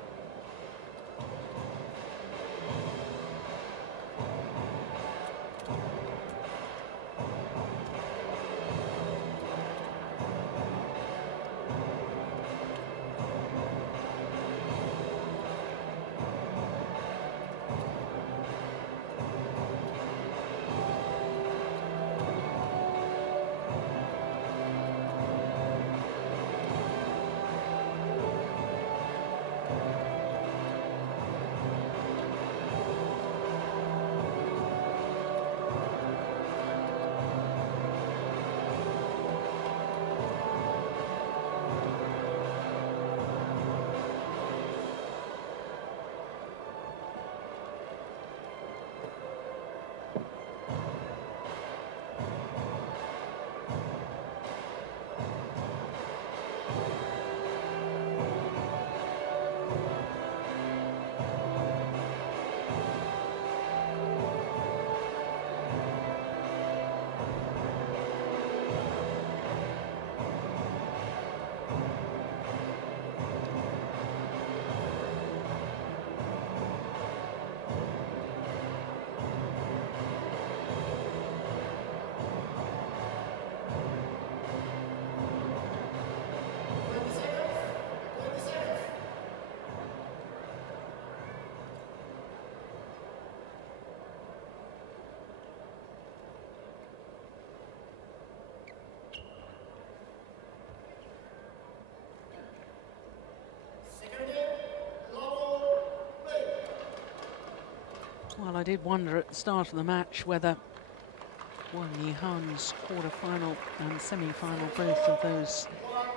Well, I did wonder at the start of the match whether Wang Yihan's quarter-final and semi-final, both of those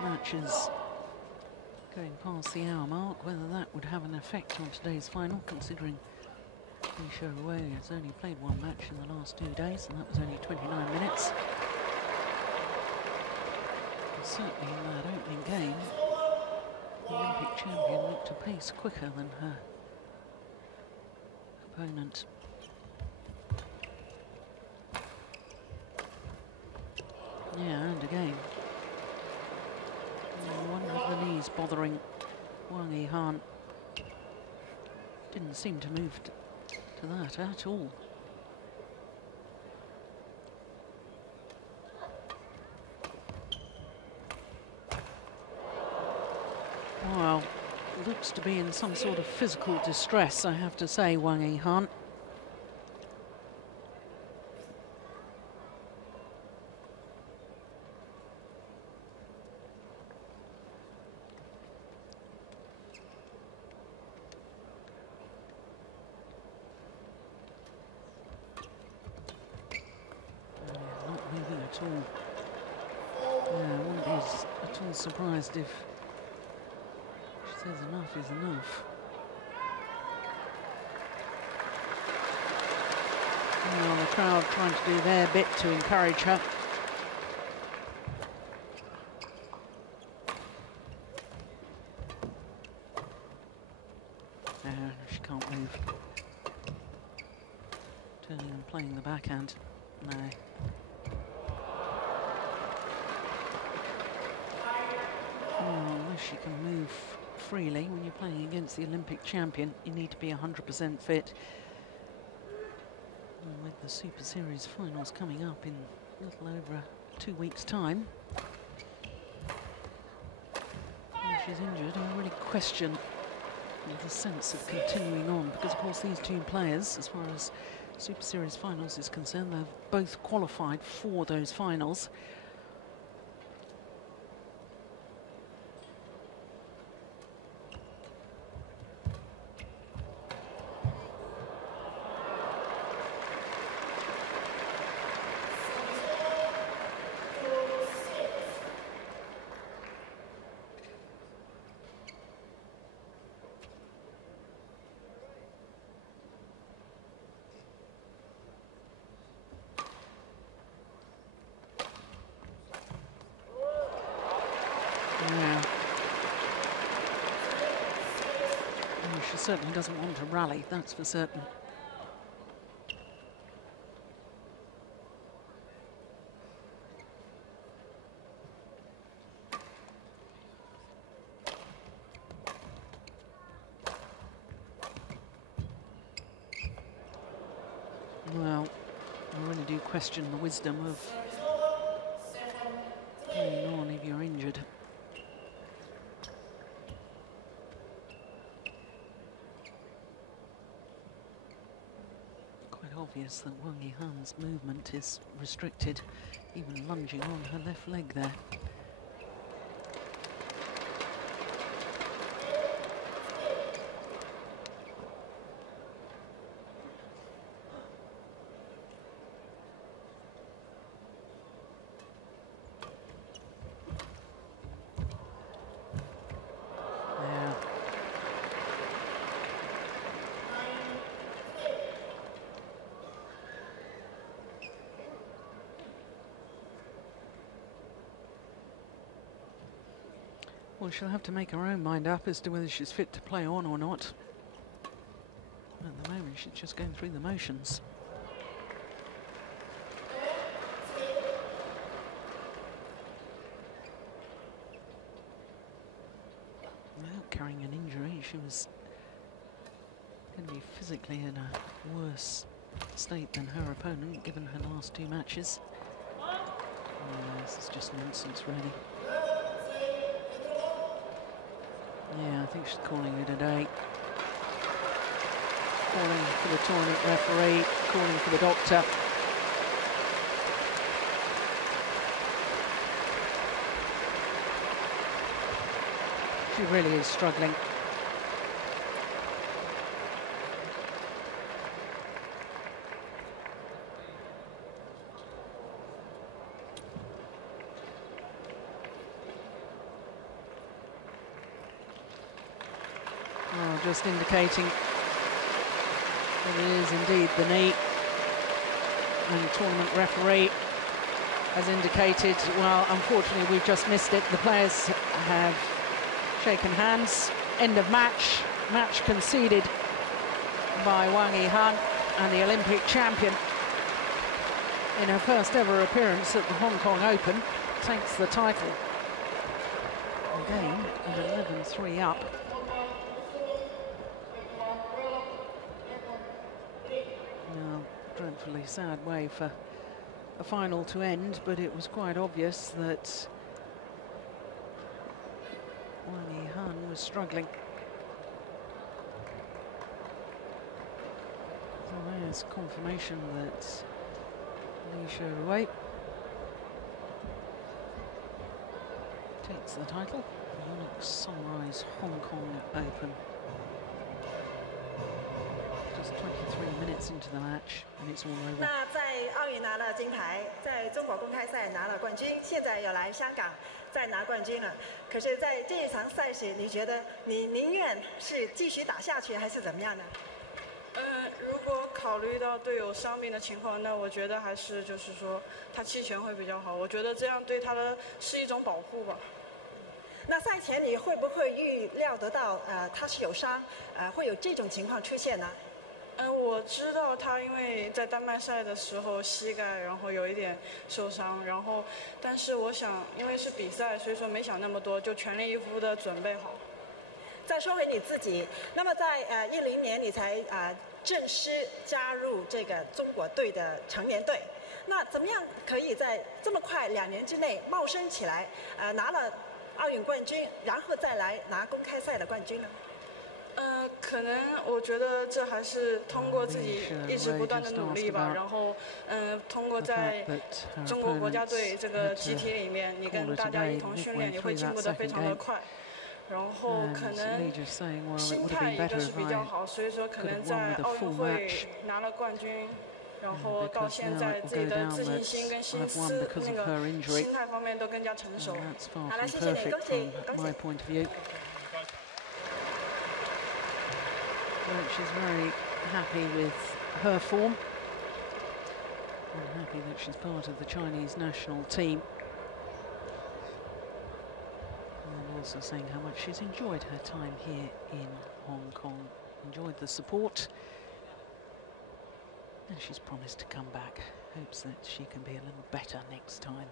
matches going past the hour mark, whether that would have an effect on today's final, considering Xuerui has only played one match in the last 2 days, and that was only 29 minutes. And certainly in that opening game, the Olympic champion looked a pace quicker than her opponent. Yeah, and again. I wonder if the knees bothering Wang Yihan. Didn't seem to move to that at all. Well, looks to be in some sort of physical distress, I have to say, Wang Yihan. Not moving at all. Yeah, I wouldn't be at all surprised if she says enough is enough. Well, the crowd trying to do their bit to encourage her. She can't move. Turning and playing the backhand. No. Oh, unless she can move freely when you're playing against the Olympic champion, you need to be 100% fit. And with the Super Series finals coming up in a little over 2 weeks' time, when she's injured, I really question the sense of continuing on, because of course these two players, as far as Super Series finals is concerned, they've both qualified for those finals. She certainly doesn't want to rally, that's for certain. Well, I really do question the wisdom of playing on if you're injured. Quite obvious that Wang Yihan's movement is restricted, even lunging on her left leg there. Well, she'll have to make her own mind up as to whether she's fit to play on or not. At the moment, she's just going through the motions. Without carrying an injury, she was going to be physically in a worse state than her opponent, given her last two matches. This is just nonsense, really. Yeah, I think she's calling it a day. Calling for the tournament referee, calling for the doctor. She really is struggling. Just indicating that it is indeed the knee, and the tournament referee has indicated, well, unfortunately we've just missed it. The players have shaken hands. End of match. Match conceded by Wang Yihan, and the Olympic champion in her first ever appearance at the Hong Kong Open takes the title again at 11-3 up. Dreadfully sad way for a final to end, but it was quite obvious that Wang Yihan was struggling. So there's confirmation that Xuerui takes the title. Yonex-Sunrise Hong Kong Open. Just 23 minutes into the match, and it's all over. 那在奥运拿了金牌，在中国公开赛拿了冠军，现在又来香港再拿冠军了。可是，在这一场赛事，你觉得你宁愿是继续打下去，还是怎么样呢？如果考虑到队友伤病的情况，那我觉得还是就是说他弃权会比较好。我觉得这样对他的是一种保护吧。那赛前你会不会预料得到，他是有伤，会有这种情况出现呢？ 我知道他因为在丹麦赛的时候膝盖然后有一点受伤，然后但是我想因为是比赛，所以说没想那么多，就全力以赴的准备好。再说回你自己，那么在10年你才正式加入这个中国队的成年队，那怎么样可以在这么快2年之内冒升起来，拿了奥运冠军，然后再来拿公开赛的冠军呢？ 可能我觉得这还是通过自己一直不断的努力吧，然后通过在中国国家队这个集体里面，你跟大家一同训练，你会进步得非常的快。然后可能心态一个是比较好，所以说可能在奥运会拿了冠军，然后到现在自己的自信心跟心思那个心态方面都更加成熟。好了，谢谢你，恭喜恭喜。 Well, she's very happy with her form. I'm happy that she's part of the Chinese national team. And also saying how much she's enjoyed her time here in Hong Kong, enjoyed the support, and she's promised to come back. Hopes that she can be a little better next time.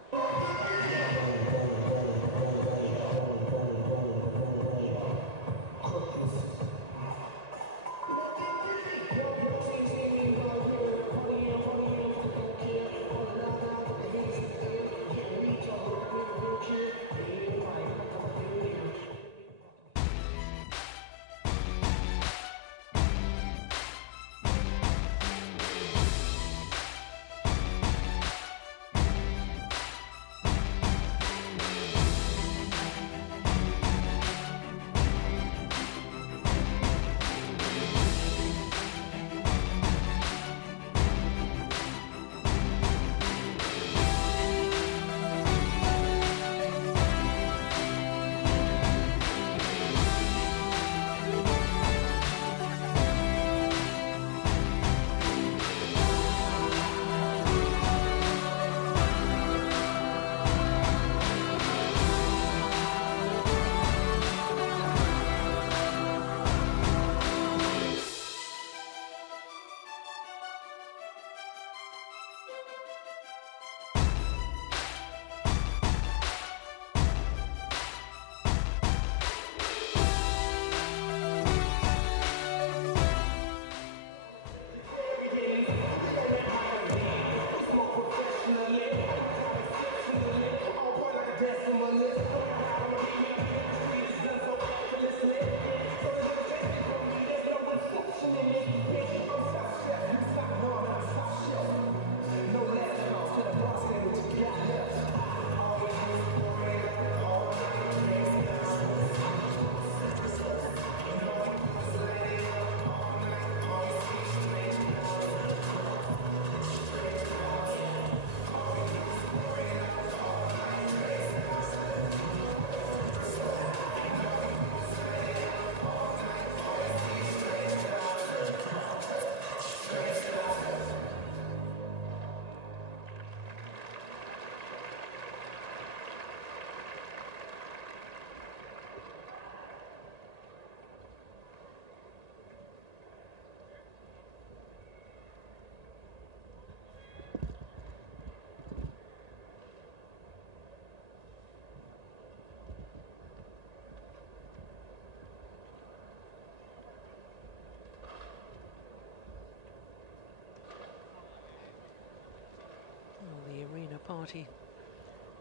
Party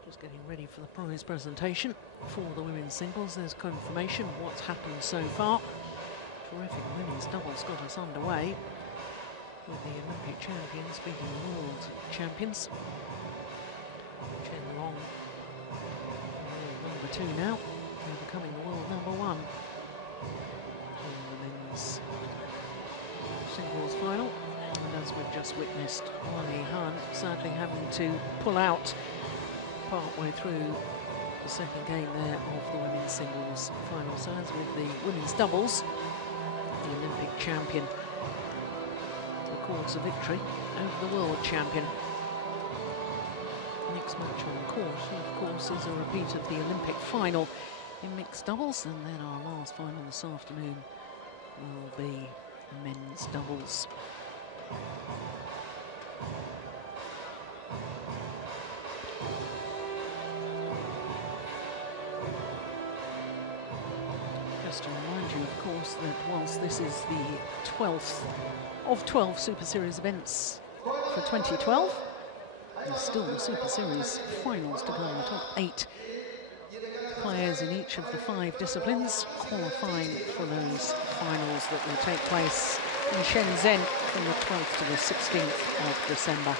just getting ready for the prize presentation for the women's singles. There's confirmation of what's happened so far. Terrific women's doubles got us underway with the Olympic champions beating the world champions. Chen Long, number 2 now, becoming the world number 1 in the men's singles final. And as we've just witnessed, Yihan sadly having to pull out partway through the second game there of the women's singles final. So as with the women's doubles, the Olympic champion records a victory over the world champion. Next match on the court, of course, is a repeat of the Olympic final in mixed doubles, and then our last final this afternoon will be men's doubles. Just to remind you, of course, that whilst this is the 12th of 12 Super Series events for 2012, there's still the Super Series finals to come. The top 8 players in each of the 5 disciplines qualifying for those finals that will take place in Shenzhen from the 12th to the 16th of December.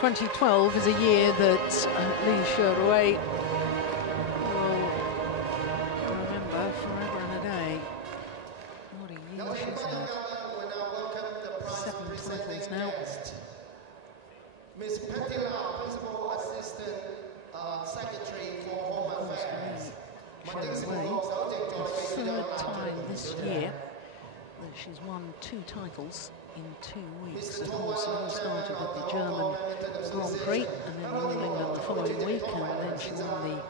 2012 is a year that Xuerui will remember forever and a day. What a year she's had. 7 titles now. Miss Petty Lau, Principal Assistant Secretary for Home Affairs. Xuerui, the 3rd time this year that she's won 2 titles in 2 weeks. Of course, it all started with the German Grand Prix and then All England the following week, and then she won the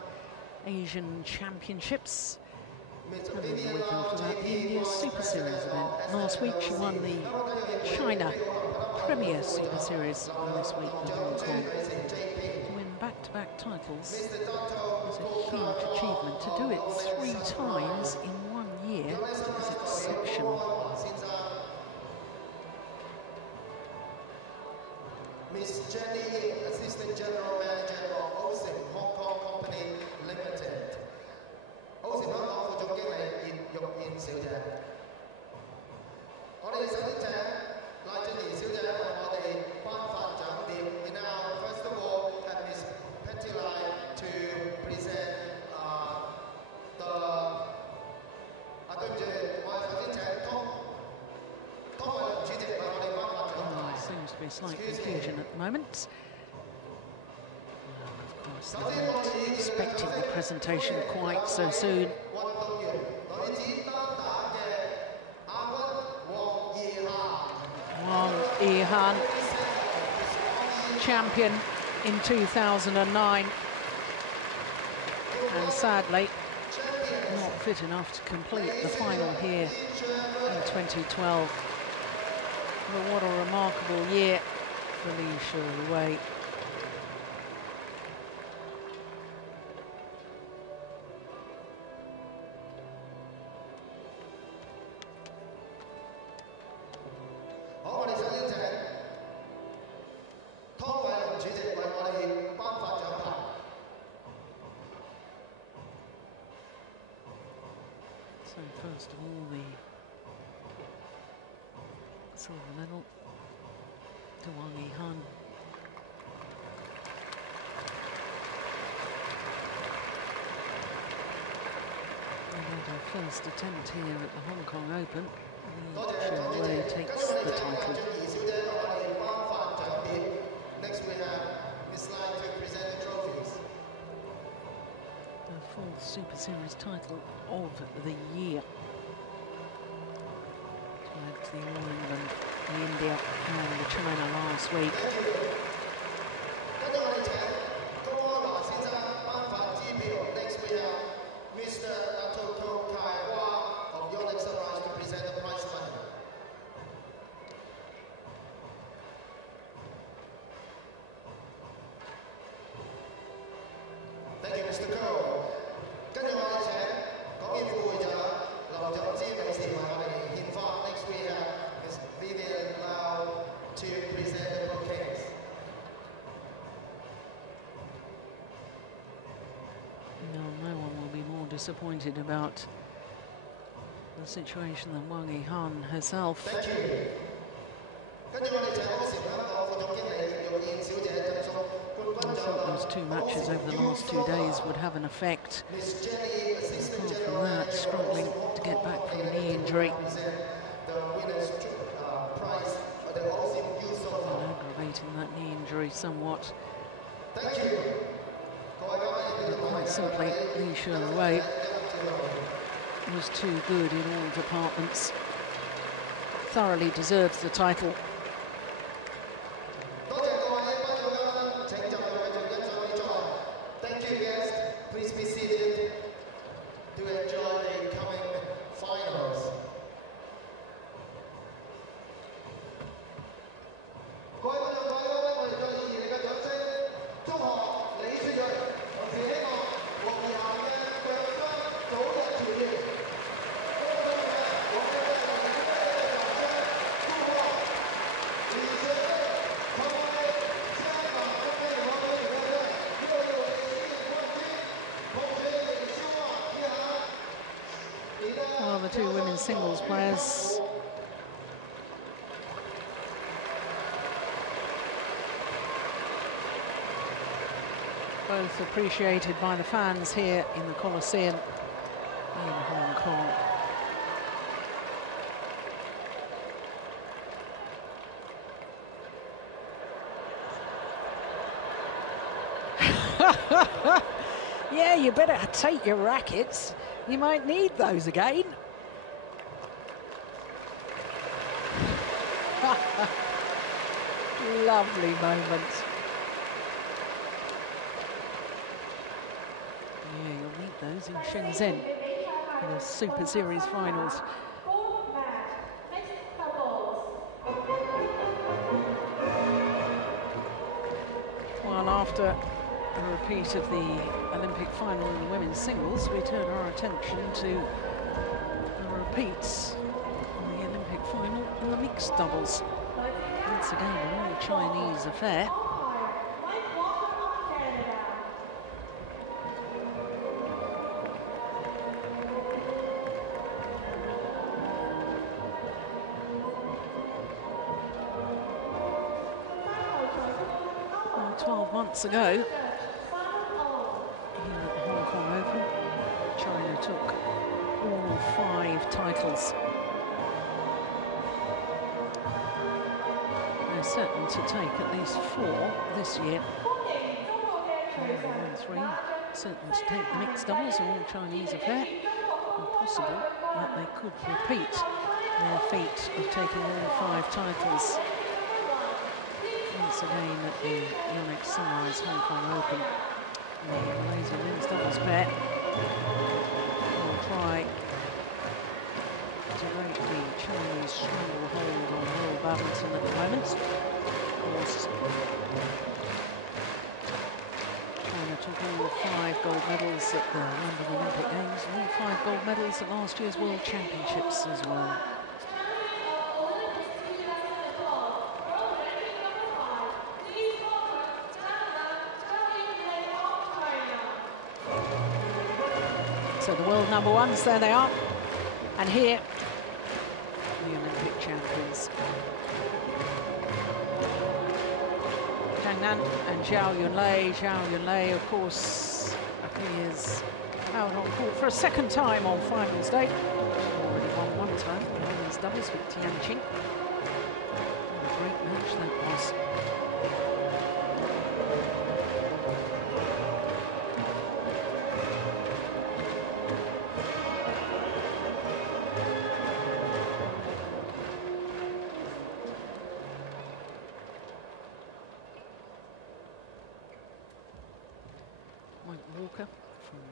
Asian Championships. And then the week after that, the India Super Series event. Last week she won the China Premier Super Series, and this week the Hong Kong. To win back-to-back titles is a huge achievement. To do it 3 times in 1 year is exceptional. Miss Jenny, Assistant General Manager of OSIM Hong Kong Company Limited. OSIM 香港副總經理葉玉燕小姐。我哋首先請賴俊儀小姐為我哋頒發獎點。We now first of all have Miss Petty Lai to present對唔住，我哋首先請湯偉龍主席為我哋頒發獎牌。Seems to be a slight confusion at the moment. Of course, they weren't expecting the presentation quite so soon. Wang Yihan, champion in 2009, and sadly not fit enough to complete the final here in 2012. But what a remarkable year for Xuerui. So first of all, the silver medal to Wang Yihan. And her first attempt here at the Hong Kong Open, Xuerui takes the title. Next we have Miss Lai to present the trophies. The 4th Super Series title of the year. To the All England, the India and the China last week. Next we have Mr. of Yonex-Sunrise to present the prize money. Thank you, Mr. Ko. 跟住我哋請港協副會長劉總之女士為我哋獻花。Next we have Ms. Vivian Lau to present the bouquets. No one will be more disappointed about the situation than Wang Yihan herself. Thank you. 跟住我哋請OSIM香港副總經理葉玉燕小姐贈送冠軍 I 獎 thought 項。 those 2 matches over the last 2 days would have an effect. Miss Jenny, Assistant Apart General from that, Manager struggling of to get Hong back Kong from a Company knee injury. present the winner's prize for the OSIM Youth so far. Aggravating that knee injury somewhat. Thank you. Quite simply, Xuerui was too good in all departments. Thoroughly deserves the title. Thank you, guests. Please be seated to enjoy the coming finals. 各位觀眾、各位嘉賓，我哋再以熱烈嘅掌聲，祝賀李雪芮，同時希望黃怡涵嘅腳傷早日痊愈。我哋嘅掌聲，祝賀李雪芮成為香港中美羽毛球比赛6位新冠軍，同時亦希望怡涵。Well, the 2 women's singles players both appreciated by the fans here in the Coliseum in Hong Kong. Yeah, you better take your rackets. You might need those again. Lovely moment. Yeah, you'll need those in Shenzhen for the Super Series Finals. Well, after a repeat of the Olympic final in the women's singles, we turn our attention to the repeats of the Olympic final in the mixed doubles. Once again, an all-Chinese affair. Well, 12 months ago, here at the Hong Kong Open, China took all 5 titles. They're certain to take at least 4 this year. China won 3, certain to take the mixed doubles, an all-Chinese affair, and possible that they could repeat their feat of taking all 5 titles once again at the Yonex-Sunrise Hong Kong Open. The Malaysian men's doubles pair will try to break the Chinese stranglehold on world badminton at the moment. Of course, China took all 5 gold medals at the London Olympic Games and all 5 gold medals at last year's World Championships as well. So the world number ones, there they are. And here, the Olympic champions. Zhang and Zhao Yunlei. Zhao Yunlei, of course, appears out on court for a second time on finals day. Already won 1 time in women's doubles with Tian. What a great match that was. From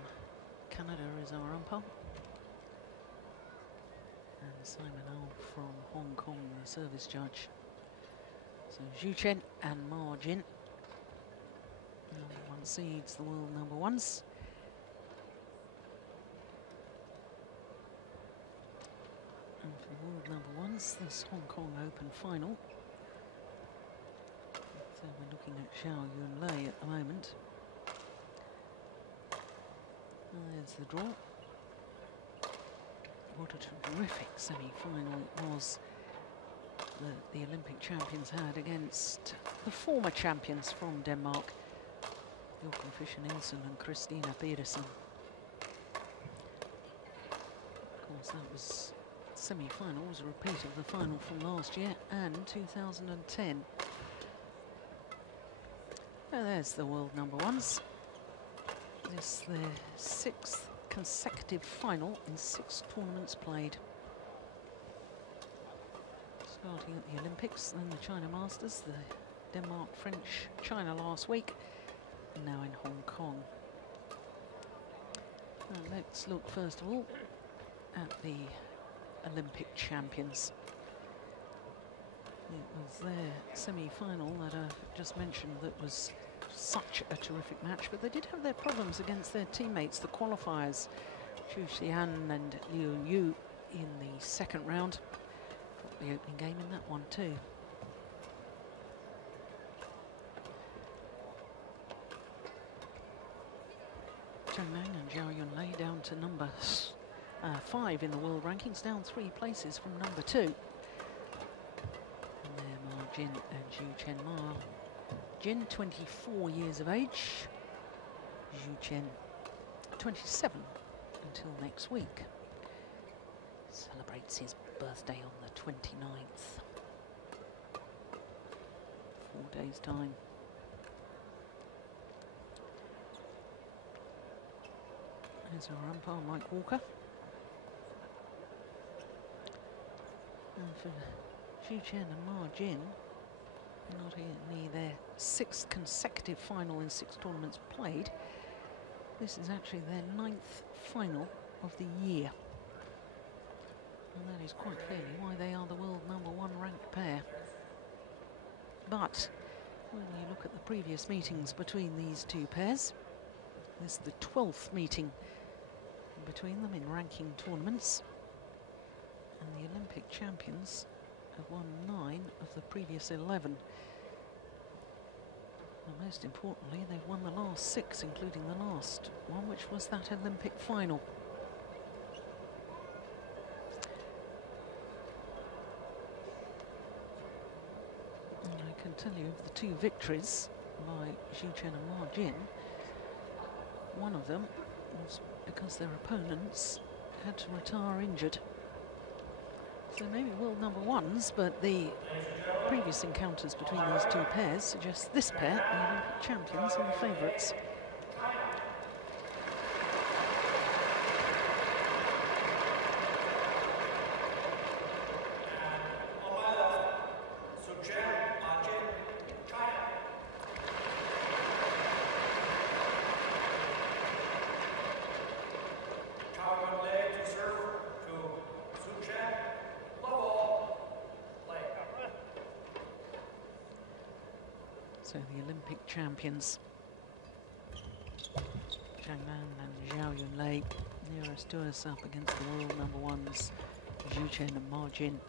Canada is our umpire, and Simon Au from Hong Kong, the service judge. So Zhu Chen and Ma Jin, number 1 seeds, the world number ones. And for the world number ones, this Hong Kong Open final. So we're looking at Zhao Yunlei at the moment. There's the draw. What a terrific semi-final it was that the Olympic champions had against the former champions from Denmark, Jochen Fischer-Nielsen and Christina Pedersen. Of course, that was semi-final, was a repeat of the final from last year and 2010. And there's the world number ones. This their 6th consecutive final in 6 tournaments played. Starting at the Olympics, then the China Masters, the Denmark, French, China last week, and now in Hong Kong. Now let's look first of all at the Olympic champions. It was their semi-final that I've just mentioned that was such a terrific match, but they did have their problems against their teammates, the qualifiers, Tian and Liu Yu in the 2nd round. Got the opening game in that one too. Zhang and Zhao Yunlei down to number 5 in the world rankings, down 3 places from number 2. And there Ma Jin and Zhu Chen Ma. Jin, 24 years of age, Chen, 27 until next week. Celebrates his birthday on the 29th. 4 days' time. There's our umpire, Mike Walker. And for Chen and Ma Jin, not only their 6th consecutive final in 6 tournaments played, this is actually their 9th final of the year. And that is quite clearly why they are the world #1 ranked pair. But when you look at the previous meetings between these two pairs, this is the 12th meeting between them in ranking tournaments. And the Olympic champions have won 9 of the previous 11. And most importantly, they've won the last 6, including the last one, which was that Olympic final. And I can tell you of the 2 victories by Chen and Ma Jin, one of them was because their opponents had to retire injured. So maybe world #1s, but the previous encounters between these 2 pairs suggest this pair, the Olympic champions, are the favourites. So the Olympic champions, Zhang and Zhao Yunlei, nearest to us, up against the world #1s, Chen and Ma Jin.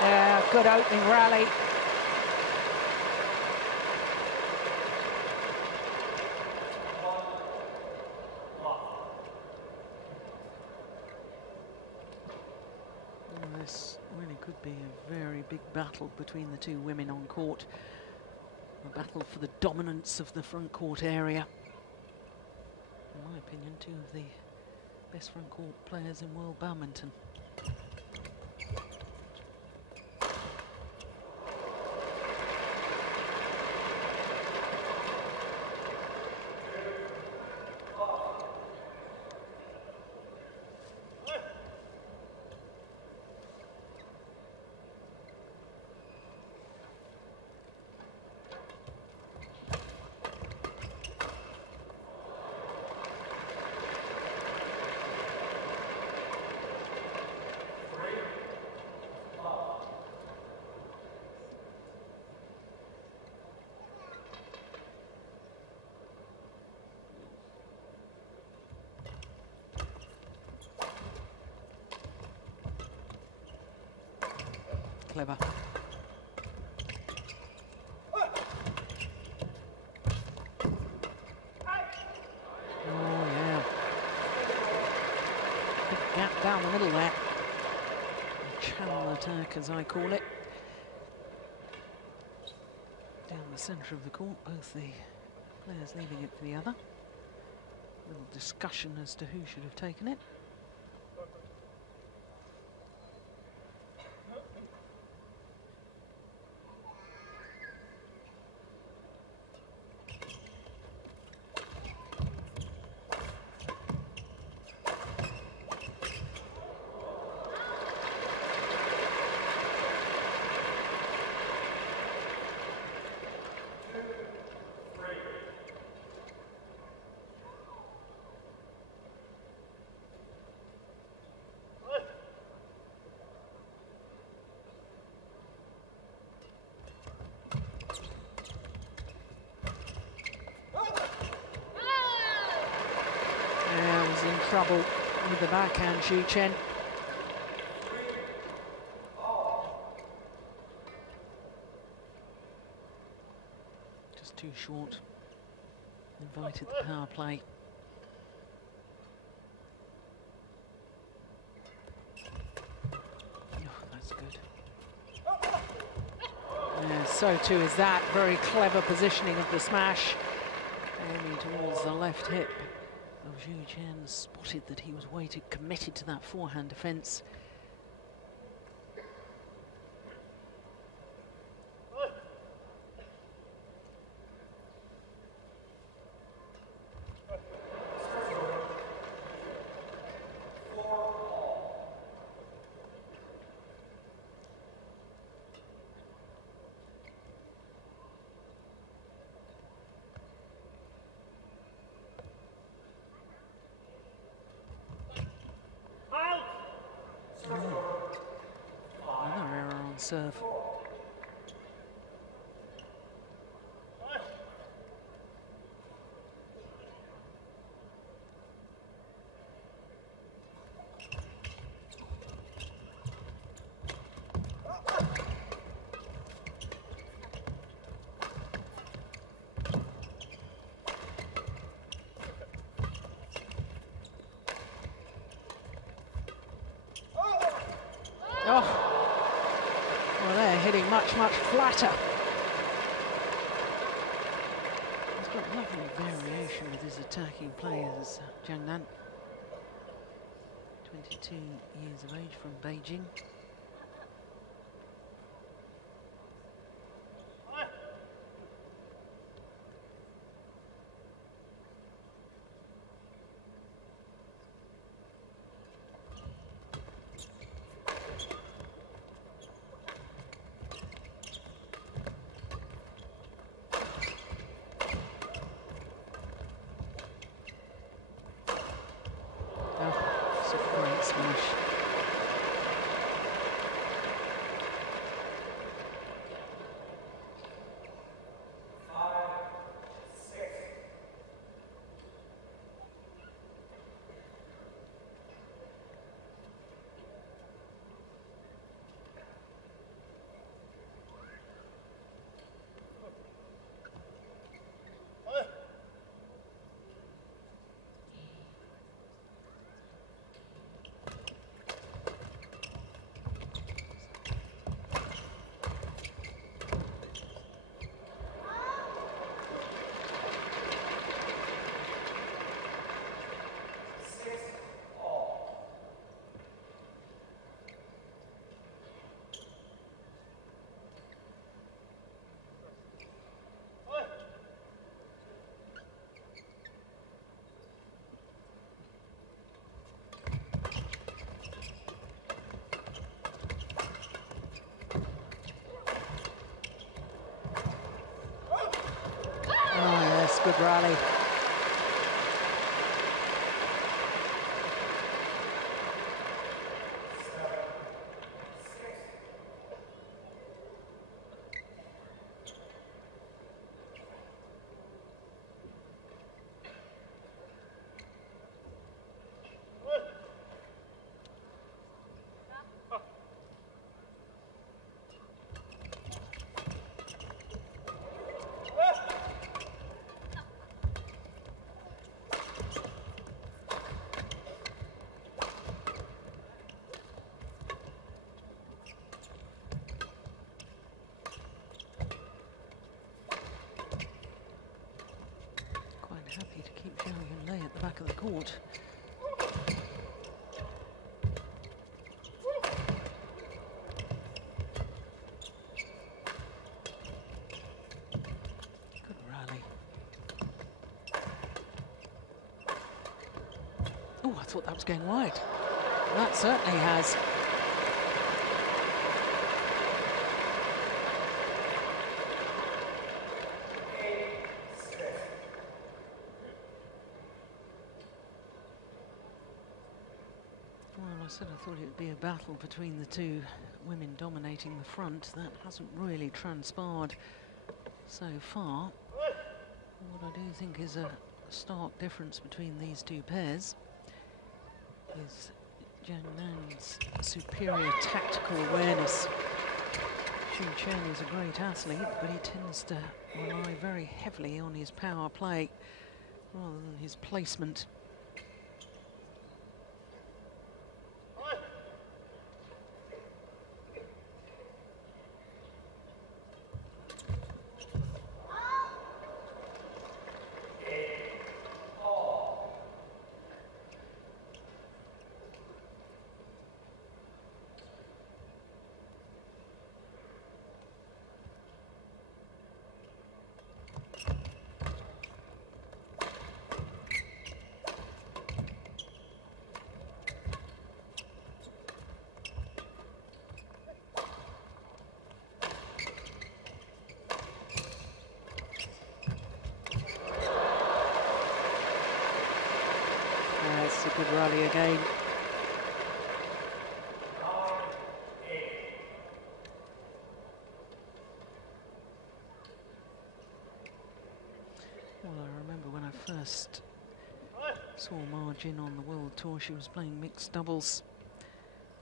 Yeah, good opening rally. This really could be a very big battle between the 2 women on court. A battle for the dominance of the front court area. In my opinion, 2 of the best front court players in world badminton. Clever. Oh, yeah. Big gap down the middle there. Channel attack, as I call it. Down the centre of the court, both the players leaving it for the other. A little discussion as to who should have taken it. In trouble with the backhand, Chen. Just too short. Invited the power play. so too is that. Very clever positioning of the smash. Aiming towards the left hip of Zhu Chen, spotted that he was weighted, committed to that forehand defence. Another error on serve. Oh, well, they're hitting much, much flatter. He's got lovely variation with his attacking players. Zhang, 22 years of age, from Beijing. Good rally. Happy to keep Zhao Yunlei at the back of the court. Good rally. Oh, I thought that was going wide. That certainly has. I said I thought it would be a battle between the two women dominating the front. That hasn't really transpired so far. What I do think is a stark difference between these two pairs is Zhang Nan's superior tactical awareness. Zhu Chen is a great athlete, but he tends to rely very heavily on his power play rather than his placement. rally again. Well, I remember when I first saw Ma Jin on the World Tour, she was playing mixed doubles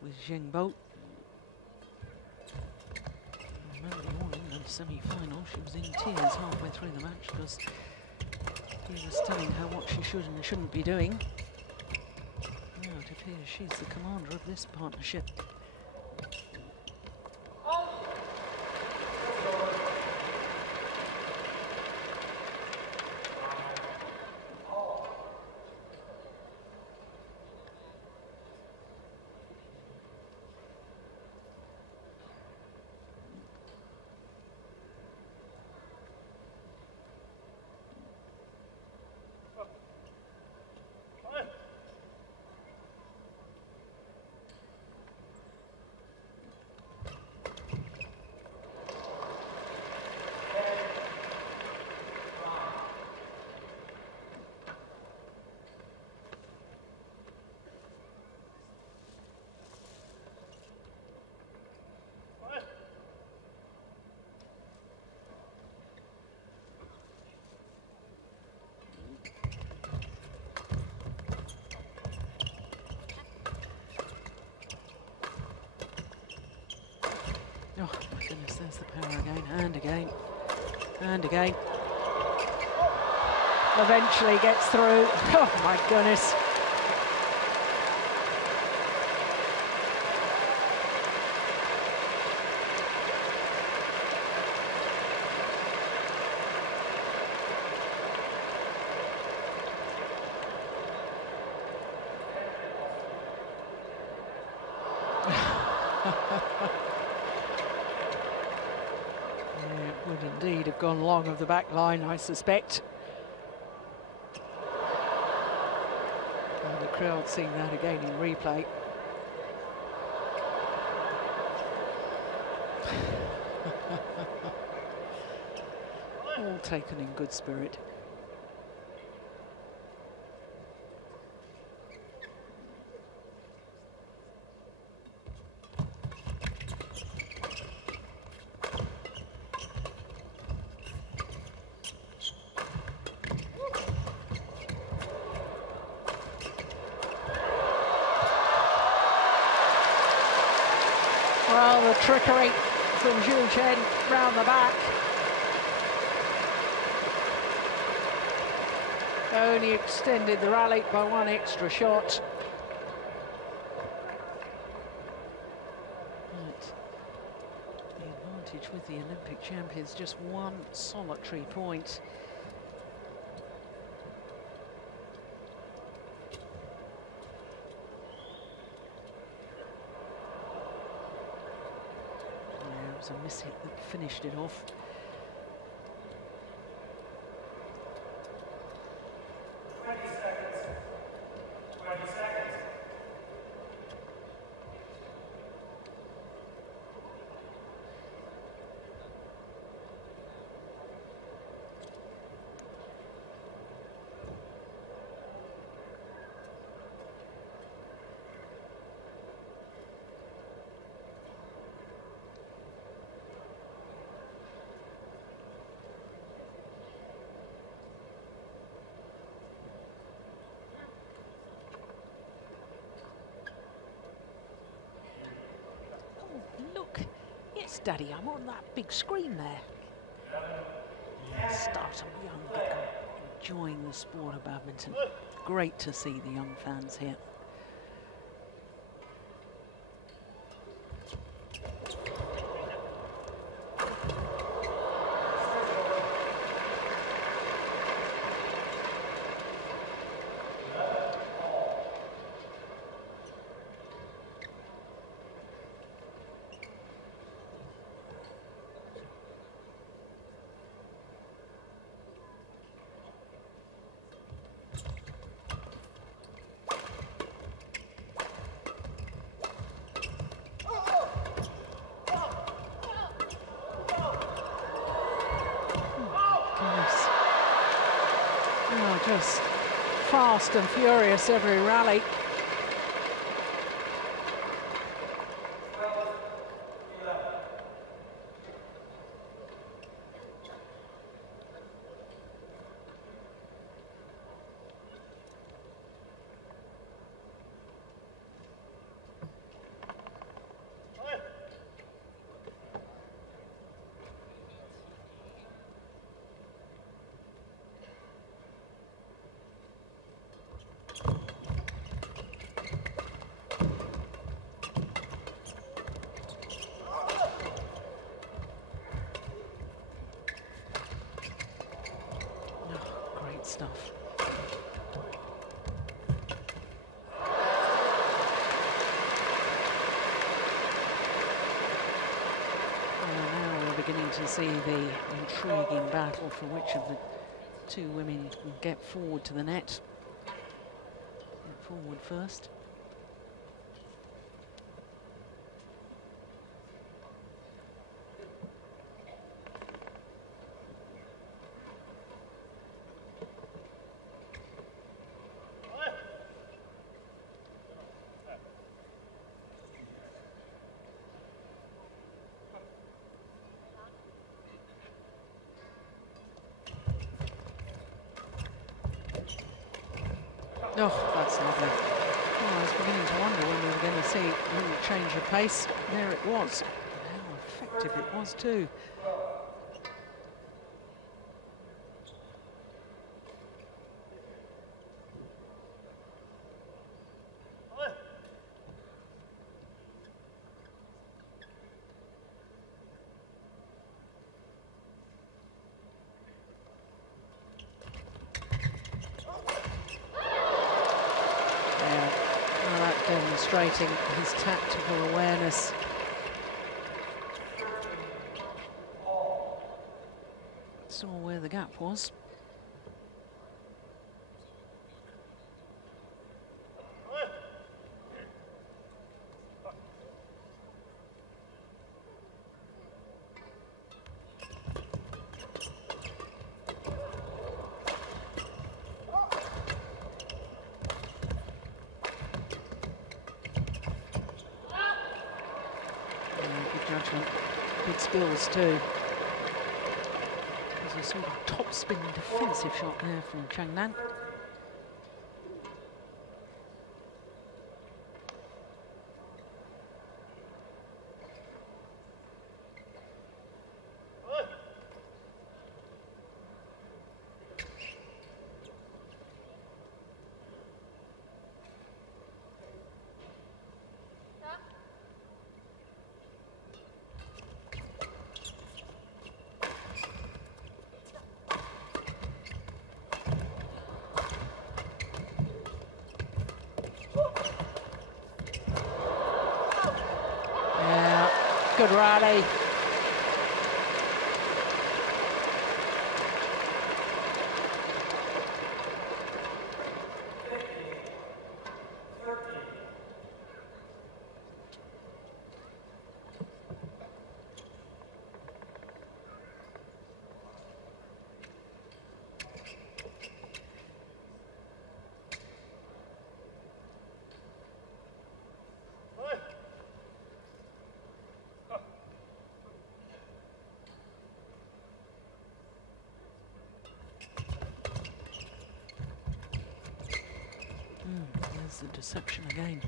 with Zheng Bo. I remember the all-England semi-final, she was in tears halfway through the match because he was telling her what she should and shouldn't be doing. Now it appears she's the commander of this partnership. Oh my goodness, there's the power again, and again, and again. Eventually gets through. Oh my goodness. Would indeed have gone long of the back line, I suspect. And the crowd seeing that again in replay. All taken in good spirit. Well, the trickery from Chen round the back. Only extended the rally by one extra shot. But the advantage with the Olympic champions, just one solitary point. A miss hit that finished it off. Yes, Daddy, I'm on that big screen there. Yes, start some young people enjoying the sport of badminton. Great to see the young fans here. Just fast and furious every rally. stuff. Now we're beginning to see the intriguing battle for which of the two women can get forward to the net. Get forward first. Oh, that's lovely. Oh, I was beginning to wonder when we were going to see a little change of pace. There it was. And how effective it was too. Demonstrating his tactical awareness. Saw where the gap was. Good skills too. There's a sort of top spin defensive shot there from Changnan. Good rally. There's the deception again.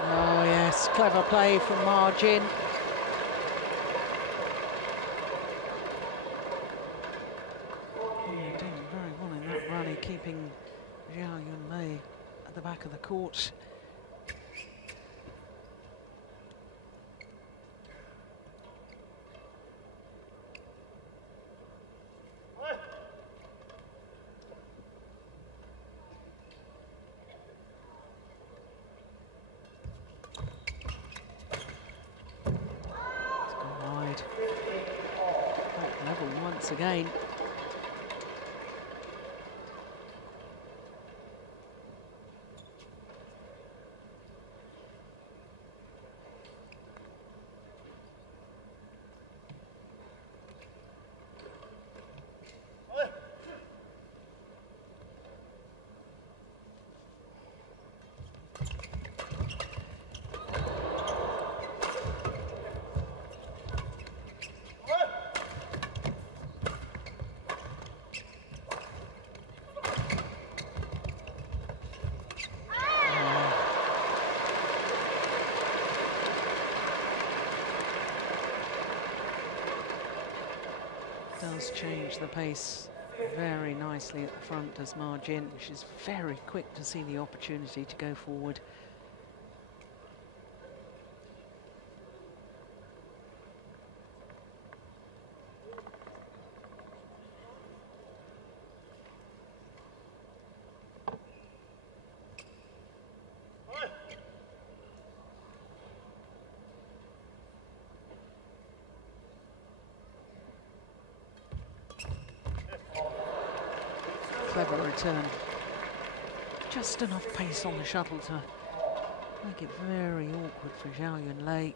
Oh yes, clever play from Margin. Yeah, doing very well in that rally, keeping Zhao Yunlei at the back of the court. Once again. Does change the pace very nicely at the front does Ma Jin. She's very quick to see the opportunity to go forward. Clever return. Just enough pace on the shuttle to make it very awkward for Zhao Yunlei.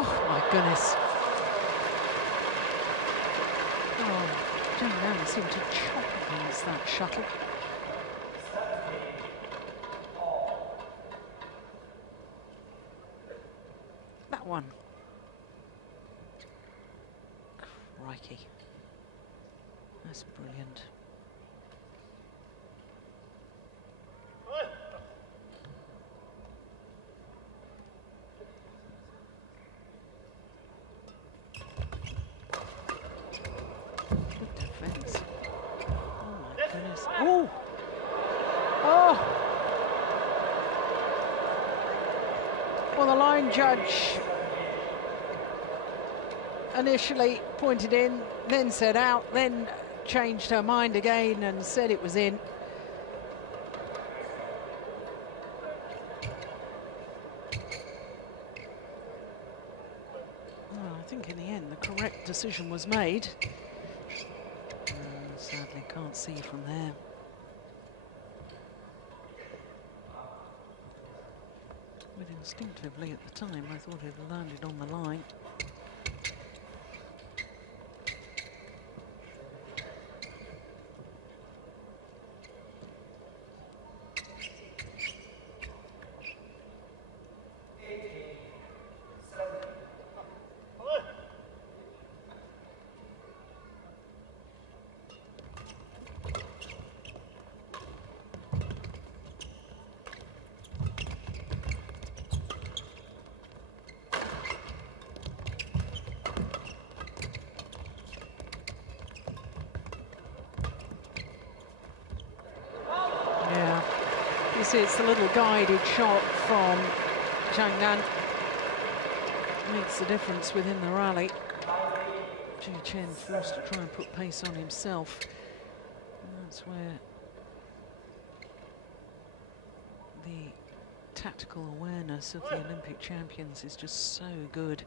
Oh my goodness. Oh, Zhang seemed to chop against that shuttle. That one. Crikey. That's brilliant. Oh! Oh! Well, the line judge initially pointed in, then said out, then changed her mind again and said it was in. Well, I think in the end the correct decision was made. Sadly can't see from there. But instinctively at the time I thought it landed on the line. See, it's the little guided shot from Chang. Makes the difference within the rally. Chen forced to try and put pace on himself. And that's where the tactical awareness of the Olympic champions is just so good.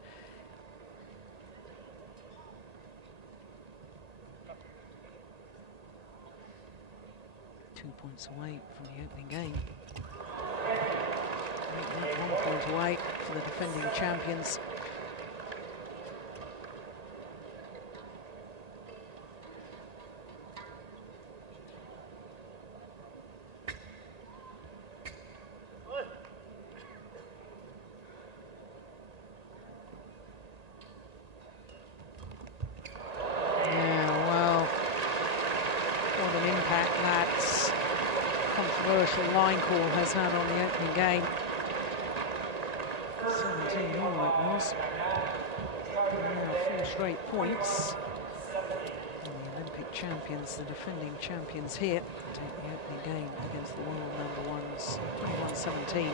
Points away from the opening game. 1 point away for the defending champions. Yeah, well, what an impact that controversial line call has had on the opening game. 17 all it was. Now 4 straight points. And the Olympic champions, the defending champions here, take the opening game against the world number ones, 21-17.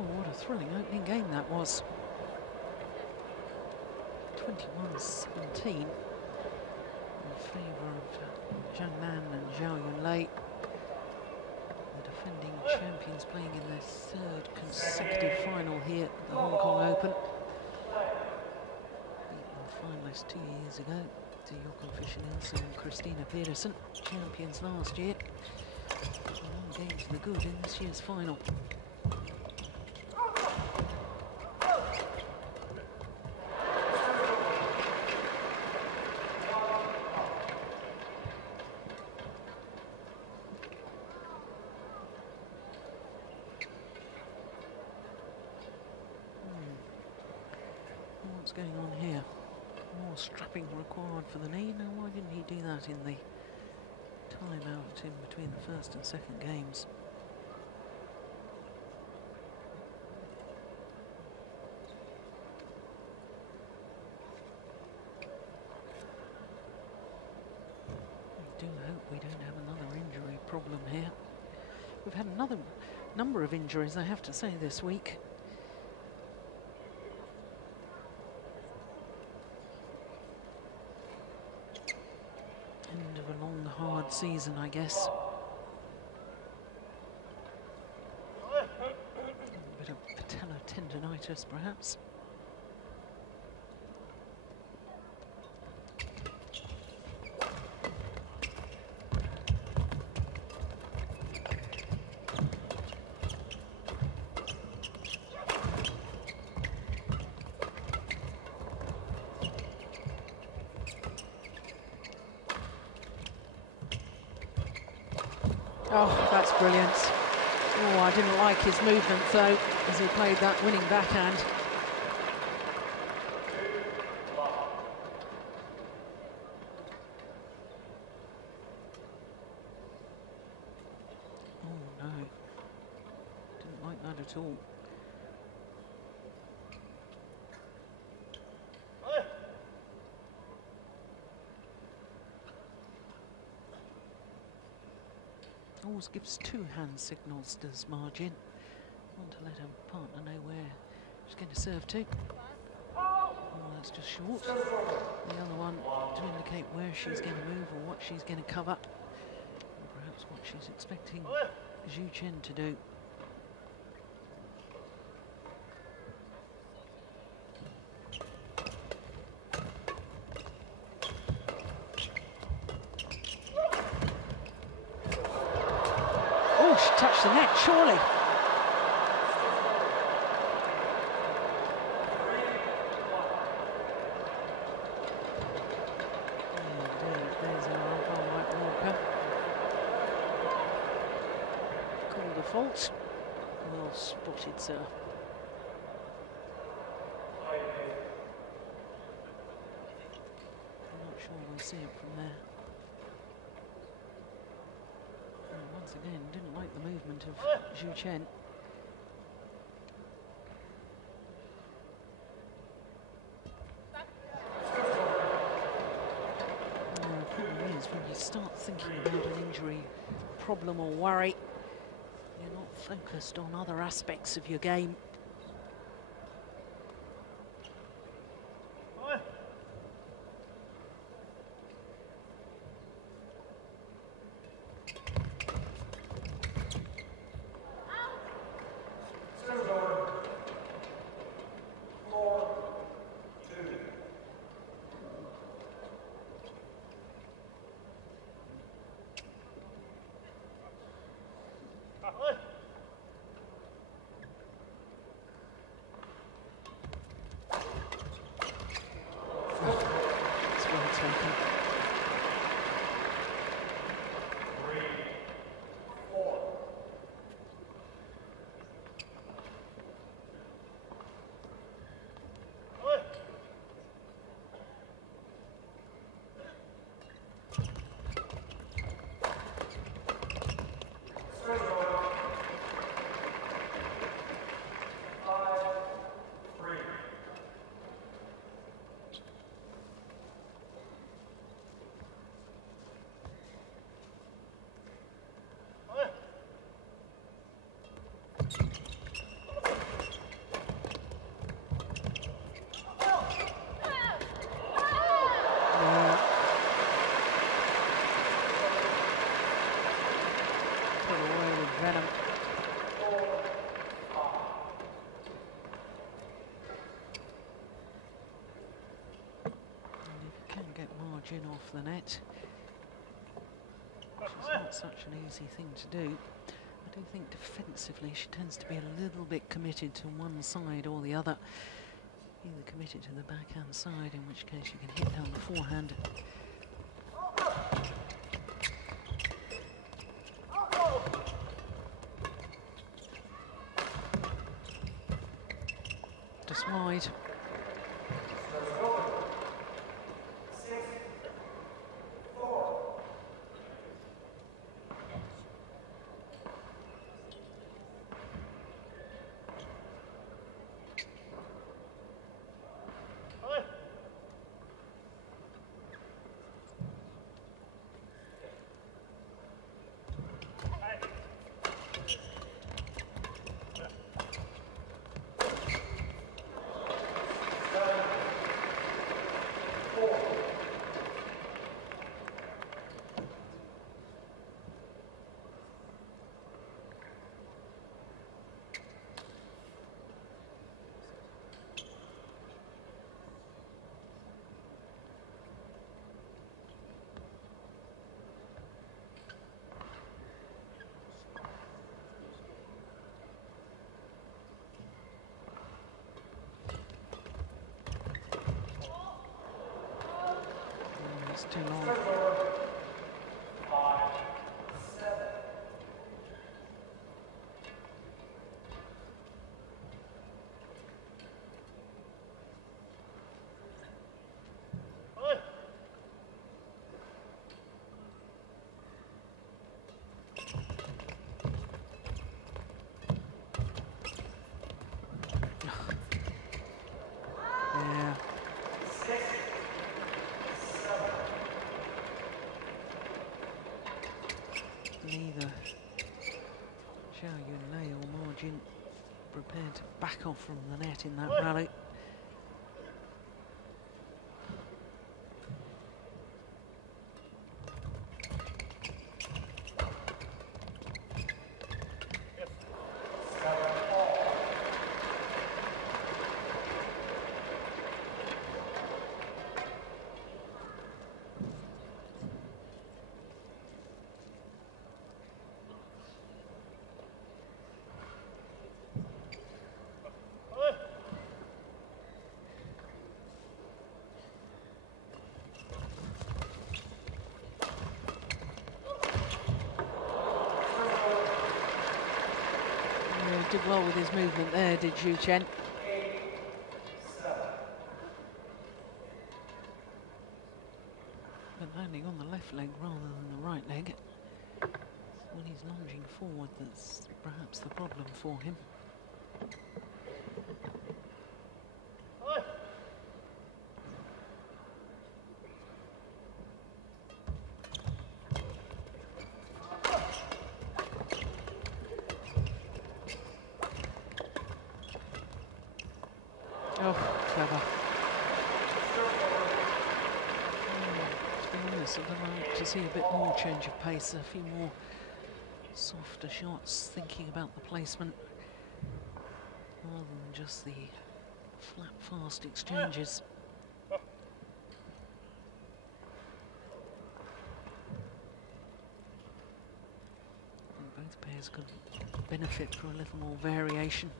Oh, what a thrilling opening game that was. 21-17 in favour of Zhang and Zhao Yunlei, the defending champions playing in their 3rd consecutive final here at the Hong Kong Open. Beaten the finalists 2 years ago to Jochen Fischer-Nielsen and Christina Pedersen, champions last year. One game to the good in this year's final. What's going on here? More strapping required for the knee. Now, why didn't he do that in the time out in between the 1st and 2nd games? I do hope we don't have another injury problem here. We've had another number of injuries, I have to say, this week. End of a long, hard season, I guess. A bit of patellar tendonitis, perhaps. Oh, that's brilliant. Oh, I didn't like his movement, though, as he played that winning backhand. Oh, no. Didn't like that at all. Always gives 2 hand signals, does Margin. Want to let her partner know where she's going to serve to. Oh, that's just short. The other one to indicate where she's going to move or what she's going to cover. Or perhaps what she's expecting Zhu Chen to do. Touch the net, surely. Indeed, there's an arm right Walker. Called a fault. Well spotted, sir. see it from there. And once again, didn't like the movement of Zhu Chen. The problem is when you start thinking about an injury problem or worry, you're not focused on other aspects of your game. Off the net, which is not such an easy thing to do. I do think defensively she tends to be a little bit committed to one side or the other. Either committed to the backhand side, in which case you can hit down the forehand. Just wide. Too long. Neither Zhao Yunlei or Margin prepared to back off from the net in that rally. Did well with his movement there, did Zhu Chen. But leg rather than the right leg. When he's lunging forward, that's perhaps the problem for him. Oh, clever. To be honest, I'd like to see a bit more change of pace, a few more softer shots, thinking about the placement, rather than just the flat, fast exchanges. And both pairs could benefit from a little more variation.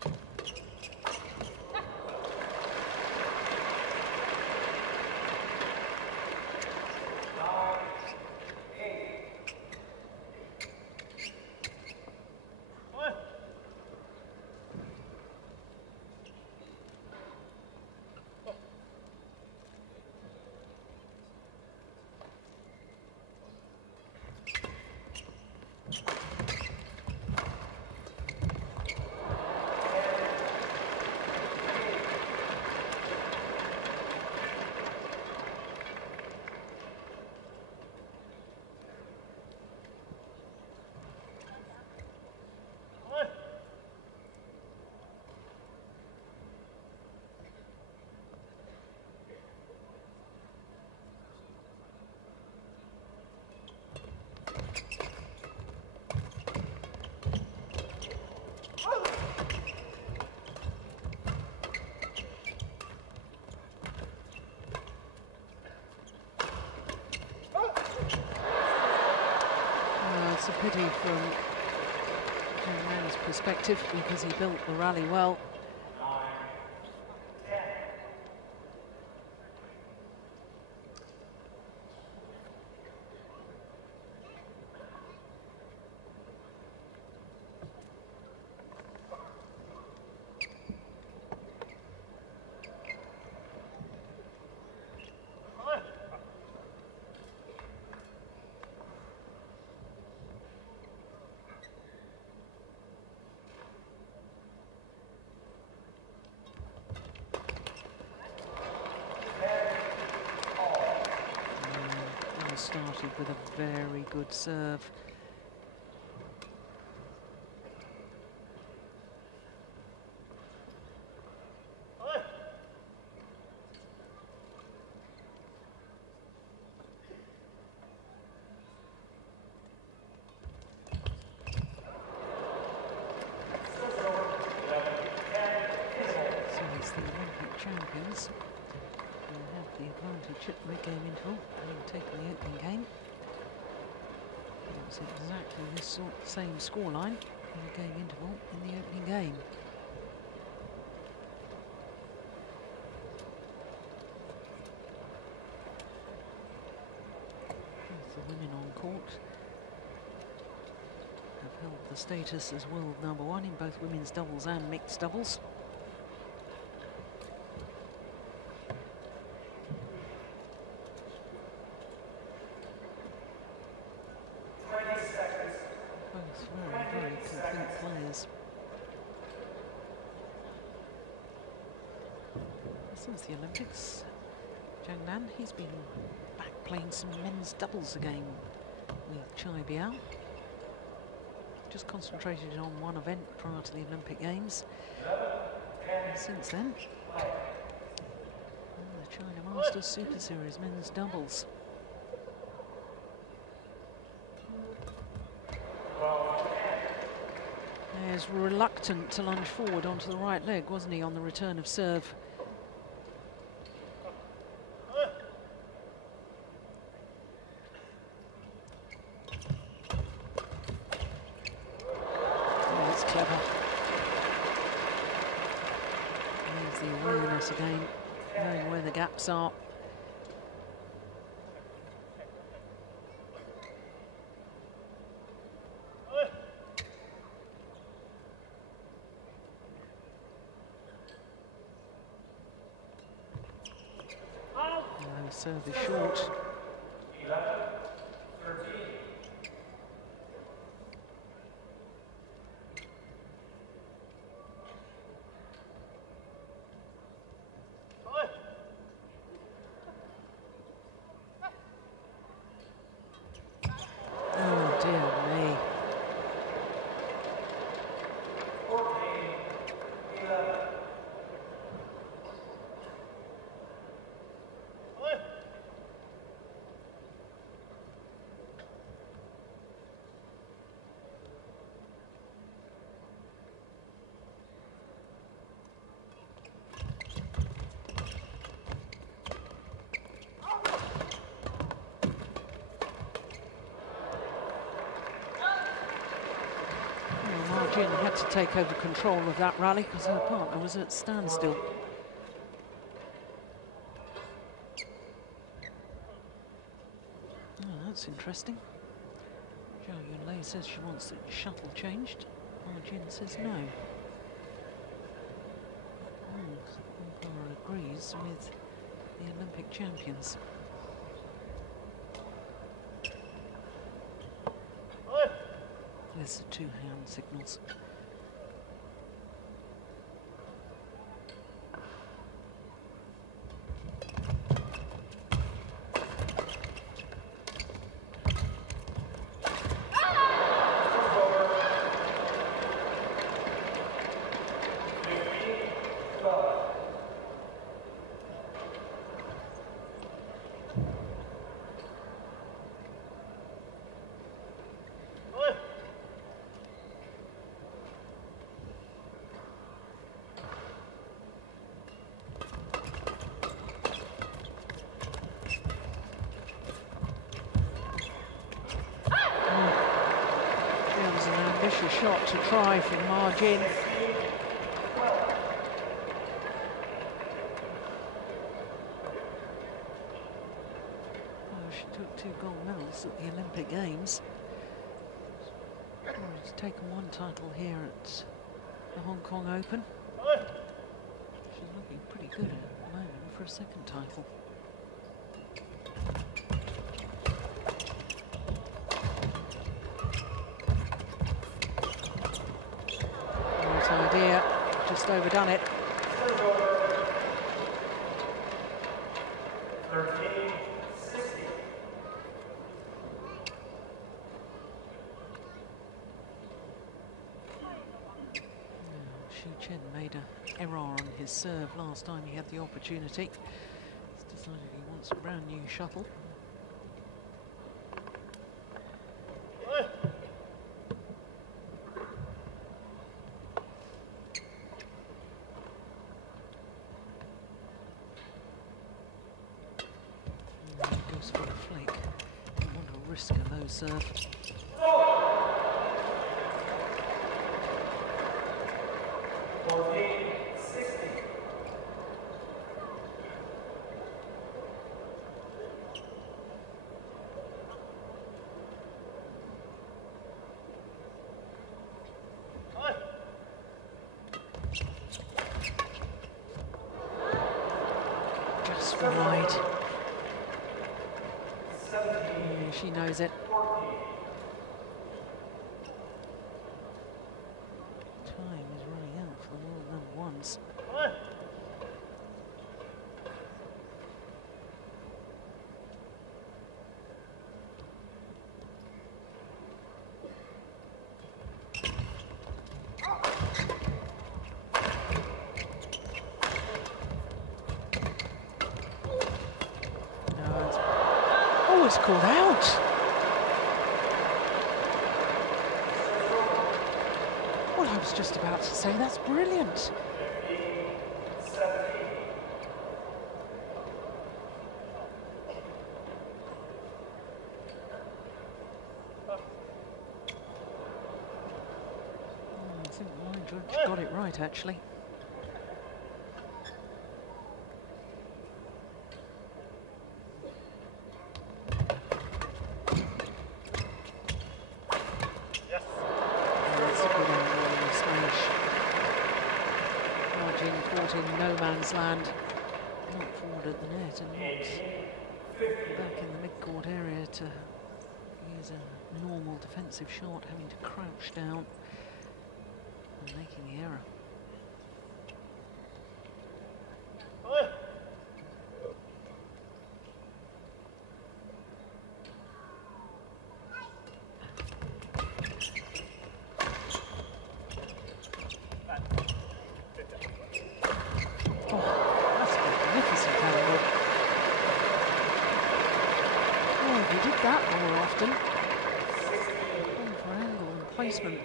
It's a pity from Zhang's perspective because he built the rally well. Started with a very good serve. So it's the Olympic champions. The advantage at mid-game interval, having taken the opening game. It was exactly this same scoreline in the game interval in the opening game. Both the women on court have held the status as world #1 in both women's doubles and mixed doubles. Since the Olympics, Zhang, he's been back playing some men's doubles again with Chai Biao. Just concentrated on one event prior to the Olympic Games. And since then, the China Masters Super Series men's doubles. There's reluctant to lunge forward onto the right leg, wasn't he, on the return of serve? Clever. There's the awareness again, knowing where the gaps are. No, serve is short. to take over control of that rally because her partner was at standstill. Oh, that's interesting. Zhao Yunlei says she wants the shuttle changed. Jin says no. Umpire agrees with the Olympic champions. There's the 2 hand signals. Ambitious shot to try from Ma Jin. Oh, she took 2 gold medals at the Olympic Games. She's taken 1 title here at the Hong Kong Open. She's looking pretty good at the moment for a 2nd title. Idea, just overdone it. Chen made an error on his serve last time he had the opportunity. He's decided he wants a brand new shuttle. Goes for a flake. Don't want to risk a low serve. Just wide. She knows it. Time is running out for the world number 1s. Oh, it's called out. Well, I was just about to say that's brilliant. I think the line judge got it right, actually. In no man's land, not forward at the net and not back in the mid-court area to use a normal defensive shot, having to crouch down and making the error.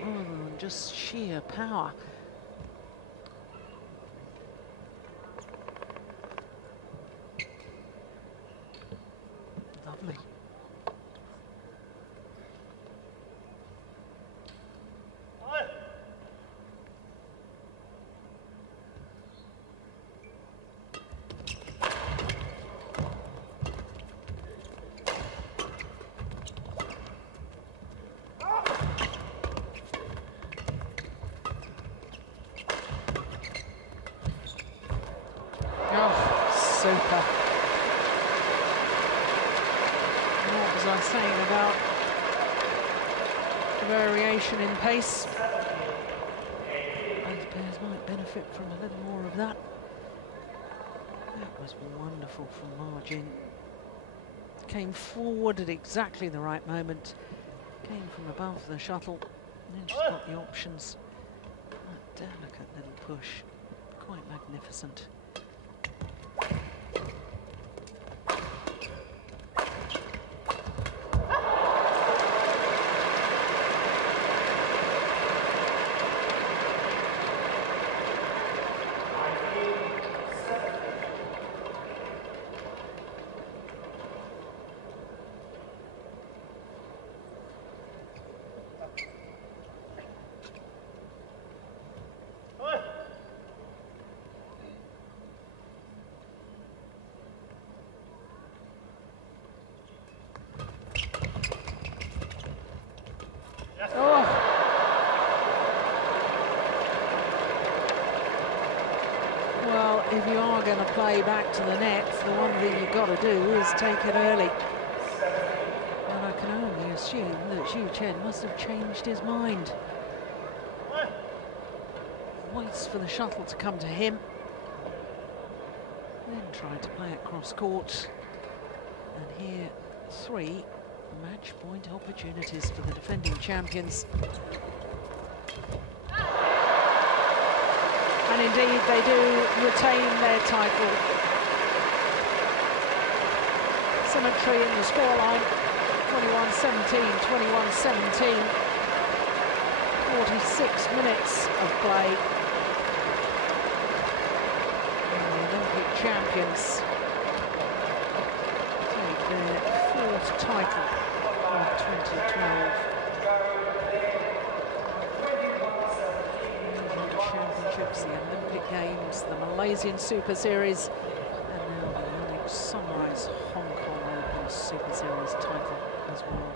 Rather than just sheer power. Lovely. super. And what was I saying about the variation in pace? Both pairs might benefit from a little more of that. That was wonderful from Ma Jin. Came forward at exactly the right moment. Came from above the shuttle. And then she's got the options. That delicate little push. Quite magnificent. If you are going to play back to the net, the one thing you've got to do is take it early. And I can only assume that Xu Chen must have changed his mind. Waits for the shuttle to come to him. Then tried to play it cross court. And here, 3 match point opportunities for the defending champions. And indeed, they do retain their title. Symmetry in the scoreline, 21-17, 21-17. 46 minutes of play. And the Olympic champions take their 4th title of 2012. Championships, the Olympic Games, the Malaysian Super Series, and now the Yonex-Sunrise Hong Kong Open Super Series title as well.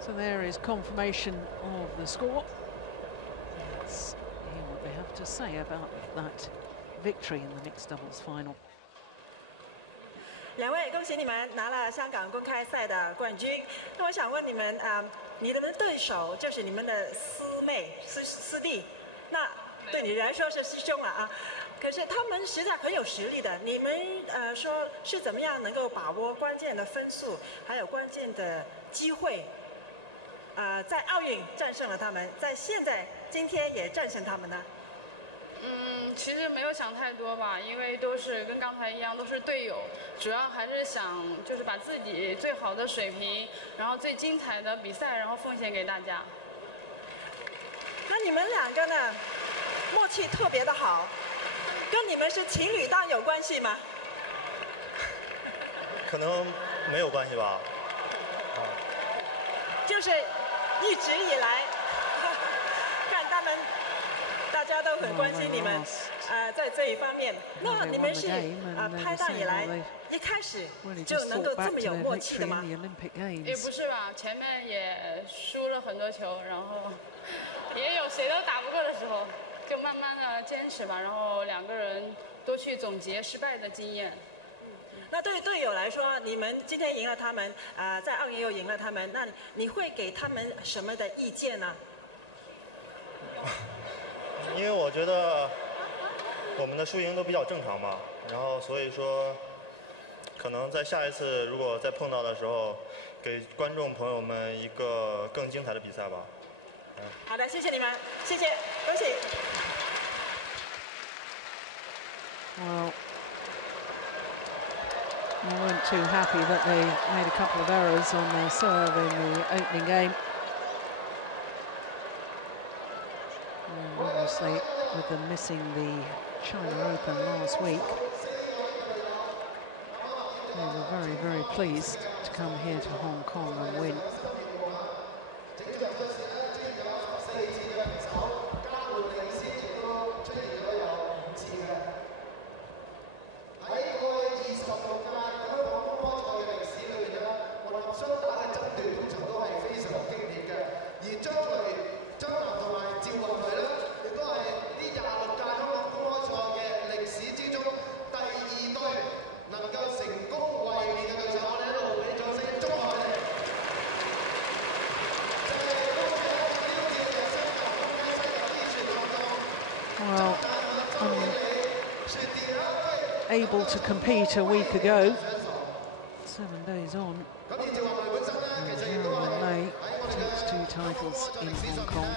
So there is confirmation of the score. Let's hear what they have to say about that victory in the mixed doubles final. 2位，恭喜你们拿了香港公开赛的冠军。那我想问你们你们的对手就是你们的师弟，那对你来说是师兄啊。可是他们实在很有实力的，你们说是怎么样能够把握关键的分数，还有关键的机会？在奥运战胜了他们，在今天也战胜他们呢？其实没有想太多吧，因为都是跟刚才一样，都是队友，主要还是想就是把自己最好的水平，然后最精彩的比赛，然后奉献给大家。那你们2个呢，默契特别的好，跟你们是情侣档有关系吗？可能没有关系吧。就是一直以来，看他们，大家都很关心你们，在这一方面。那你们是拍档以来一开始就能够这么有默契的吗？也不是吧，前面也输了很多球，然后也有谁都打不过的时候，就慢慢的坚持吧，然后2个人都去总结失败的经验。那对队友来说，你们今天赢了他们，在奥运又赢了他们，那你会给他们什么的意见呢？因为我觉得我们的输赢都比较正常嘛，然后所以说，可能在下一次如果再碰到的时候，给观众朋友们一个更精彩的比赛吧。好的，谢谢你们，谢谢，恭喜。Well, I weren't too happy that they made a couple of errors on their serve in the opening game. And obviously, with them missing the China Open last week, they were very, very pleased to come here to Hong Kong and win. unable to compete a week ago. 7 days on. Zhao Yunlei takes 2 titles in Hong Kong.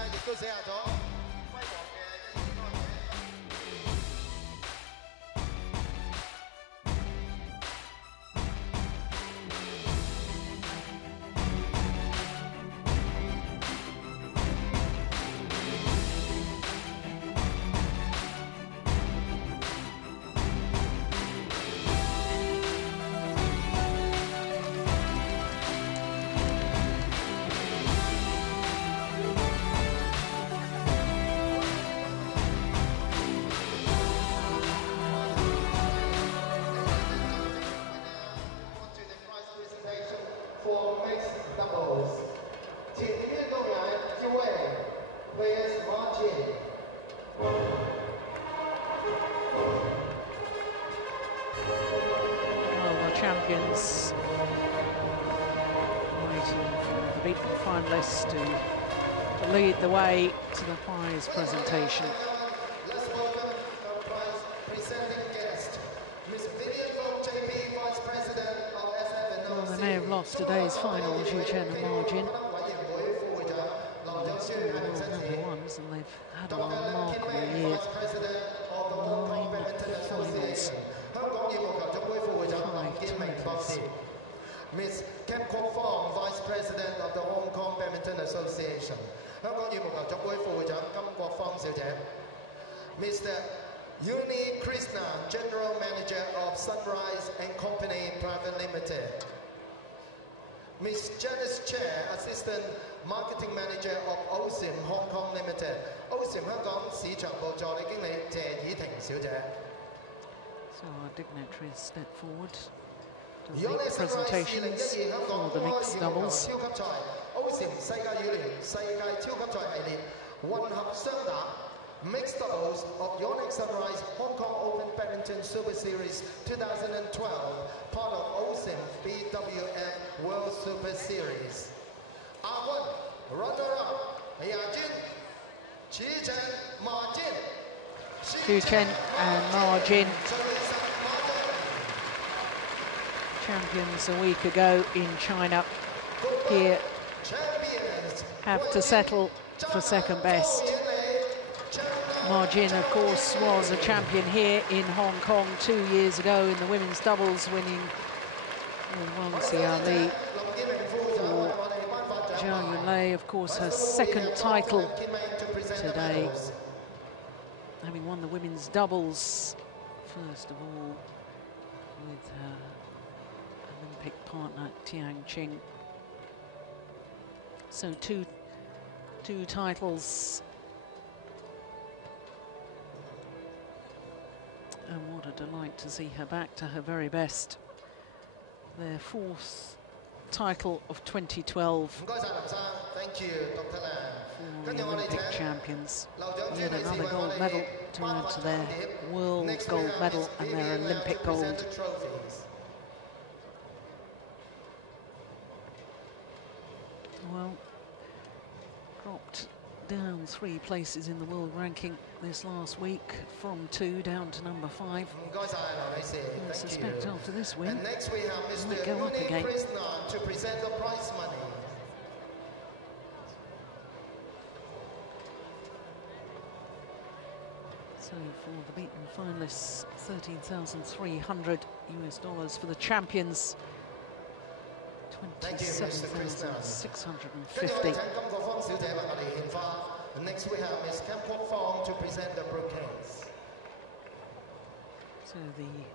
Champions waiting for the beaten finalists to lead the way to the prize presentation. Let's welcome our prize presenting guest, Miss BWF JP Vice President of SF. Well, they may have lost today's final, Chen and Margin. They're still the world number ones, and they've had a remarkable year. 9 finals. Miss Ken Kwok, Vice President of the Hong Kong Badminton Association. 香港羽毛球總會副會長金國芳小姐。Mr. Yunlei Krishna, General Manager of Sunrise and Company Private Limited. Miss Janice Chair, Assistant Marketing Manager of OSIM Hong Kong Limited. OSIM 香港市場部助理經理謝以婷小姐。So our dignitaries step forward to make presentations for the mixed doubles. Mixed doubles of Yonex-Sunrise Hong Kong Open Badminton Superseries 2012, part of OSIM BWF World Superseries. R1, runner-up, Yihan, Chen and Margin, champions a week ago in China, here have to settle for second best. Margin, of course, was a champion here in Hong Kong 2 years ago in the women's doubles, winning Wang Xiaoli for Zhao Yunlei, of course, her second title today, having won the women's doubles, first of all, with her Olympic partner, Tian Qing. So two titles. And what a delight to see her back to her very best. Their 4th title of 2012. Thank you, Dr. For the Olympic champions. Yet another gold medal to add to their world gold medal and their Olympic gold. Well, dropped down 3 places in the world ranking this last week, from 2 down to number 5. I suspect after this win, next we have Mr. might go up again. To present the prize money. So for the beaten finalists, $13,300 US for the champions. 27,650. Next we have Miss Ken Kwok to present the bouquets. So the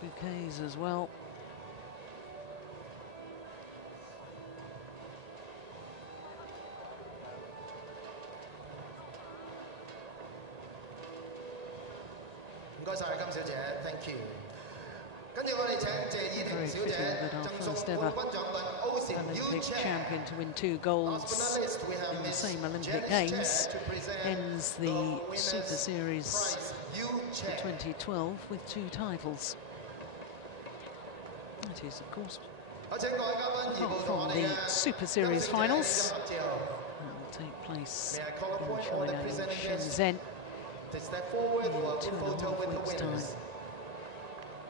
bouquets as well. Thank you. Very fitting that our first ever Olympic champion to win 2 golds in the same Olympic Games ends the Super Series for 2012 with 2 titles. That is, of course, apart from the Super Series Finals, take place in China, in Shenzhen, in 2.5 weeks' time.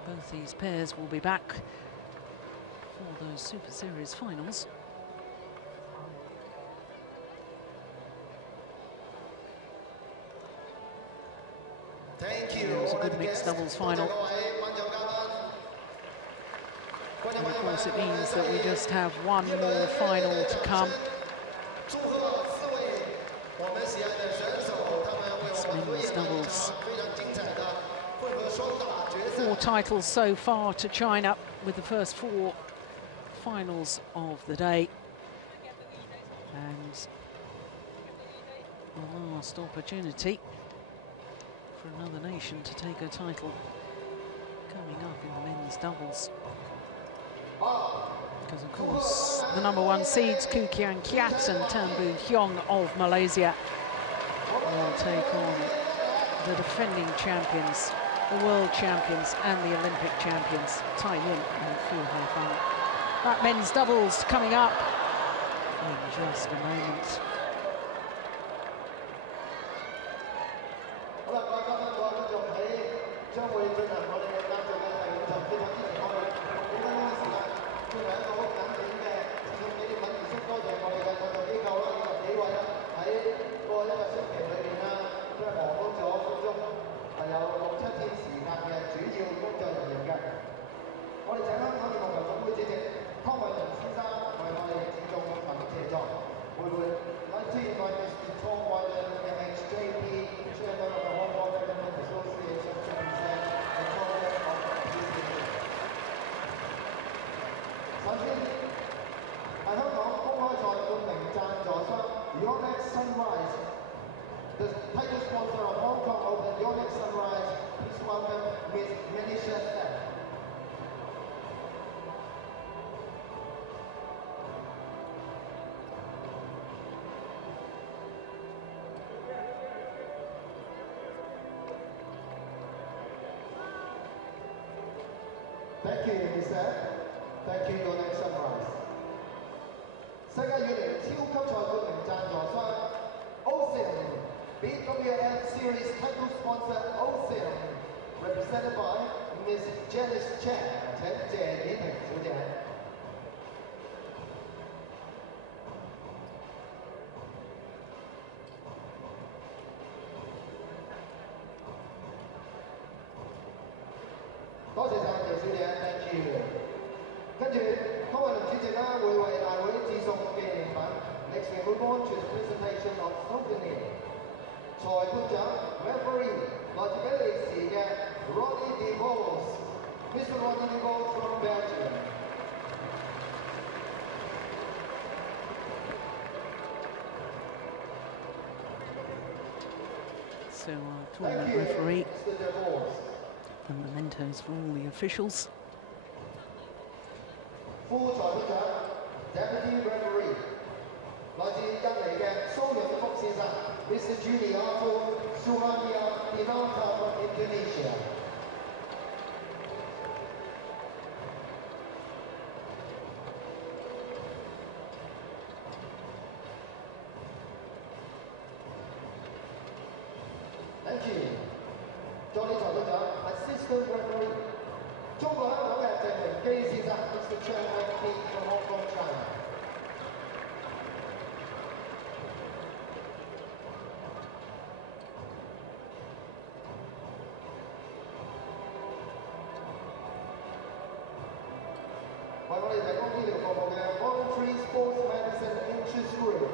Both these pairs will be back for those Super Series finals. Thank you. It was a good mixed doubles final. And of course it means that we just have one more final to come. It's men's doubles. 4 titles so far to China, with the first 4 finals of the day. And the last opportunity for another nation to take a title coming up in the men's doubles. Because of course the #1 seeds Keat and Heong of Malaysia will take on the defending champions, the world champions and the Olympic champions, Tian and Haifeng. That men's doubles coming up in just a moment. Yonex-Sunrise, the title sponsor of Hong Kong Open, Yonex-Sunrise, please welcome Ms. Chen. Thank you, Ms. Thank you, Yonex-Sunrise. 世界羽聯超級賽冠名贊助商 OSIM BWF Series title sponsor OSIM, represented by Ms. Chen. 請謝綺婷小姐。多謝晒謝小姐 ，thank you。跟住，湯慧龍主席咧會為大會致送紀念品。Next we move on to the presentation of souvenir。裁判長 referee 來自比利時嘅 Ronnie DeVos，Mr. Ronnie DeVos from Belgium。So tournament referee and mementos for all the officials. 副裁判長 Deputy Referee 來自印尼嘅蘇潤福先生 ，Mr. Juliano Suhania Pinata from Indonesia。Thank you。助理裁判長 Assistant Referee 中國香港嘅鄭明基先生 ，Mr. Chen and Keat from Hong Kong, China。為我哋提供醫療服務嘅 Voluntary Sports Medicine Interest Group。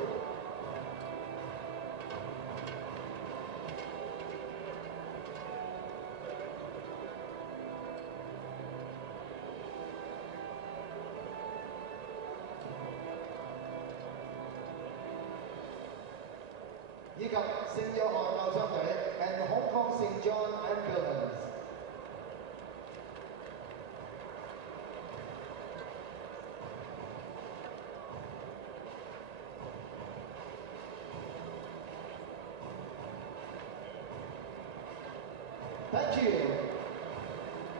以及聖約翰救傷隊 and Hong Kong St. John Ambulance。Thank you,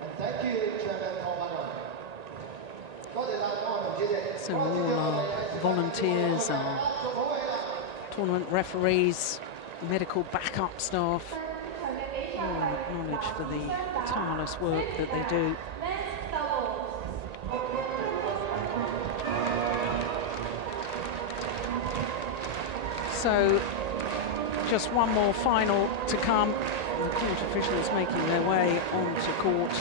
and thank you, Chairman Kowloon. 多謝晒，我哋主席。 So all our volunteers, our tournament referees, medical backup staff, all acknowledged for the tireless work that they do. So just one more final to come. The court officials making their way onto court.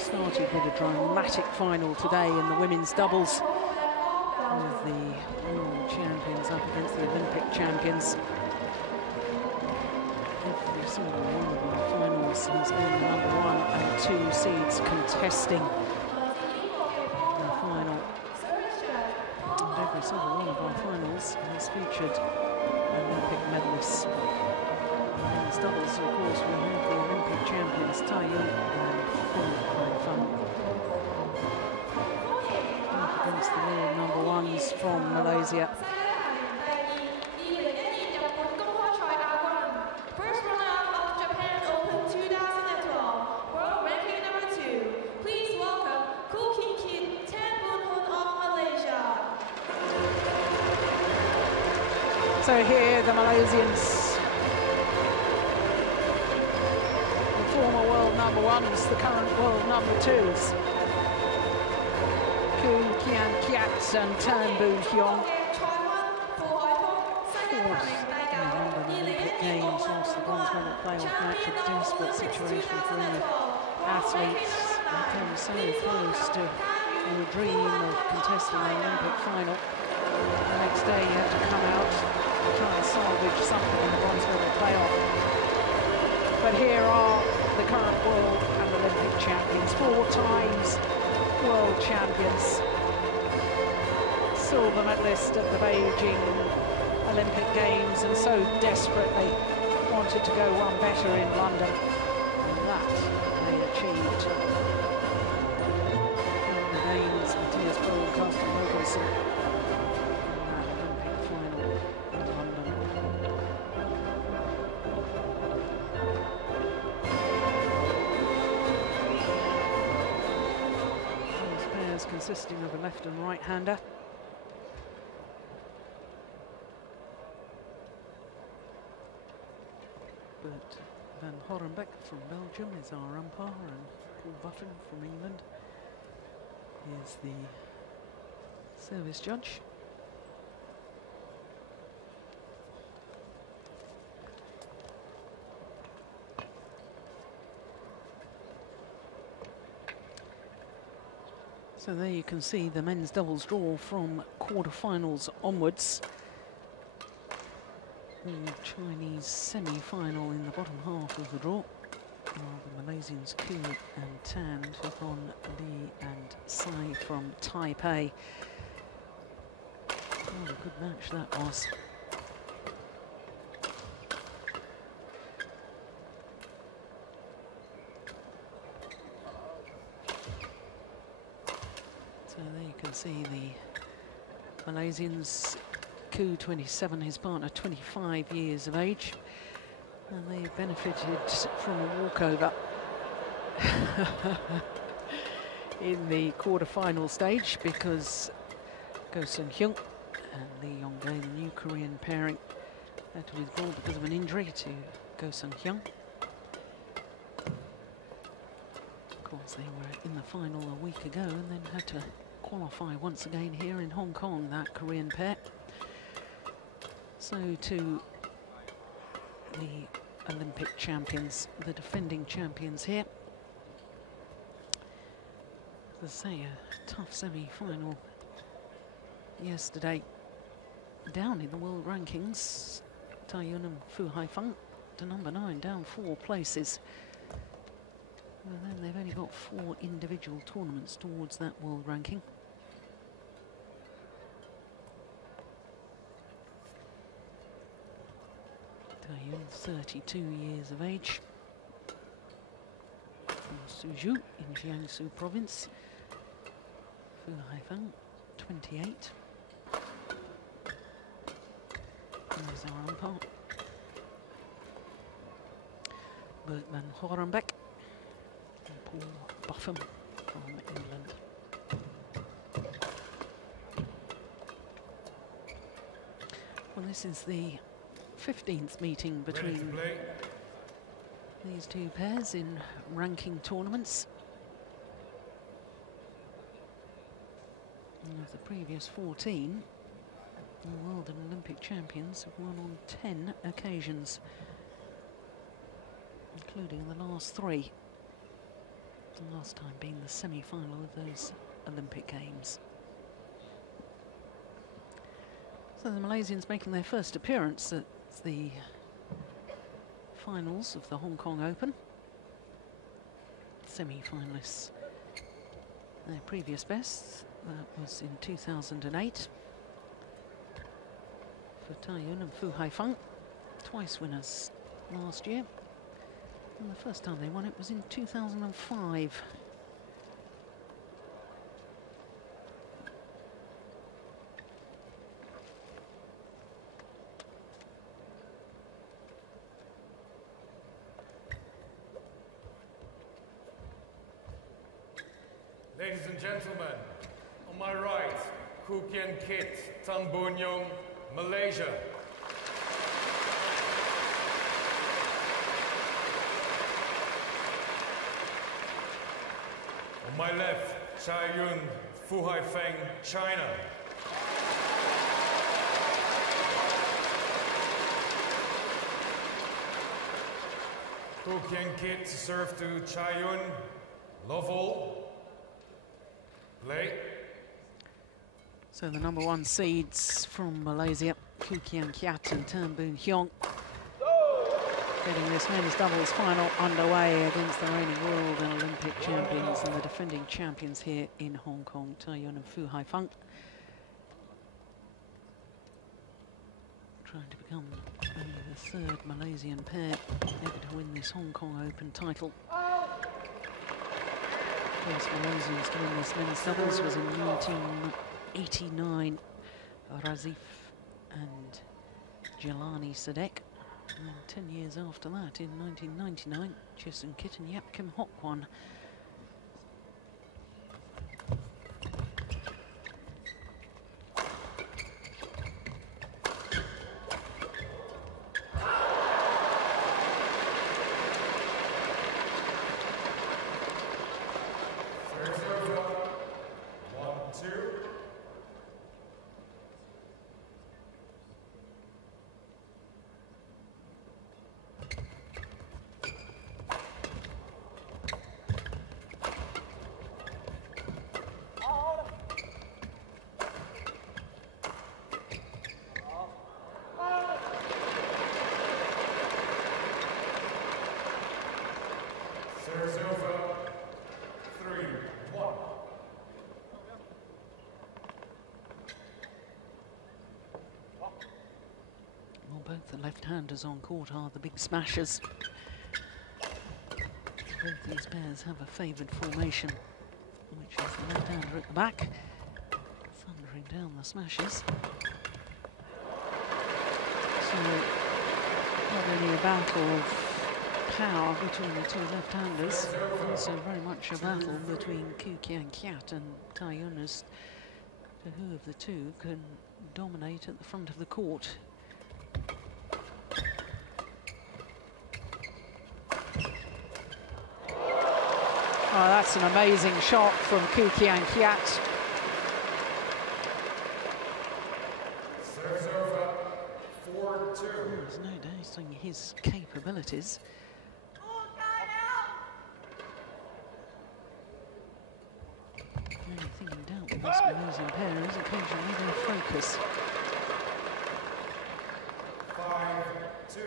Started with a dramatic final today in the women's doubles, with the world champions up against the Olympic champions. Every single one of our finals has been the #1 and 2 seeds contesting the final. And every single one of our finals has featured Olympic medalists. In men's doubles, of course, we have the Olympic champions Tian and Haifeng up against the world #1s from Malaysia. First runner-up of Japan Open 2012, world ranking #2. Please welcome Keat, Boon of Malaysia. So here the Malaysians, the former world #1s, the current world #2s. Kian, Keat and Boon, Heong. Fourth in the London Olympic Games, lost the bronze medal playoff match, a desperate situation for the athletes. They came so close to the dream of contesting an Olympic final. The next day you have to come out and try and salvage something in the bronze medal playoff. But here are the current world and Olympic champions, 4 times world champions, silver medalist at the Beijing Olympic Games, and so desperately wanted to go one better in London, and that they achieved. The Danes, Matthias Broadcast and Wilkinson in that Olympic final in London. Those pairs consisting of a left and right-hander. But Van Horenbeck from Belgium is our umpire, and Paul Buffin from England is the service judge. So there you can see the men's doubles draw from quarterfinals onwards. The Chinese semi-final in the bottom half of the draw. The Malaysians Keat and Tian took on Li and Sai from Taipei. What a good match that was. So there you can see the Malaysians, Ku 27, his partner 25 years of age, and they benefited from a walkover in the quarter-final stage because Go Sun-hyung and Lee Yong-dae, the new Korean pairing, had to withdraw because of an injury to Go Sun-hyung. Of course, they were in the final a week ago and then had to qualify once again here in Hong Kong, that Korean pair. So to the Olympic champions, the defending champions here. As I say, a tough semi-final yesterday. Down in the world rankings, Taiyun and Fu Haifeng to #9, down 4 places. And then they've only got 4 individual tournaments towards that world ranking. Taiyun, 32 years of age, from Suzhou in Jiangsu province. Fu Haifeng, 28. There's our umpire. Bert van Horenbeck and Paul Buffin from England. Well, this is the 15th meeting between these two pairs in ranking tournaments. And of the previous 14, the world and Olympic champions have won on 10 occasions, including the last 3. The last time being the semi-final of those Olympic Games. So the Malaysians making their first appearance at the finals of the Hong Kong Open. Semi-finalists. Their previous best, that was in 2008. For Tian and Haifeng, twice winners last year. And the first time they won it was in 2005. Ladies and gentlemen, on my right, Keat, Boon, Malaysia. On my left, Haifeng, China. Keat to serve to Chaiyun, Lovell. Play. So the number 1 seeds from Malaysia, Kiat and Boon Heong, getting this men's doubles final underway against the reigning world and Olympic champions and the defending champions here in Hong Kong, Tian and Haifeng. Trying to become only the 3rd Malaysian pair ever to win this Hong Kong Open title. First Malaysians to win this men's doubles was in 1989, Razif and Jelani Sadek. And then 10 years after that, in 1999, Jason Kit and Yap Kim Hock won. Both the left-handers on court are the big smashers. Both these pairs have a favoured formation, which is the left-hander at the back, thundering down the smashers. So, not really a battle of power between the two left-handers, also very much a battle between Kiat and Tian as to who of the two can dominate at the front of the court. Oh, that's an amazing shot from Kiat. There's no doubting his capabilities. The only thing in doubt with this Malaysian pair is occasionally their focus. 5-2.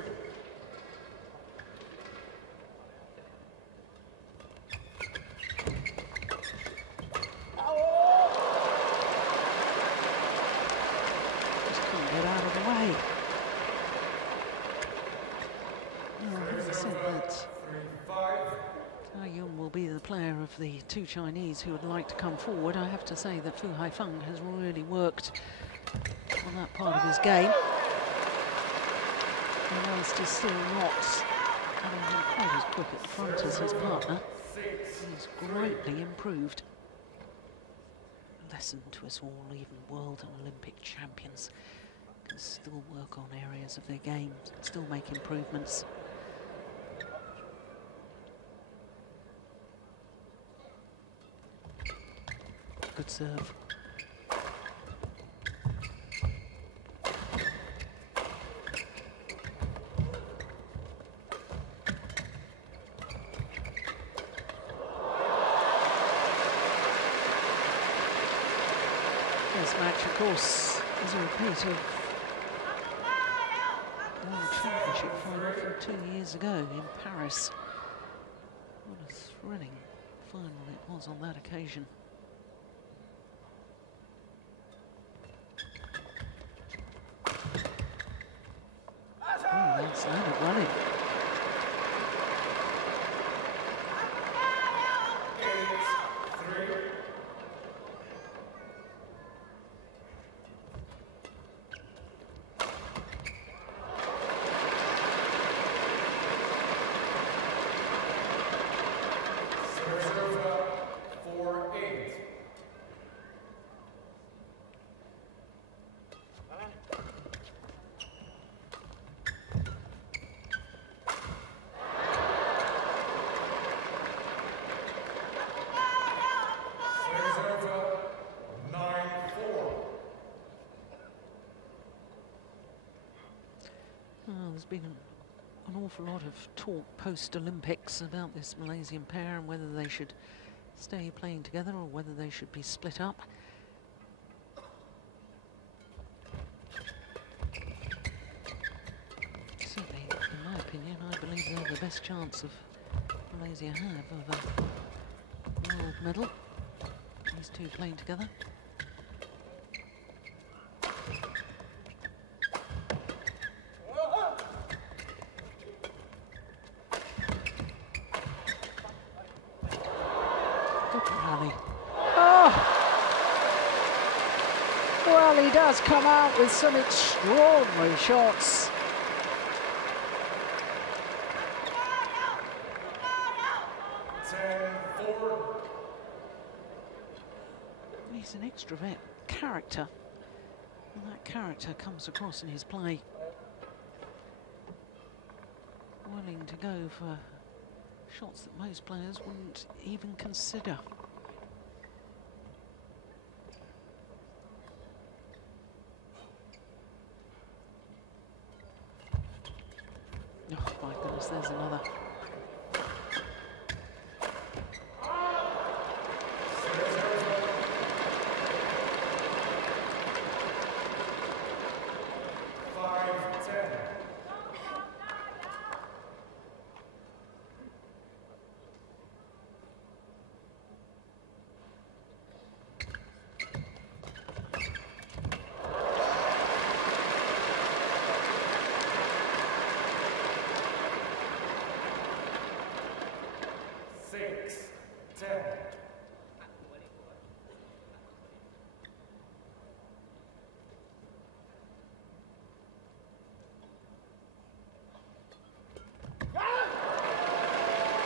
Of the two Chinese who would like to come forward, I have to say that Haifeng has really worked on that part of his game. And whilst he's still not quite as quick at the front as his partner, He's greatly improved. A lesson to us all, even world and Olympic champions can still work on areas of their game, still make improvements. Good serve. This match, of course, is a repeat of World Championship final from 2 years ago in Paris. What a thrilling final it was on that occasion. Oh, that's landed well in. There's been an awful lot of talk post-Olympics about this Malaysian pair and whether they should stay playing together or whether they should be split up. Certainly, in my opinion, I believe they're the best chance of Malaysia have of a world medal. These two playing together. Well, he does come out with some extraordinary shots. He's an extrovert character, and that character comes across in his play. Willing to go for shots that most players wouldn't even consider. Oh my goodness, there's another.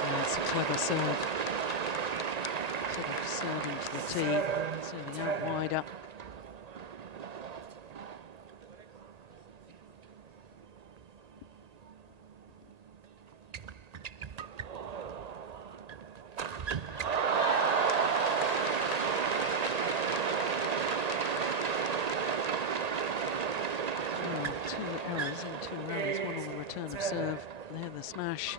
That's a clever serve. Sort of serve into the tee, serving out wider. Two errors and two rallies, one on the return of serve, there the smash.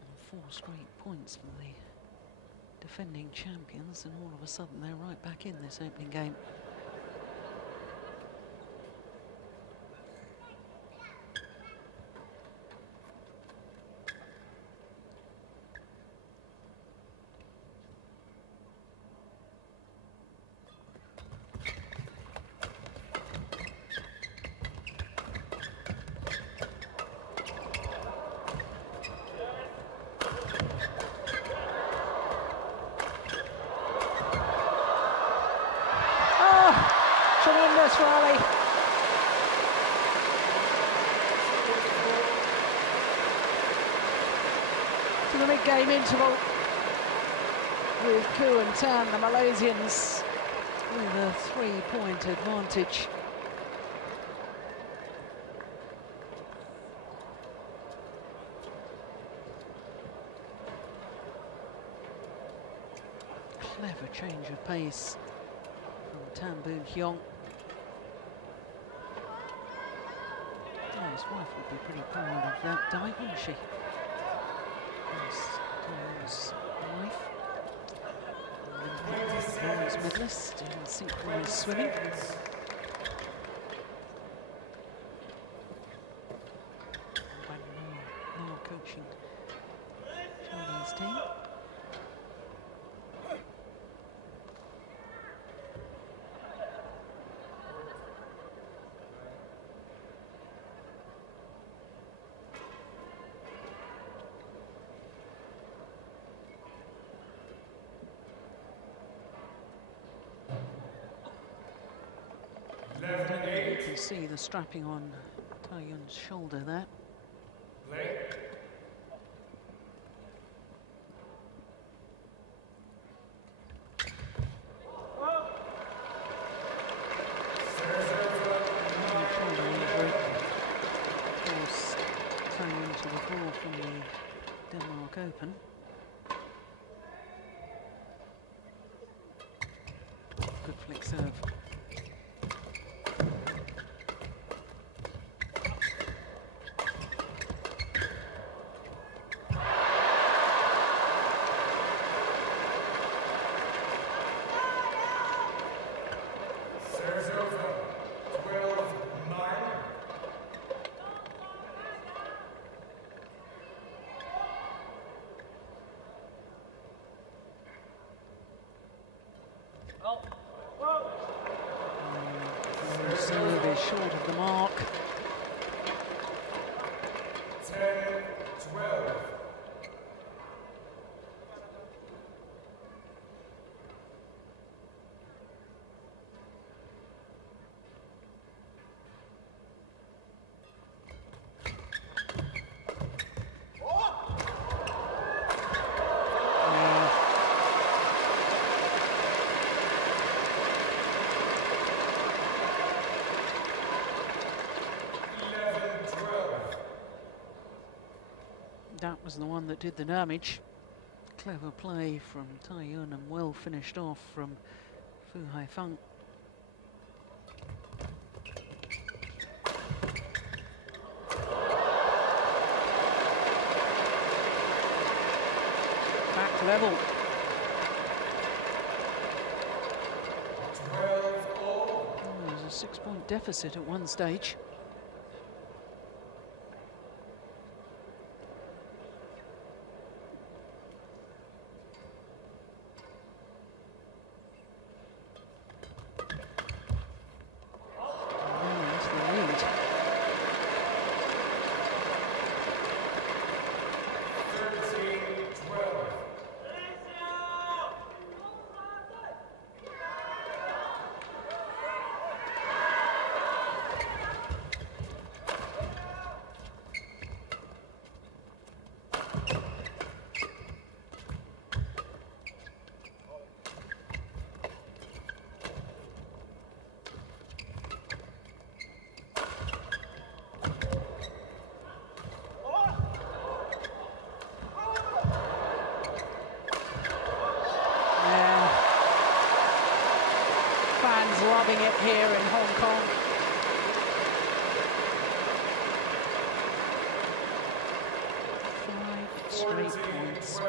And 4 straight points for the defending champions, and all of a sudden they're right back in this opening game. Tremendous rally. mid-game interval with Ku and Tian, the Malaysians, with a 3-point advantage. Clever change of pace from Boon Heong. His wife would be pretty proud of that dive, wouldn't she? Tian's wife, bronze medalist in synchronized swimming. Wang now coaching Chinese team. You can see the strapping on Tian's shoulder there. Of course, Tian to the ball from the Denmark Open. Good flick serve. Serve is short of the mark. 10-12. That was the one that did the damage. Clever play from Tian and well finished off from Haifeng. Back level. 12-all. There's a 6-point deficit at one stage. Loving it here in Hong Kong. Five straight points.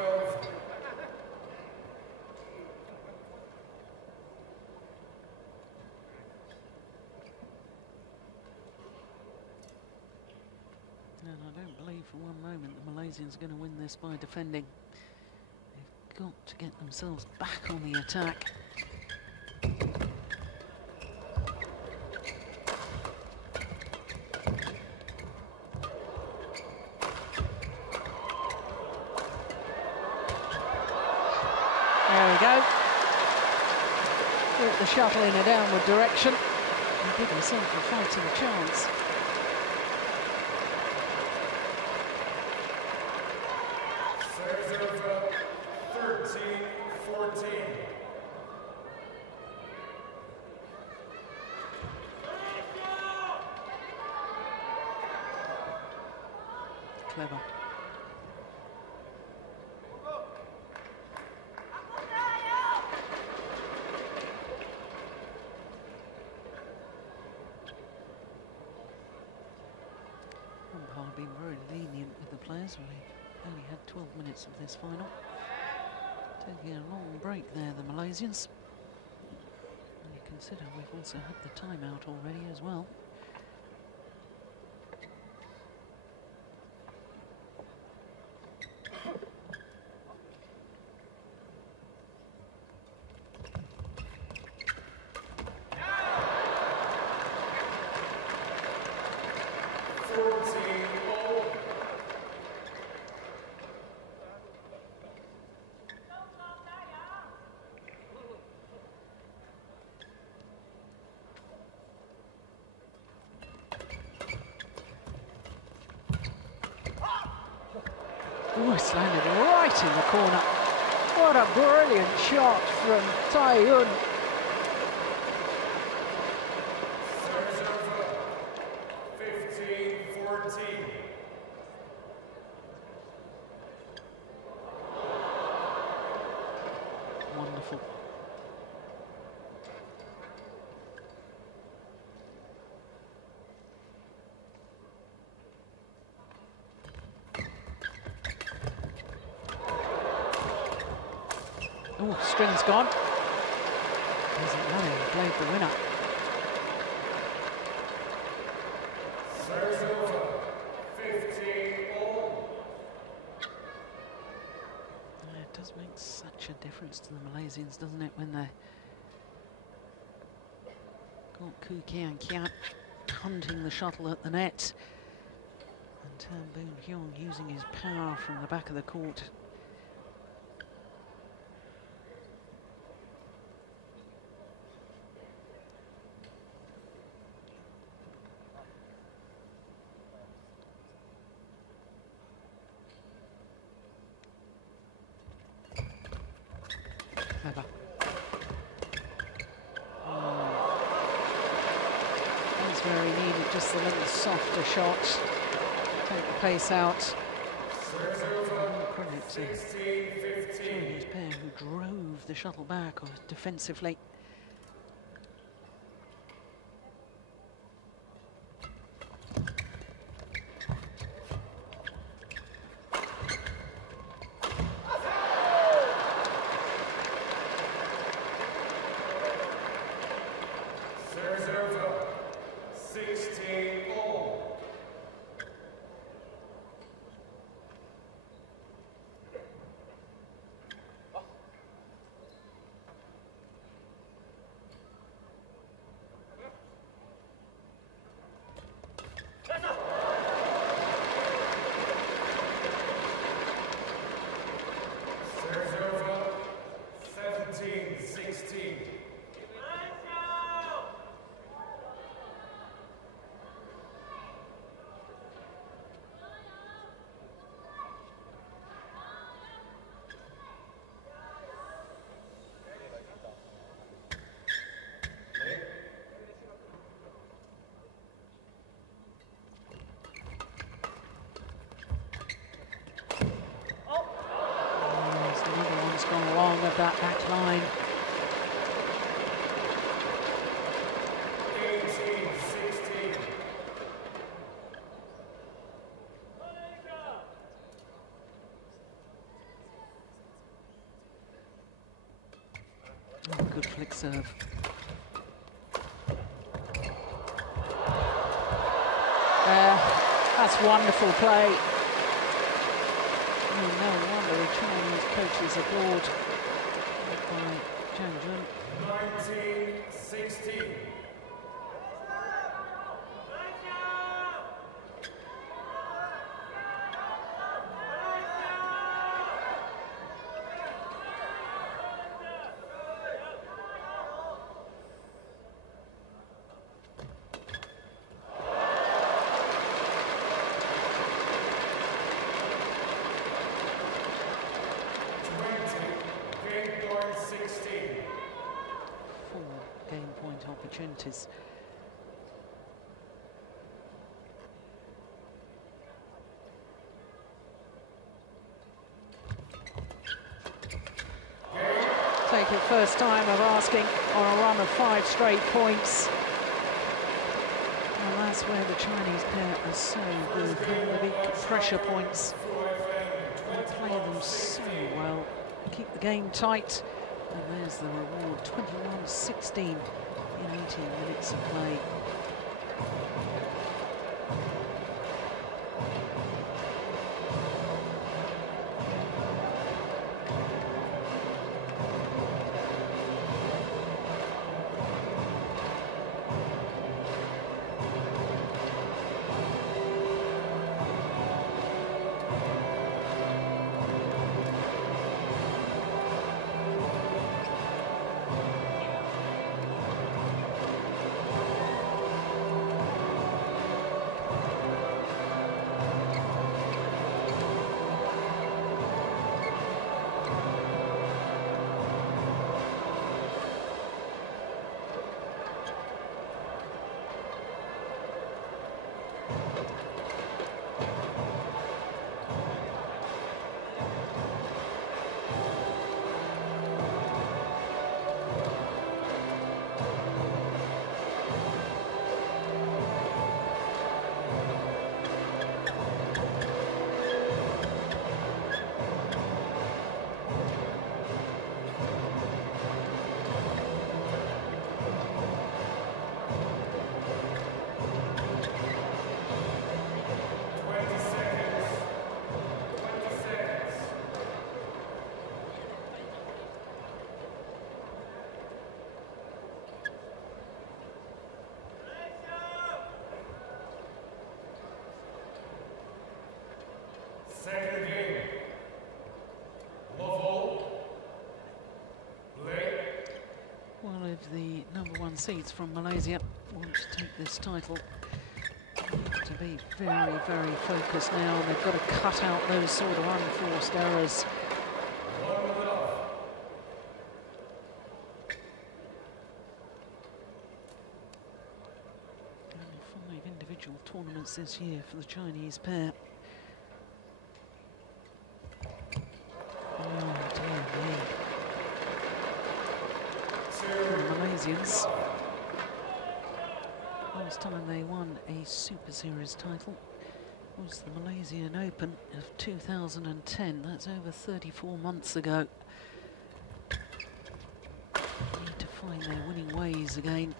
And I don't believe for one moment the Malaysians are going to win this by defending. They've got to get themselves back on the attack. There we go. Brought the shuttle in a downward direction. And give himself a fighting chance. Serve Clever. Umpire been very lenient with the players. We only had 12 minutes of this final. Taking a long break there, the Malaysians. And you consider we've also had the timeout already as well. Oh, it's landed right in the corner. What a brilliant shot from Tian. Wonderful. Oh, string's gone. Doesn't matter, he played the winner. Serves over. 15-all. It does make such a difference to the Malaysians, doesn't it, when they got Qing and Keat hunting the shuttle at the net. And Boon Heong using his power from the back of the court. Clever. That's very needed, just a little softer shot. Take the pace out. Credit to Chinese pair who drove the shuttle back defensively. Gone along of that back line. 18-16. Oh, good flick serve. That's wonderful play. Oh, no wonder the Chinese coaches abroad by Zhang. 19-16. opportunities. Take it first time of asking on a run of 5 straight points. And that's where the Chinese pair are so good. The big pressure points. They play them so well. Keep the game tight. And there's the reward, 21-16 in 18 minutes of play. Second game. Level. Play. One of the #1 seeds from Malaysia want to take this title. Need to be very, very focused now. They've got to cut out those sort of unforced errors. Only 5 individual tournaments this year for the Chinese pair. Oh dear me. The Malaysians, last time they won a Super Series title was the Malaysian Open of 2010. That's over 34 months ago. Need to find their winning ways again.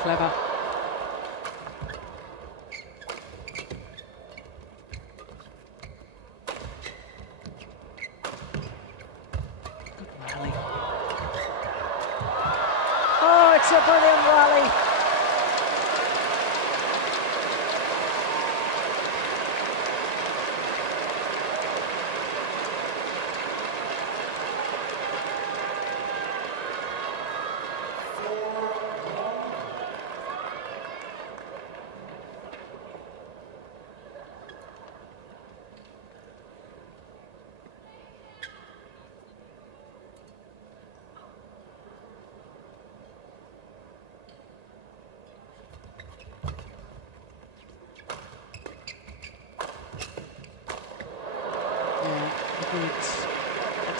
Clever. Good rally. Oh, it's a brilliant rally.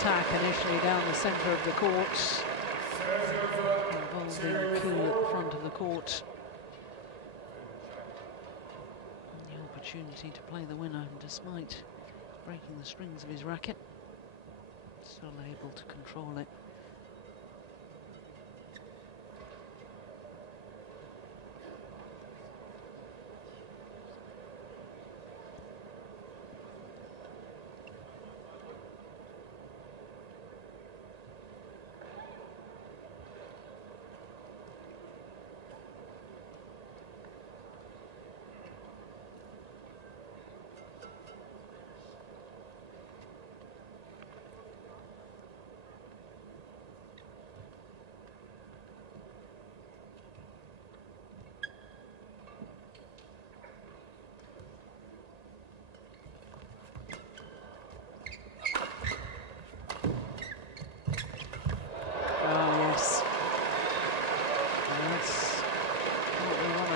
attack initially down the centre of the court, involving Keat at the front of the court. And the opportunity to play the winner, despite breaking the strings of his racket, still able to control it.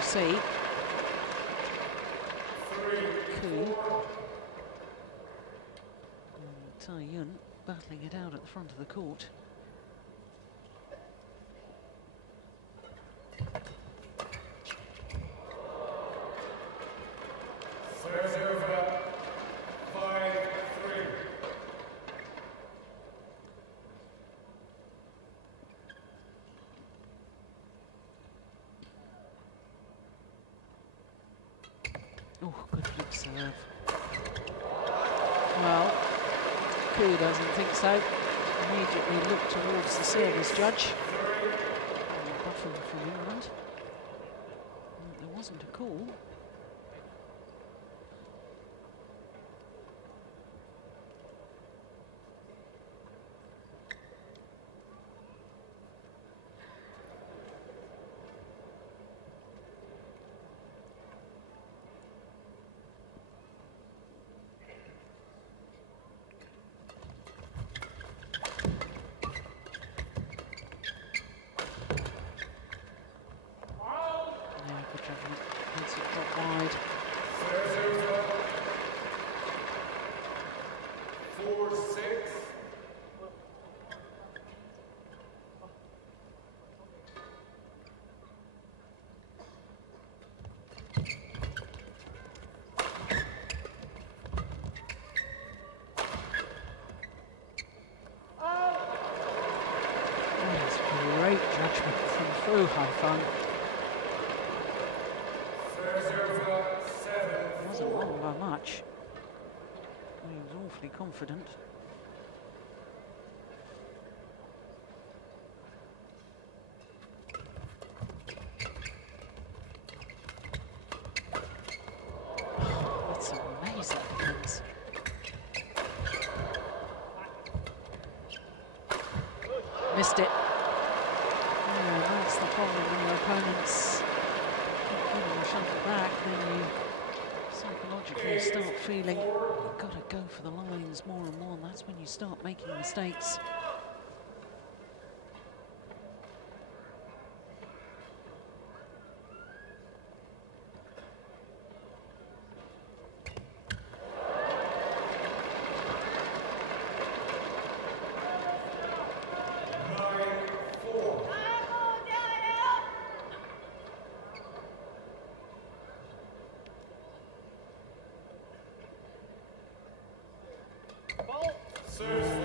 See Tian battling it out at the front of the court. Oh, good flip serve. Well, Keat doesn't think so. Immediately looked towards the service judge. Buffing from England. There wasn't a call. Oh, Haifeng. Wasn't wrong by much. He was awfully confident. That's amazing defense. Missed it. That's the problem when your opponents shuttle back, then you psychologically start feeling you've got to go for the lines more and more, and that's when you start making mistakes.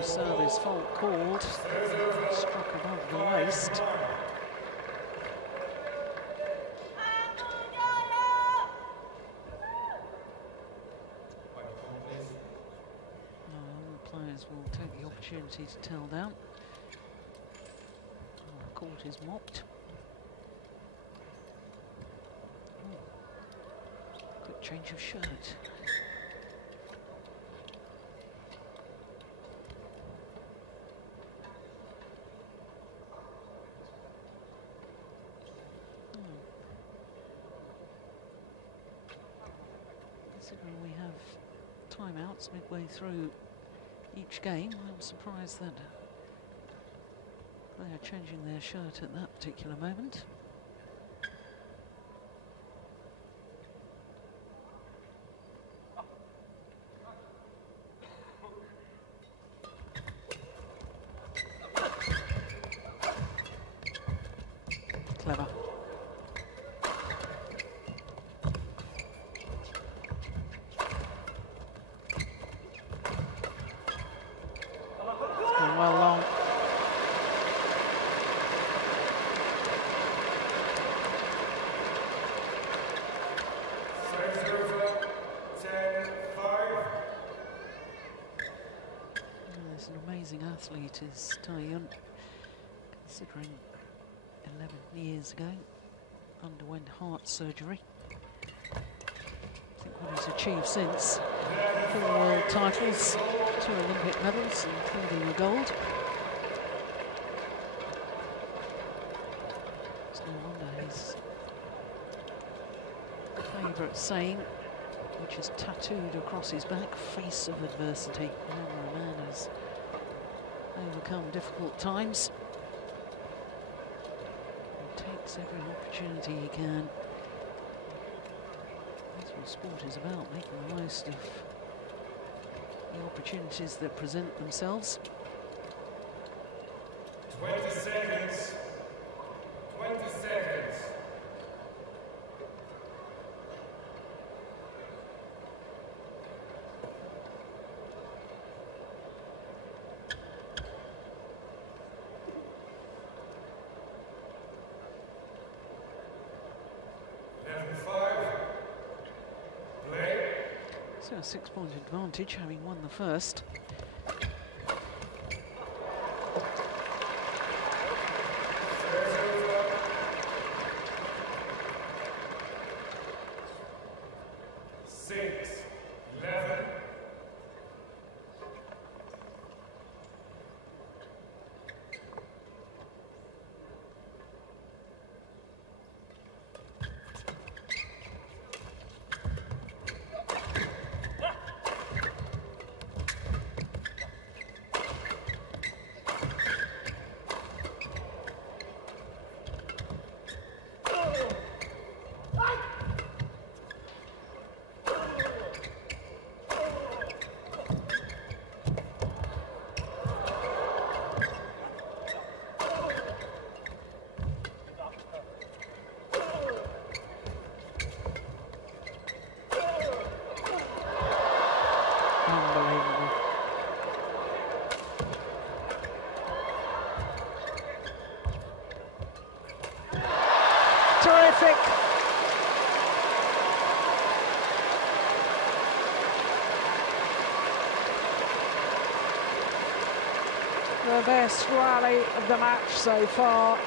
Service fault called, struck above the waist. Players will take the opportunity to tell down. The court is mopped. Quick change of shirt. Considering we have timeouts midway through each game, I'm surprised that they are changing their shirt at that particular moment. amazing athlete is Tian, considering 11 years ago underwent heart surgery. I think what he's achieved since: 4 world titles, 2 Olympic medals, including a gold. It's no wonder his favourite saying, which is tattooed across his back, face of adversity. Whenever a man has overcome difficult times, he takes every opportunity he can. That's what sport is about, making the most of the opportunities that present themselves. 20 seconds. 20 seconds. So a 6-point advantage, having won the first. Terrific. The best rally of the match so far.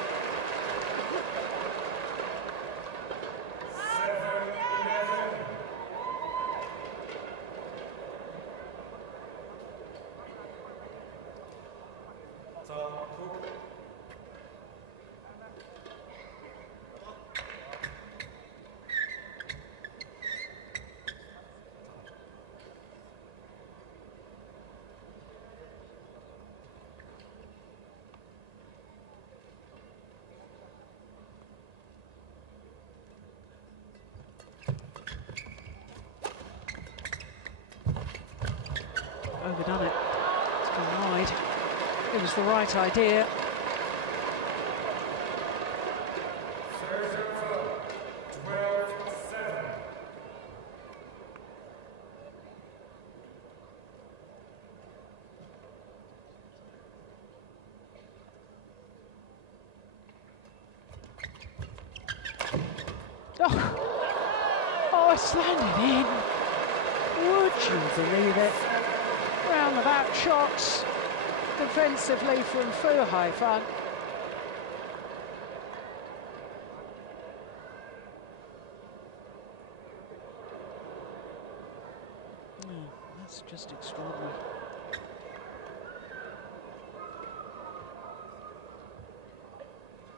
Overdone it. It's gone wide. It was the right idea. Oh, it's landed in. Would you believe it? Roundabout shots defensively from Haifeng. Oh, that's just extraordinary.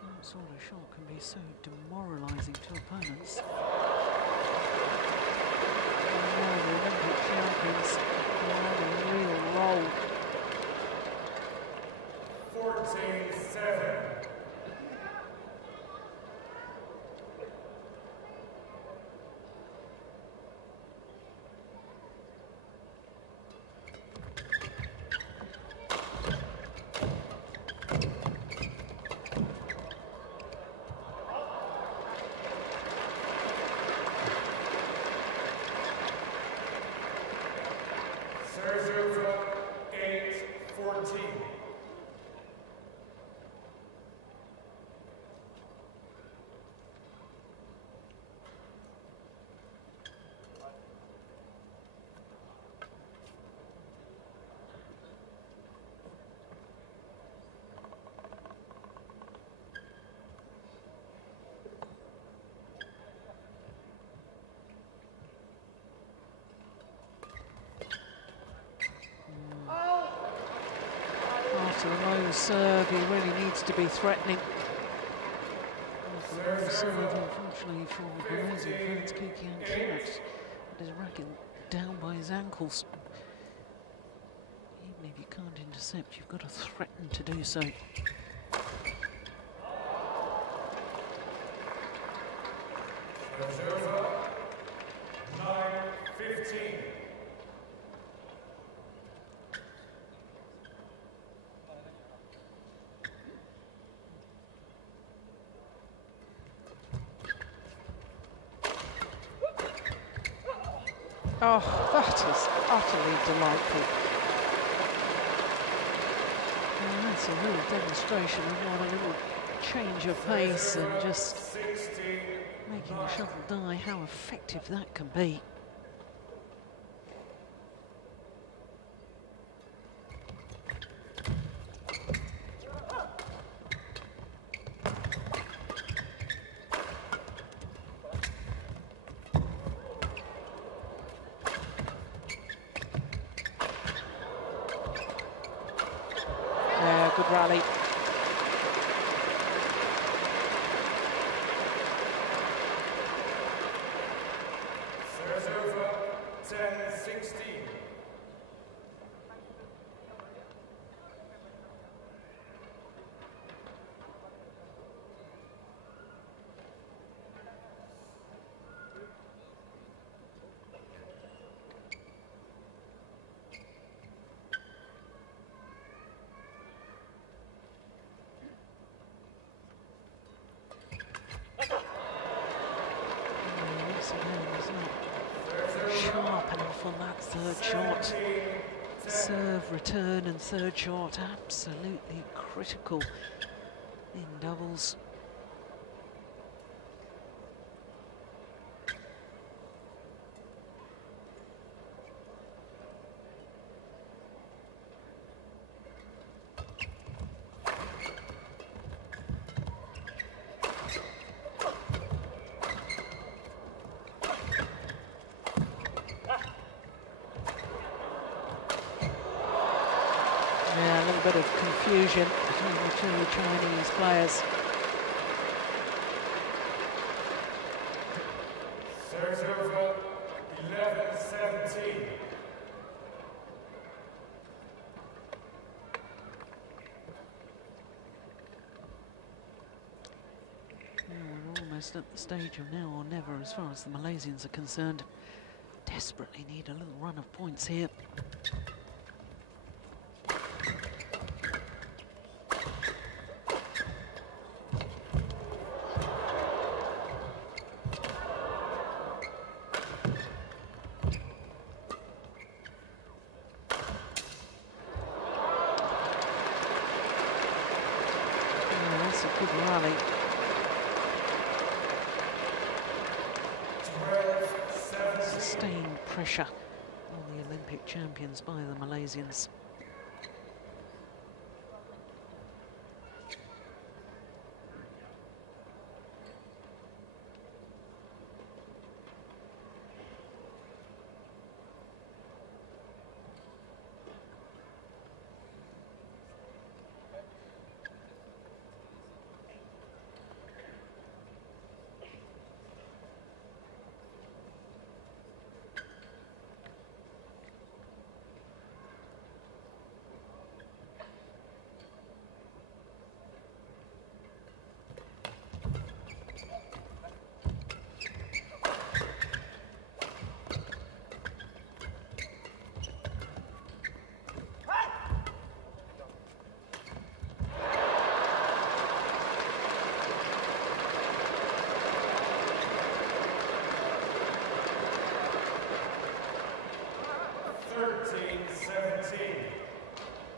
That sort of shot can be so demoralising to opponents. And now the Olympic champions are on a real roll. 14-7. for the low serve. He really needs to be threatening. Low serve, unfortunately, for Malaysian fans, Keat is racking down by his ankles. Even if you can't intercept, you've got to threaten to do so. Over. 9-15. Oh, that is utterly delightful. And that's a real demonstration of what a little change of pace and just making the shuttle die, how effective that can be. Good rally. Serves over. 10-16. Sharp enough on that third shot. Serve, return and third shot, absolutely critical in doubles. Yeah, a little bit of confusion between the two Chinese players. Serves over. 11-17. We're almost at the stage of now or never as far as the Malaysians are concerned. Desperately need a little run of points here. That's a good rally. 12-17. Sustained pressure on the Olympic champions by the Malaysians.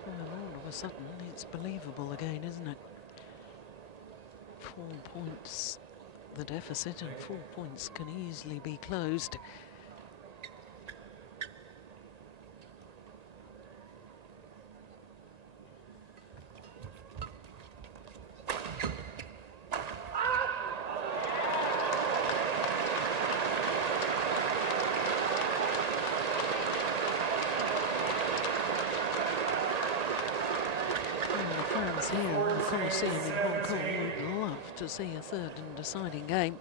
All of a sudden, it's believable again, isn't it? 4 points, the deficit, and 4 points can easily be closed. fans here in the Coliseum in Hong Kong would love to see a third and deciding game.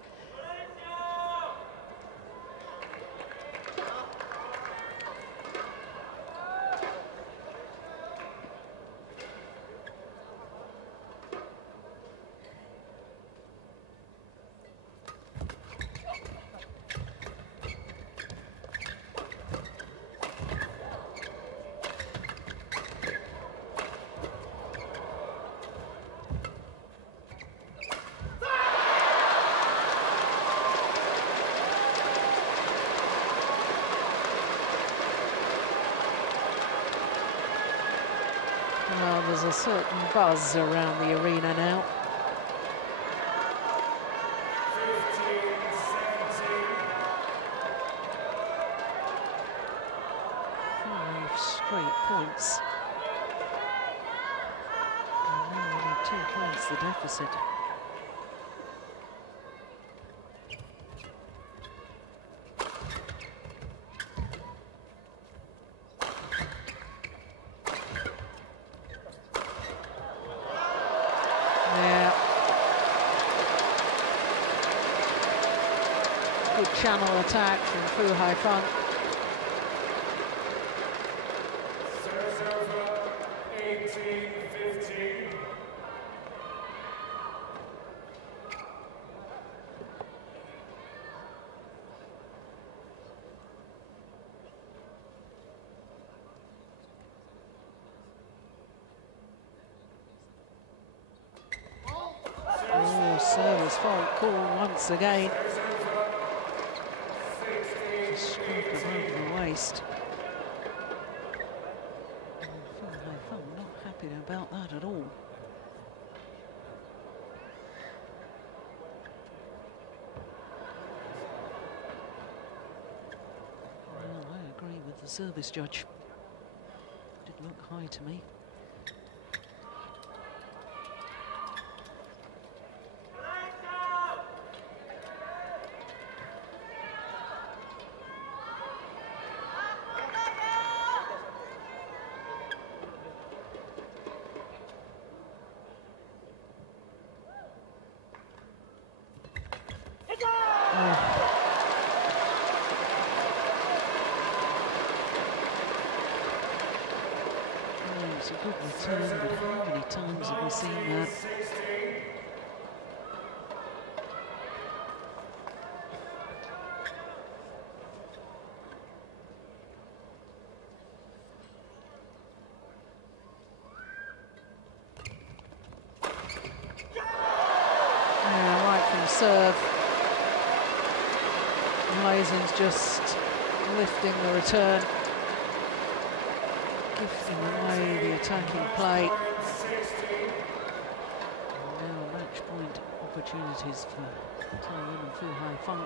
Well, there's a certain buzz around the arena now. 5 straight points. And now only 2 points the deficit. Channel attack from Fu Haifeng. Serves over 18-15. Oh, service fault call once again. Stroke above the waist. I'm not happy about that at all. Well, I agree with the service judge. Did look high to me. It's a good return, but how many times have we seen that? Yeah, right from serve. Malaysian's just lifting the return, gifting away the attacking play. And now match point opportunities for Tian and Fu Haifeng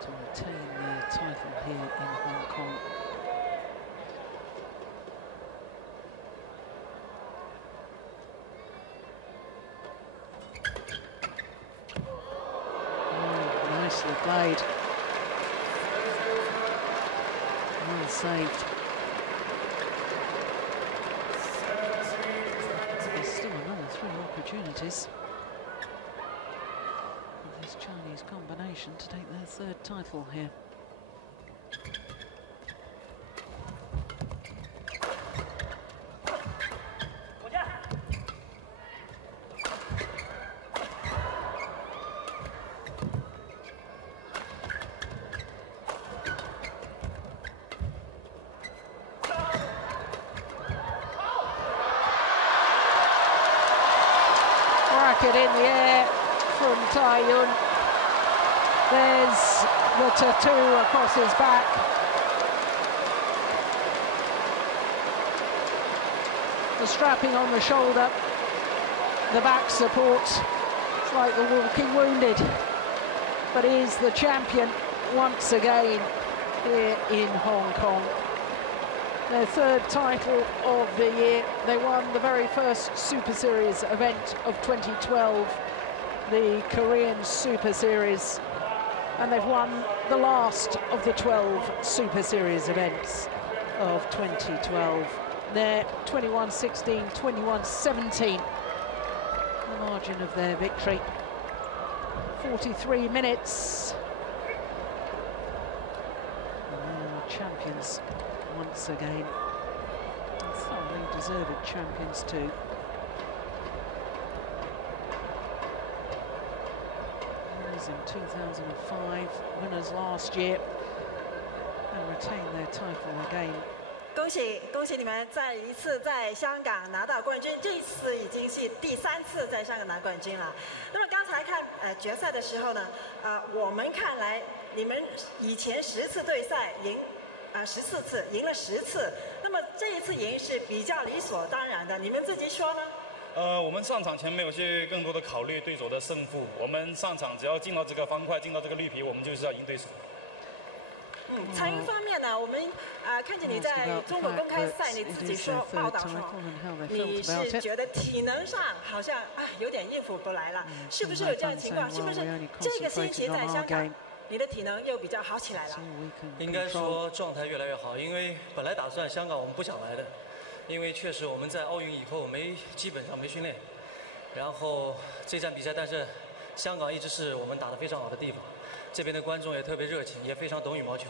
to retain their title here in Hong Kong. Oh, nicely played. Well saved. There's still another 3 opportunities for this Chinese combination to take their 3rd title here. Racket in the air from Tian. There's the tattoo across his back. The strapping on the shoulder, the back support. It's like the walking wounded. But he is the champion once again here in Hong Kong. Their 3rd title of the year. They won the very first Super Series event of 2012, the Korean Super Series, and they've won the last of the 12 Super Series events of 2012. They're 21-16, 21-17 margin of their victory. 43 minutes. And champions once again. And thoroughly deserved champions too. Winners in 2005, winners last year, and retain their title again. 恭喜恭喜你们再一次在香港拿到冠军，这次已经是第3次在香港拿冠军了。那么刚才看决赛的时候呢，我们看来你们以前10次对赛赢14次，赢了10次，那么这一次赢是比较理所当然的，你们自己说呢？我们上场前没有去更多的考虑对手的胜负，我们上场只要进到这个方块，进到这个绿皮，我们就是要赢对手。 残余方面呢，我们看见你在中国公开赛，你自己说报道说，你是觉得体能上好像有点应付不来了，是不是有这样的情况？是不是这个星期在香港，你的体能又比较好起来了？应该说状态越来越好，因为本来打算香港我们不想来的，因为确实我们在奥运以后基本上没训练，然后这站比赛，但是香港一直是我们打得非常好的地方。 这边的观众也特别热情，也非常懂羽毛球，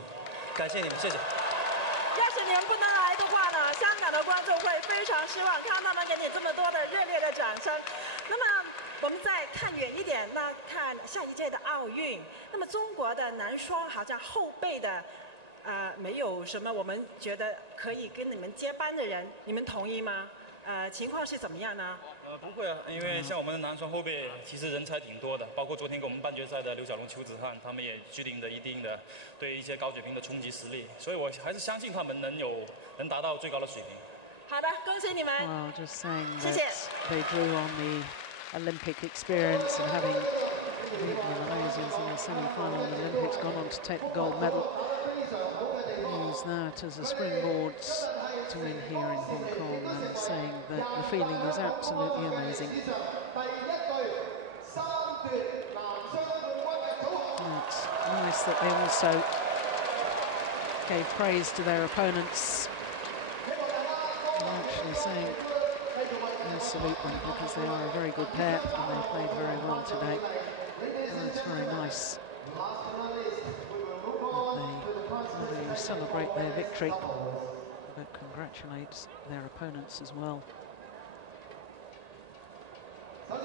感谢你们，谢谢。要是你们不能来的话呢，香港的观众会非常失望，看到他们给你这么多的热烈的掌声。那么我们再看远一点，那看下一届的奥运，那么中国的男双好像后备的没有什么我们觉得可以跟你们接班的人，你们同意吗？情况是怎么样呢？不会啊，因为像我们的男双后备其实人才挺多的，包括昨天跟我们半决赛的刘小龙、邱子瀚，他们也具定的一定的对一些高水平的冲击实力，所以我还是相信他们能达到最高的水平。好的，恭喜你们。Well, just saying that they drew on the Olympic experience and having beaten the Malaysians in the semi-final in the Olympics, gone on to take the gold medal. Use that as a springboard to win here in Hong Kong, and saying that the feeling is absolutely amazing. It's nice that they also gave praise to their opponents. And actually saying they salute them because they are a very good pair and they played very well today. And it's very nice that they not only celebrate their victory but congratulate their opponents as well. So of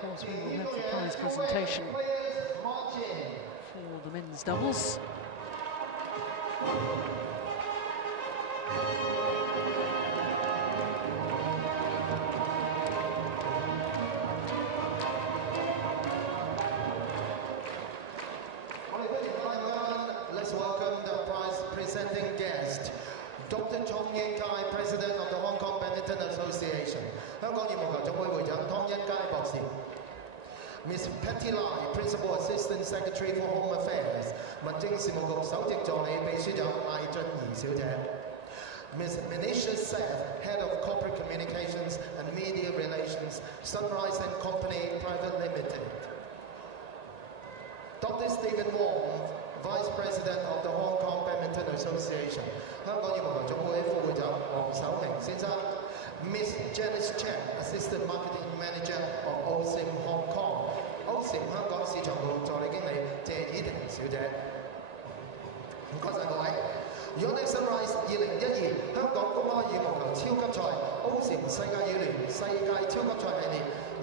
course we will have the prize presentation for the men's doubles. Let's welcome the prize presenting guest, Dr. Chong President of the Hong Kong Badminton Association. 香港羽毛球總會會長湯恩佳博士。Miss Patty Lai, Principal Assistant Secretary for Home Affairs, 民政事務局首席助理秘書長艾俊儀小姐。Miss Manisha Seth, Head of Corporate Communications and Media Relations, Sunrise and Company Private Limited. Dr. Stephen Wang, Vice President of the Hong Kong Badminton Association. 香港羽毛球總會副會長黃守明先生。Miss Janice Chen, Assistant Marketing Manager of OSIM Hong Kong. OSIM 香港市場部助理經理謝以婷小姐。唔該曬各位。Yonex-Sunrise 2012香港公開羽毛球超級賽 OSIM 世界羽聯世界超級賽系列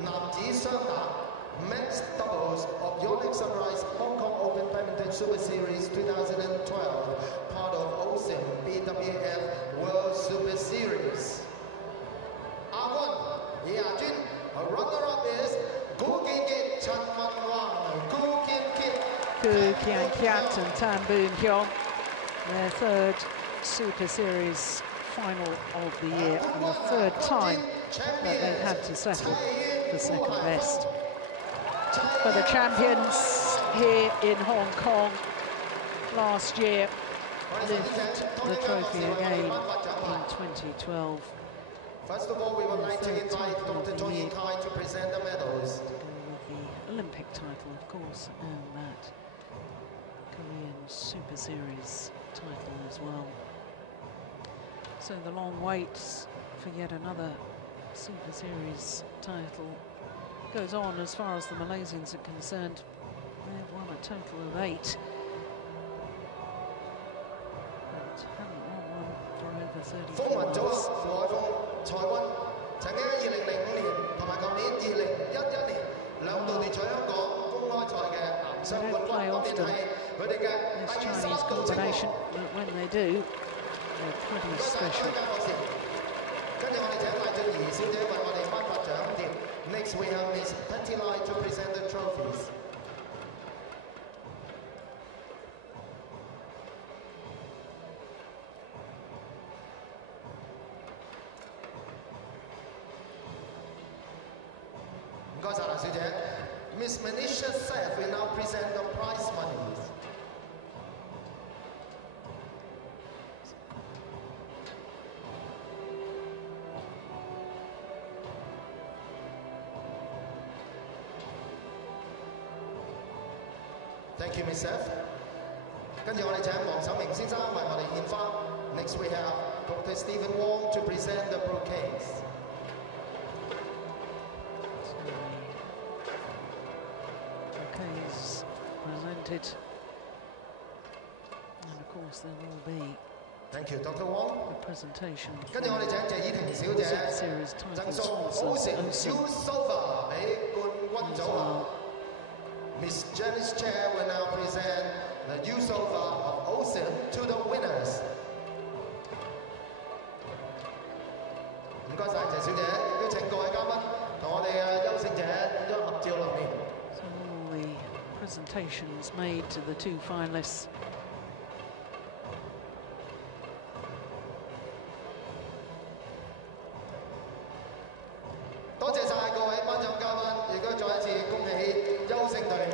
男子雙打。Men's doubles of Yonex-Sunrise Hong Kong Open Badminton Superseries 2012, part of OSIM BWF World Superseries. Runner-up is Keat, Chen Wang, Keat and Tan Boon Heong, their third Super Series final of the year, and the third time that they've had to settle for second best. For the champions here in Hong Kong last year, lift the trophy again in 2012. First of all, we would like to invite Dr. Chong to present the medals. With the Olympic title, of course, and that Korean Super Series title as well. So the long wait for yet another Superseries title goes on as far as the Malaysians are concerned. They've won a total of 8. But haven't won one for over 34 years. 蔡温曾經喺2005年同埋舊年2011年兩度奪取香港公開賽嘅男雙冠軍，當年係佢哋嘅 This Chinese combination, but when they do, they're pretty special. 跟住我哋請賴俊儀小姐為我哋頒發獎條。Next we have Miss Petty Lai to present the trophies. 唔該曬啦，小姐。Miss Manisha Seth will now present the prize monies. Thank you, Miss Seth. 跟住我哋請黃守明先生為我哋獻花。Next we have Dr. Stephen Wang to present the bouquets. Bouquets presented, and of course there will be. Thank you, Dr. Wang. The presentation. 跟住我哋請謝依婷小姐贈送OSIM Sofa 俾冠軍組合。Miss Janice Chair will now present the U Sofa of OSIM to the winners. 唔該曬謝小姐，亦都請各位嘉賓同我哋嘅優勝者影咗合照留念。So all the presentations made to the 2 finalists. 多謝曬各位頒獎嘉賓，亦都再一次恭喜優勝隊伍。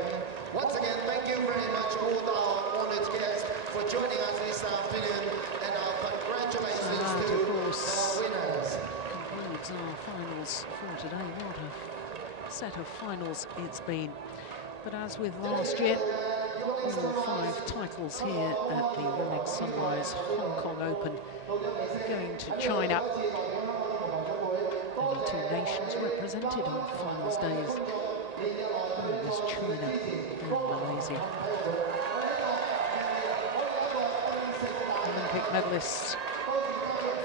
Once again, thank you very much all our honoured guests for joining us this afternoon, and our congratulations to the winners. Concludes our finals for today. What a set of finals it's been. But as with last year, all 5 titles here at the Yonex-Sunrise Hong Kong Open going to China. Only 2 nations represented on finals days. It was China and Malaysia. Olympic medalists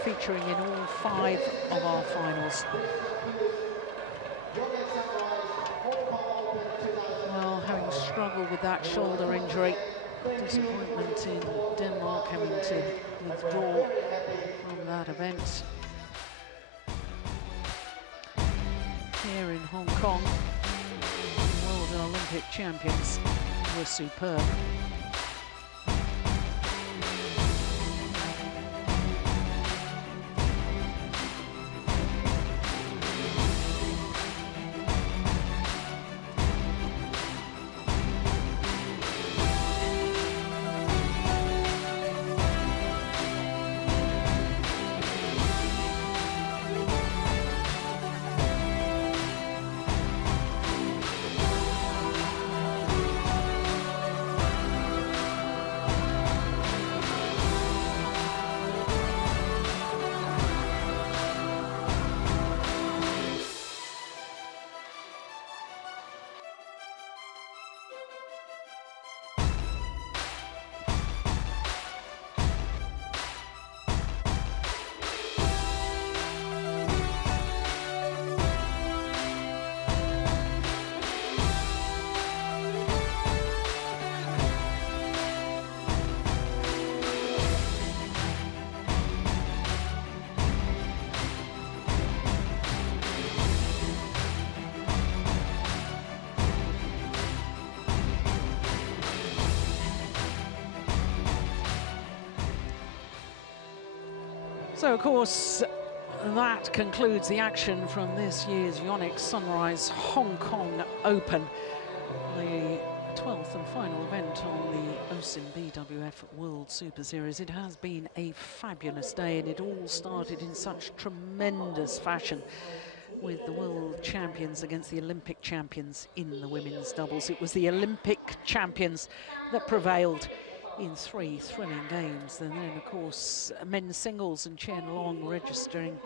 featuring in all 5 of our finals. Well, having struggled with that shoulder injury, disappointment in Denmark having to withdraw from that event. Here in Hong Kong, the World and Olympic champions were superb. So, of course, that concludes the action from this year's Yonex-Sunrise Hong Kong Open, the 12th and final event on the OSIM BWF World Superseries. It has been a fabulous day, and it all started in such tremendous fashion with the world champions against the Olympic champions in the women's doubles. It was the Olympic champions that prevailed in 3 thrilling games, and then of course men's singles and Chen registering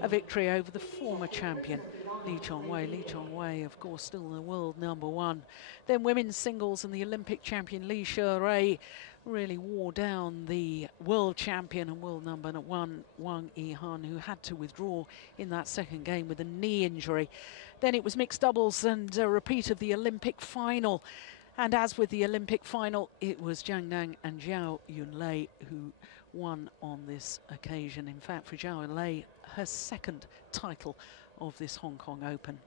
a victory over the former champion, Lee Chong-wei. Lee Chong-wei, of course, still the world #1. Then women's singles and the Olympic champion Lee Xuerui really wore down the world champion and world #1 Wang Yihan, who had to withdraw in that second game with a knee injury. Then it was mixed doubles and a repeat of the Olympic final. And as with the Olympic final, it was Zhang Nan and Zhao Yunlei who won on this occasion. In fact, for Zhao Yunlei, her second title of this Hong Kong Open.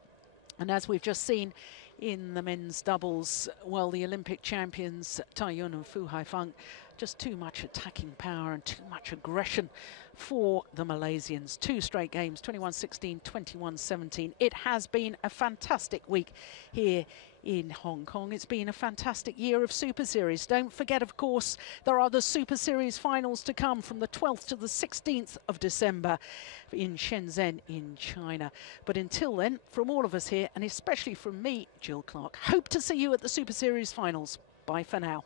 And as we've just seen in the men's doubles, well, the Olympic champions Tian and Haifeng, just too much attacking power and too much aggression for the Malaysians. 2 straight games, 21-16, 21-17. It has been a fantastic week here in Hong Kong. It's been a fantastic year of Super Series. Don't forget, of course, there are the Super Series finals to come from the 12th to the 16th of December in Shenzhen in China. But until then, from all of us here, and especially from me, Jill Clark, hope to see you at the Super Series finals. Bye for now.